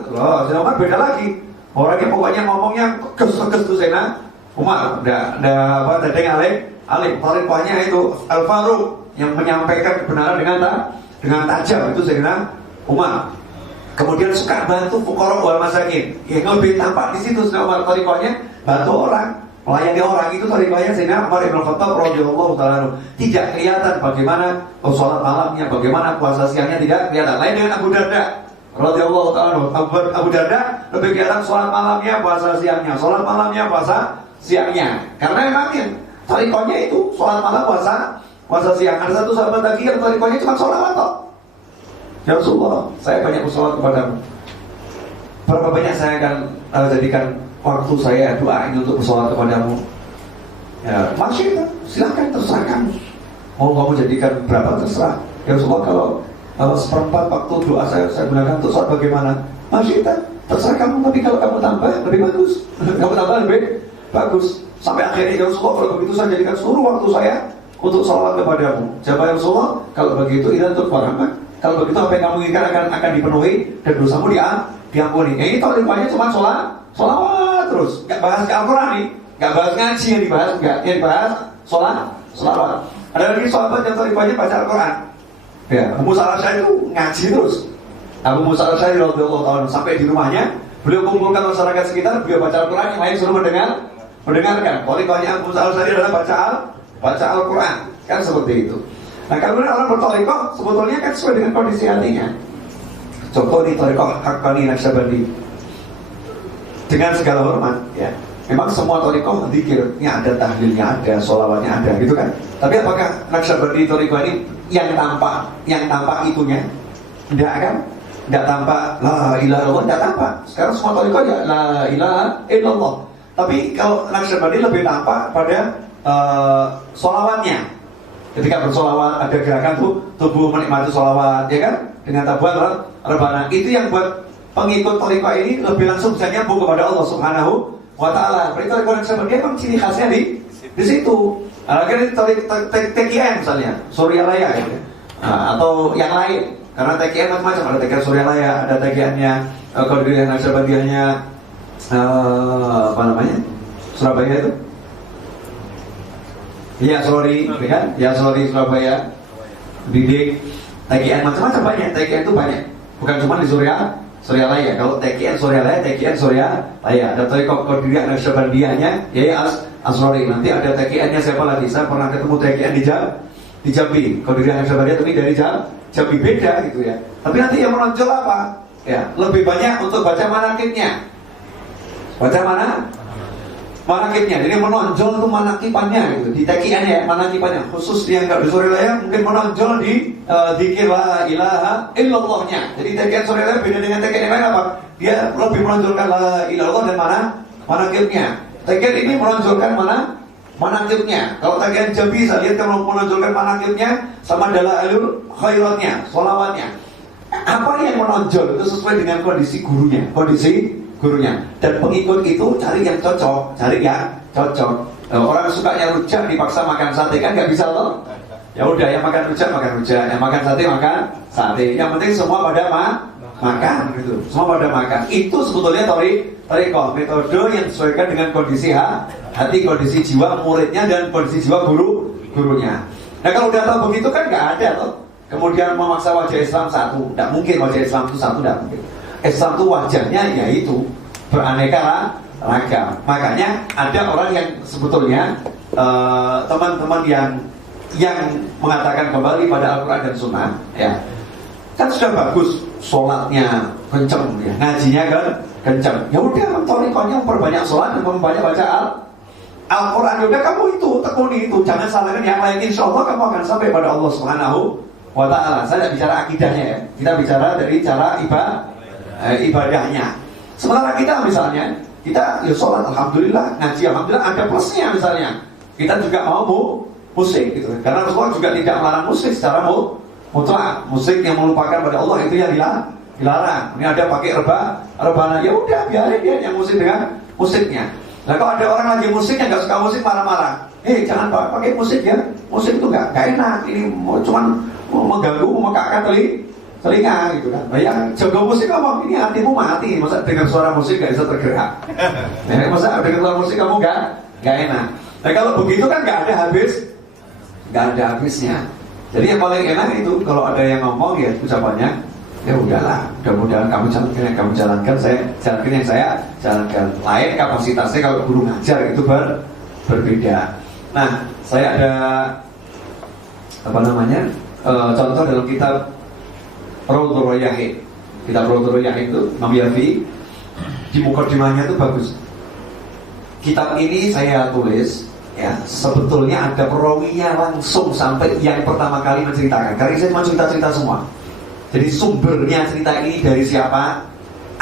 beda lagi. Orangnya pokoknya ngomongnya kes-kes tuh Sayyidina Umar. Ada yang alim. Tarekohnya itu Al-Faruq yang menyampaikan kebenaran dengan tajam, itu Sayyidina Umar. Kemudian suka bantu fuqara wal masakin. Yang lebih tampak di situ Sayyidina Umar, tarekohnya bantu orang, melayani orang, itu tarekohnya Sayyidina Umar Ibn Khattab radhiyallahu taala. Tidak kelihatan bagaimana sholat malamnya, bagaimana puasa siangnya, tidak kelihatan. Lain dengan Abu Darda radhiyallahu taala. Abu Darda lebih kelihatan sholat malamnya, puasa siangnya, sholat malamnya, puasa siangnya. Karena emangnya tarekohnya itu sholat malam, puasa siang. Ada satu sahabat lagi yang tarekohnya cuma sholat toh. Ya Rasulullah, saya banyak bersolawat kepadamu. Berapa banyak saya akan jadikan waktu saya doain untuk bersolawat kepadamu. Ya, masih silahkan, terserah kamu. Mau kamu jadikan berapa terserah. Ya Rasulullah, kalau seperempat waktu doa saya gunakan untuk sholat bagaimana? Masih terserah kamu, tapi kalau kamu tambah lebih bagus. Kamu tambah lebih bagus. Sampai akhirnya ya Rasulullah, kalau begitu saya jadikan seluruh waktu saya untuk sholawat kepadamu. Jawab ya Rasulullah, kalau begitu itu untuk warahmat. Kalau begitu apa yang kamu inginkan akan dipenuhi dan dosamu diampuni. Ini tarekohnya cuma sholawat terus, nggak bahas Al-Quran nih, nggak bahas ngaji yang dibahas sholawat. Ada lagi sahabat yang tarekohnya baca Al-Quran. Ya, Abu Musa al-Asy'ari itu ngaji terus. Abu Musa al-Asy'ari radhiyallahu ta'ala sampai di rumahnya, beliau kumpulkan masyarakat sekitar, beliau baca Al-Quran, yang lain suruh mendengarkan. Tarekohnya Abu Musa al-Asy'ari adalah baca Al-Quran, kan seperti itu. Nah, kalau orang bertarekoh sebetulnya kan sesuai dengan kondisi hatinya. Contoh di tarekoh Haqqani Naqsyabandi, dengan segala hormat, ya. Memang semua tarekoh zikirnya ada, tahlilnya ada, sholawatnya ada, gitu kan. Tapi apakah Naqsyabandi tarekoh ini yang tampak itunya? Tidak kan? Tidak tampak la ilaha illallah, tidak tampak. Sekarang semua tarekoh ya la ilaha illallah. Tapi kalau Naqsyabandi lebih tampak pada sholawatnya. Ketika bersolawat ada gerakan tubuh menikmati solawat, ya kan, dengan tabuhan rebana. Itu yang buat pengikut tarekoh ini lebih langsung bisa nyambung kepada Allah Subhanahu wa Ta'ala. Berarti tarekoh Naqsyabandiyah memang ciri khasnya di situ. Akhirnya TKN misalnya Suryalaya, ya, atau yang lain. Karena TKN macam-macam, ada TKN Suryalaya, ada TKN-nya Qadiriyah Naqsyabandiyahnya Surabaya itu. Ya Sorry, kan? Ya Sorry Surabaya, Didik, TKN macam-macam banyak. TKN itu banyak, bukan cuma di Suryalaya. Kalau TKN Suryalaya, TKN Suryalaya. Ada tarekoh Qadiriyah Naqsyabandiyahnya, ya Asrori. Nanti ada TKN-nya siapa lagi? Saya pernah ketemu TKN di Jambi. Qadiriyah Naqsyabandiyah tapi dari Jambi, beda gitu ya. Tapi nanti yang menonjol apa? Ya, lebih banyak untuk baca manaqibnya. Baca manaqibnya, jadi menonjol itu manaqibannya gitu. Di TKN ya, manaqibannya. Khusus yang di Suryalaya mungkin menonjol di dzikir la ilaha illallahnya. Jadi TKN Suryalaya beda dengan TKN yang lain apa? Dia lebih menonjolkan la ilaha illallah dan manaqibnya. TKN ini menonjolkan manaqibnya. Kalau TKN Jambi saya lihat kalau menonjolkan manaqibnya sama dalailul khairatnya, sholawatnya. Apa yang menonjol itu sesuai dengan kondisi gurunya. Dan pengikut itu cari yang cocok. Orang sukanya rujak dipaksa makan sate kan nggak bisa loh. Ya udah, yang makan rujak, yang makan sate makan sate. Yang penting semua pada makan gitu. Semua pada makan. Itu sebetulnya tarekoh, metode yang disesuaikan dengan kondisi hati, kondisi jiwa muridnya dan kondisi jiwa gurunya. Nah kalau udah tahu begitu kan nggak ada loh. Kemudian memaksa wajah Islam satu, tidak mungkin wajah Islam itu satu, tidak mungkin. Islam itu wajahnya yaitu beraneka beragam. Makanya ada orang yang sebetulnya teman-teman yang mengatakan kembali pada Al-Quran dan Sunnah, ya kan sudah bagus, sholatnya kenceng, ya, ngajinya kan kenceng. Ya udah, torikonya perbanyak sholat dan memperbanyak baca Al-Quran. Udah kamu itu tekuni itu, jangan salahkan yang lain. Insya Allah kamu akan sampai pada Allah Subhanahu wa Ta'ala. Saya tidak bicara akidahnya ya, kita bicara dari cara ibadahnya. Sementara kita misalnya, kita ya sholat alhamdulillah, ngaji alhamdulillah, ada plusnya misalnya. Kita juga mau musik gitu, karena Rasulullah juga tidak melarang musik secara mutlak. Musik yang melupakan pada Allah itu yang dilarang. Ini ada pakai rebana, ya udah biarin dia yang musik dengan musiknya. Nah kalau ada orang lagi musik yang nggak suka musik marah-marah, jangan pakai musik ya, musik itu nggak enak, ini cuman mengganggu, memekakkan telinga gitu kan. Nah yang jago musik ngomong, ini hatimu mati, masa dengar suara musik nggak bisa tergerak, masa dengar suara musik kamu nggak enak. Nah kalau begitu kan nggak ada habisnya. Jadi yang paling enak itu kalau ada yang ngomong ya ucapannya, ya udahlah, mudah-mudahan kamu jalankan, saya jalankan yang saya jalankan. Lain kapasitasnya kalau guru ngajar itu berbeda. Nah, saya ada contoh dalam kitab Rawdhur Rayyahin. Kitab Rawdhur Rayyahin itu Imam Yafi di mukadimahnya itu bagus. Kitab ini saya tulis, ya sebetulnya ada perawinya langsung sampai yang pertama kali menceritakan. Karena saya cuma cerita semua. Jadi sumbernya cerita ini dari siapa,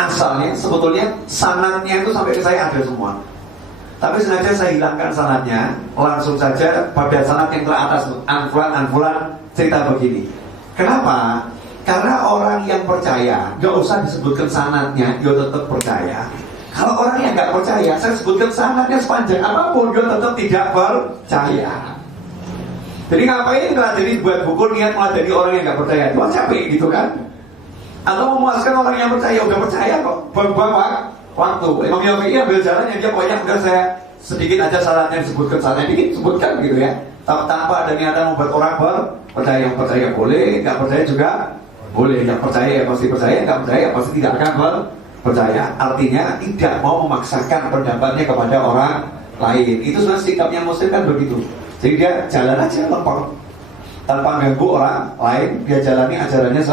asalnya, sebetulnya sanadnya itu sampai ke saya ada semua. Tapi sengaja saya hilangkan sanadnya, langsung saja pada sanad yang teratas, Anfulan cerita begini. Kenapa? Karena orang yang percaya, gak usah disebutkan sanadnya, dia tetap percaya. Kalau orang yang gak percaya, saya sebutkan sanadnya sepanjang apapun, dia tetap tidak percaya. Jadi ngapain ngeladeni buat buku niat ngeladeni orang yang gak percaya? Itu capek gitu kan? Atau memuaskan orang yang percaya, udah percaya kok, buang-buang waktu. Imam Yafi'i ambil jalan yang dia pokoknya udah saya sedikit aja syaratnya disebutkan, syaratnya dikit sebutkan gitu ya. Tanpa ada niatan membuat orang percaya. Yang percaya boleh, gak percaya juga boleh. Yang percaya ya pasti percaya, gak percaya pasti tidak akan percaya. Artinya tidak mau memaksakan pendapatnya kepada orang lain. Itu sebenarnya sikapnya Muslim kan begitu. Jadi dia jalan aja lempeng, tanpa ganggu orang lain, dia jalani ajarannya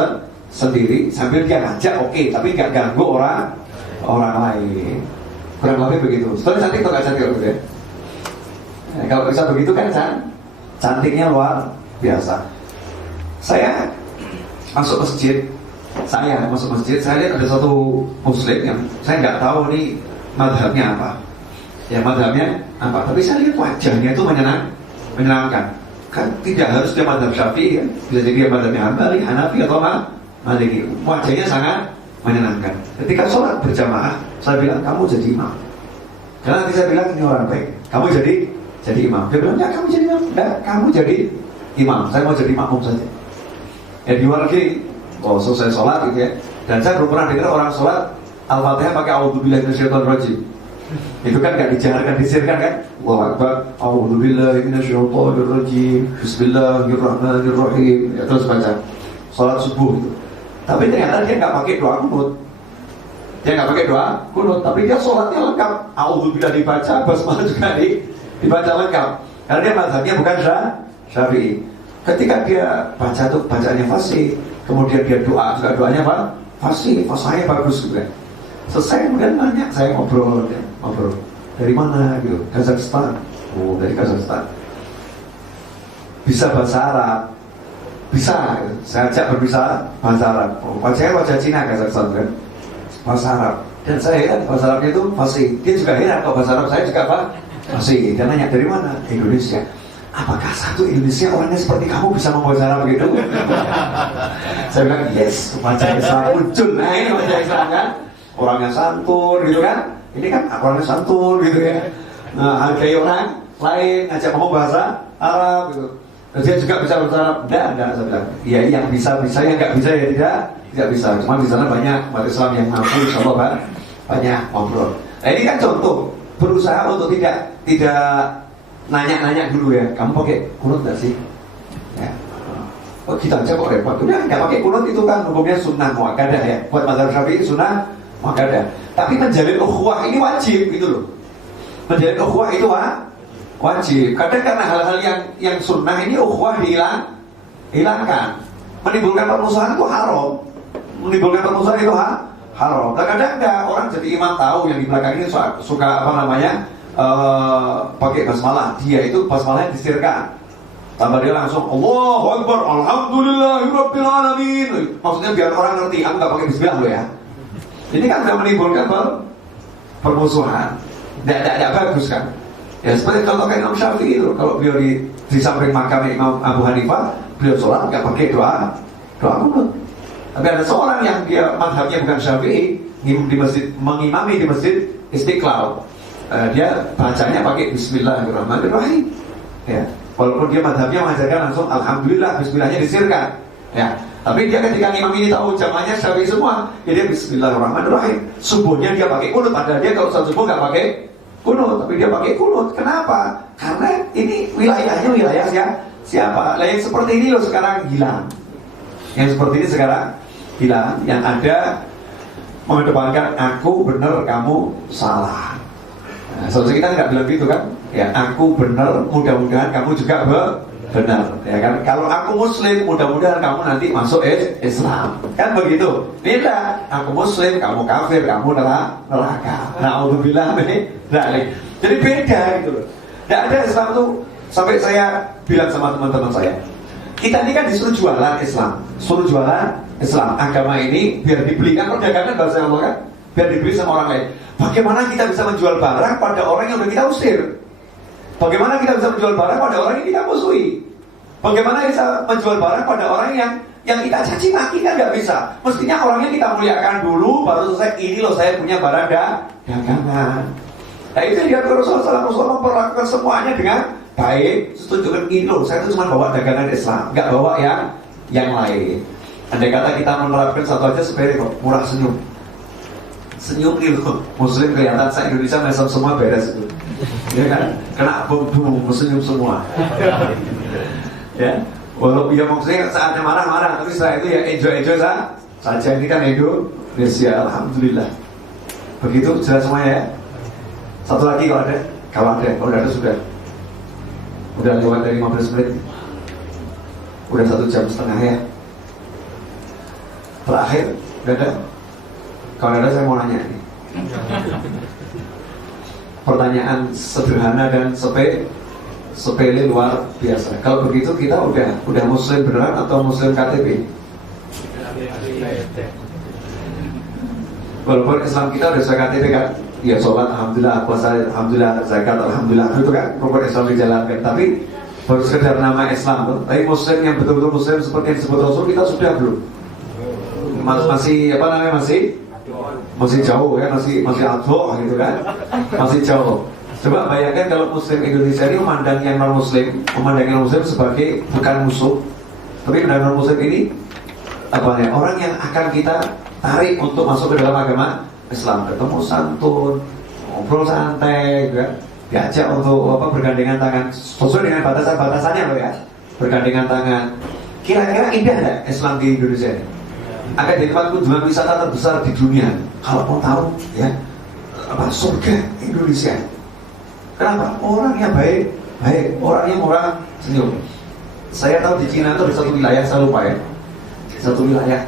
sendiri sambil dia ngajak oke, tapi nggak ganggu orang lain. Kurang lebih begitu. Sebenarnya cantik atau nggak cantik gitu ya? Nah, kalau bisa begitu kan cantiknya luar biasa. Saya masuk masjid, saya lihat ada satu muslim yang saya nggak tahu nih madhabnya apa. Ya madhabnya apa? Tapi saya lihat wajahnya itu menyenangkan. Kan tidak harus dia madhab Syafi'i kan? Bisa jadi dia madhabnya Hambali, Hanafi atau Maliki. Wajahnya sangat menyenangkan. Ketika sholat berjamaah, saya bilang kamu jadi imam. Karena nanti saya bilang ini orang baik. Kamu jadi imam. Dia bilang ya kamu jadi imam. Enggak, kamu jadi imam. Saya mau jadi makmum saja. Ya di luar lagi, selesai sholat gitu ya. Dan saya belum pernah dengar orang sholat Al-Fatihah pakai A'udzubillahi minasyaitonirrajim. Itu kan gak dijaharkan, disirkan kan? Allahu Akbar, A'udzubillahi minasyaitonirrajim, Bismillahirrahmanirrahim. Ya, terus baca sholat subuh itu. Tapi ternyata dia gak pakai doa kunut. Tapi dia sholatnya lengkap. A'udzubillahi dibaca, basmalah juga dibaca lengkap. Karena dia mazhabnya bukan Syafi'i. Ketika dia baca tuh bacaannya fasih, kemudian dia doanya apa? Fasihnya bagus juga. Selesai kemudian nanya, saya ngobrol dari mana gitu, Kazakhstan. Dari Kazakhstan. Bisa bahasa Arab, bisa. Saya ajak berbicara bahasa Arab. Wajah Cina Kazakhstan kan, bahasa Arab. Dan saya heran bahasa Arabnya itu fasih. Dia juga heran kalau bahasa Arab saya juga apa? Fasih. Dia nanya dari mana? Indonesia. Apakah satu Indonesia orangnya seperti kamu bisa membaca Arab gitu? Saya bilang yes, wajah Islam muncul. Nah ini wajah Islam kan, orangnya santun gitu kan. Ini kan orangnya santun gitu ya. Nah, hargai orang lain, ngajak ngomong bahasa Arab gitu. Dan dia juga bisa bahasa Arab. Enggak, saya bilang. Ya yang bisa, yang nggak bisa ya tidak bisa. Cuma di sana banyak umat Islam yang mampu, insyaallah banyak ngobrol. Nah ini kan contoh berusaha untuk tidak nanya dulu ya, kamu pakai kunut nggak sih? Ya. Oh kita aja kok repot. Udah nggak pakai kunut itu kan hukumnya sunnah muakkadah ya. Buat mazhab Syafi'i sunnah maka ada. Tapi menjalin ukhuwah ini wajib gitu loh. Menjalin ukhuwah itu wajib. Kadang karena hal-hal yang sunnah ini ukhuwah hilangkan. Menimbulkan permusuhan itu haram. Menimbulkan permusuhan itu haram. Kadang enggak, orang jadi imam tahu yang di belakang ini suka pakai basmalah. Dia itu basmalahnya disirkan. Tambah dia langsung Allahu Akbar, Alhamdulillahirabbil alamin. Maksudnya biar orang ngerti, aku nggak pakai bismillah lo ya. Ini kan sudah menimbulkan permusuhan. Tidak bagus kan? Ya seperti contoh kayak Imam Syafi'i itu, kalau beliau di samping makam Imam Abu Hanifah, beliau sholat nggak pakai doa kunut. Tapi ada seorang yang dia mazhabnya bukan Syafi'i, mengimami di masjid Istiqlal. Dia bacanya pakai Bismillahirrahmanirrahim. Ya. Walaupun dia madhabnya mengajarkan langsung Alhamdulillah, Bismillahnya disirkan ya. Tapi dia ketika imam ini tahu jamaahnya Syafi'i semua, dia Bismillahirrahmanirrahim. Subuhnya dia pakai kunut. Padahal dia kalau sholat subuh nggak pakai kunut, tapi dia pakai kunut. Kenapa? Karena ini wilayahnya wilayah siapa? Lah yang seperti ini loh sekarang hilang. Yang seperti ini sekarang hilang. Yang ada mengedepankan aku benar, kamu salah. Nah, seharusnya kita nggak bilang gitu kan? Ya, aku benar, mudah-mudahan kamu juga benar. Ya kan? Kalau aku Muslim, mudah-mudahan kamu nanti masuk Islam. Kan begitu? Tidak. Aku Muslim, kamu kafir, kamu neraka. Na'udzubillah min dzalik. Jadi beda gitu loh. Tidak ada Islam itu. Sampai saya bilang sama teman-teman saya, kita ini kan disuruh jualan Islam, suruh jualan Islam. Agama ini biar dibelikan, perdagangan bahasa Allah kan, biar dibeli sama orang lain. Bagaimana kita bisa menjual barang pada orang yang sudah kita usir? Bagaimana kita bisa menjual barang pada orang yang kita musuhi? Bagaimana bisa menjual barang pada orang yang kita caci maki? Kan nggak bisa. Mestinya orangnya kita muliakan dulu, baru selesai. Ini loh saya punya barang dagangan. Nah itu dia Rasulullah memperlakukan semuanya dengan baik. Tunjukkan ini loh, saya itu cuma bawa dagangan Islam, nggak bawa yang lain. Andai kata kita menerapkan satu aja sepele kok, murah senyum. Senyum gitu, Muslim kelihatan se-Indonesia mesem semua beres itu. Ya kan, kena bom senyum semua. Ya, walaupun ya maksudnya saatnya marah-marah, tapi setelah itu ya enjoy saja. Ini kan Indonesia, alhamdulillah. Begitu jelas semuanya ya. Satu lagi kalau ada sudah lewat dari 15 menit, udah 1,5 jam ya. Terakhir, udah ada. Kalau ada saya mau nanya nih. Pertanyaan sederhana dan sepele luar biasa. Kalau begitu kita udah Muslim beneran atau Muslim KTP? Walaupun Islam kita udah sesuai KTP kan? Ya sholat alhamdulillah, puasa alhamdulillah, zakat alhamdulillah, itu kan rukun Islam dijalankan. Tapi baru sekedar nama Islam tuh. Tapi Muslim yang betul-betul Muslim seperti yang disebut Rasul kita sudah belum? Masih jauh ya, masih adho gitu kan, masih jauh. Coba bayangkan kalau Muslim Indonesia ini memandang yang non Muslim sebagai bukan musuh, tapi non Muslim ini orang yang akan kita tarik untuk masuk ke dalam agama Islam, ketemu santun, ngobrol santai, gitu kan, diajak untuk bergandengan tangan sesuai dengan batasan-batasannya loh ya, bergandengan tangan. Kira-kira indah nggak Islam di Indonesia ini? Akan jadi tempat kunjungan wisata terbesar di dunia. Kalau mau tahu ya, surga Indonesia. Kenapa? Orangnya baik, orang senyum. Saya tahu di Cina itu di satu wilayah, saya lupa ya, satu wilayah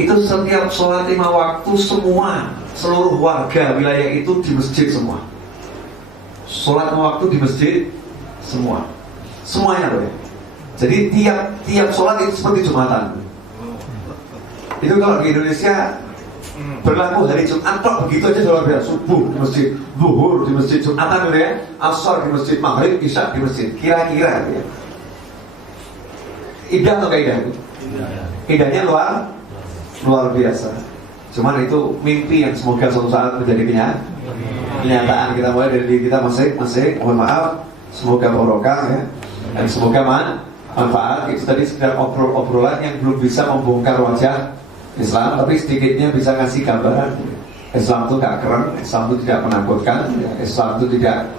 itu setiap sholat 5 waktu seluruh warga wilayah itu di masjid semua. Sholat 5 waktu di masjid semuanya loh ya. Jadi tiap sholat itu seperti Jumatan. Itu kalau di Indonesia berlaku hari Jumat tok begitu aja luar biasa. Subuh di masjid, zuhur di masjid, Jumatan gitu ya, asar di masjid, maghrib, isya di masjid. Kira-kira ya. Indah atau gak indah? Indahnya luar biasa. Cuman itu mimpi yang semoga suatu saat menjadi kenyataan. Kita mulai dari kita masing-masing. Mohon maaf, semoga barokah ya, dan semoga manfaat. Itu tadi sekedar obrolan yang belum bisa membongkar wajah Islam, tapi sedikitnya bisa ngasih gambaran Islam itu gak keren, Islam itu tidak menakutkan, Islam itu tidak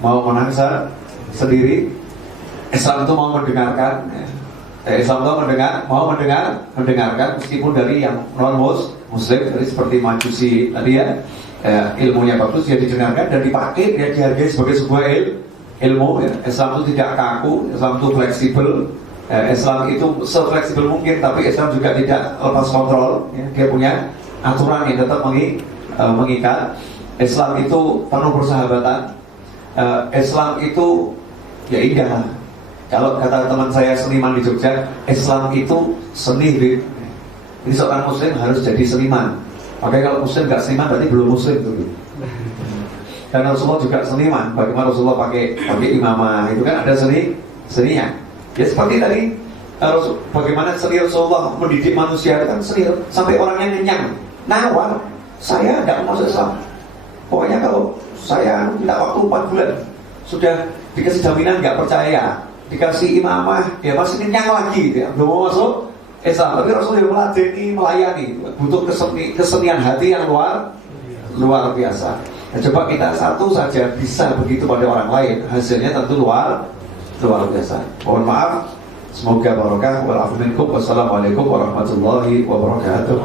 mau menang sendiri. Islam itu mau mendengarkan ya. Islam itu mendengarkan meskipun dari yang non muslim, jadi seperti Majusi tadi ya, ilmunya bagus dia didengarkan dan dipakai, dia dihargai sebagai sebuah ilmu ya. Islam itu tidak kaku, Islam itu fleksibel, Islam itu se-fleksibel mungkin, tapi Islam juga tidak lepas kontrol ya. Dia punya aturan yang tetap mengikat. Islam itu penuh persahabatan, Islam itu ya indah. Kalau kata teman saya seniman di Jogja, Islam itu seni. Jadi seorang muslim harus jadi seniman. Makanya kalau muslim gak seniman berarti belum muslim tuh. Dan Rasulullah juga seniman. Bagaimana Rasulullah pakai imamah, itu kan ada seninya. Ya seperti tadi bagaimana seni Rasulullah mendidik manusia, kan seni sampai orangnya ngenyang. Nawar, saya tidak mau masuk Islam. Pokoknya kalau saya minta waktu 4 bulan, sudah dikasih jaminan gak percaya, dikasih imamah, ya masih kenyang lagi, ya belum mau masuk Islam. Tapi Rasulullah melayani, butuh kesenian hati yang luar biasa. Nah, coba kita satu saja bisa begitu pada orang lain, hasilnya tentu luar biasa. Mohon maaf, semoga barokah. Wassalamualaikum warahmatullahi wabarakatuh.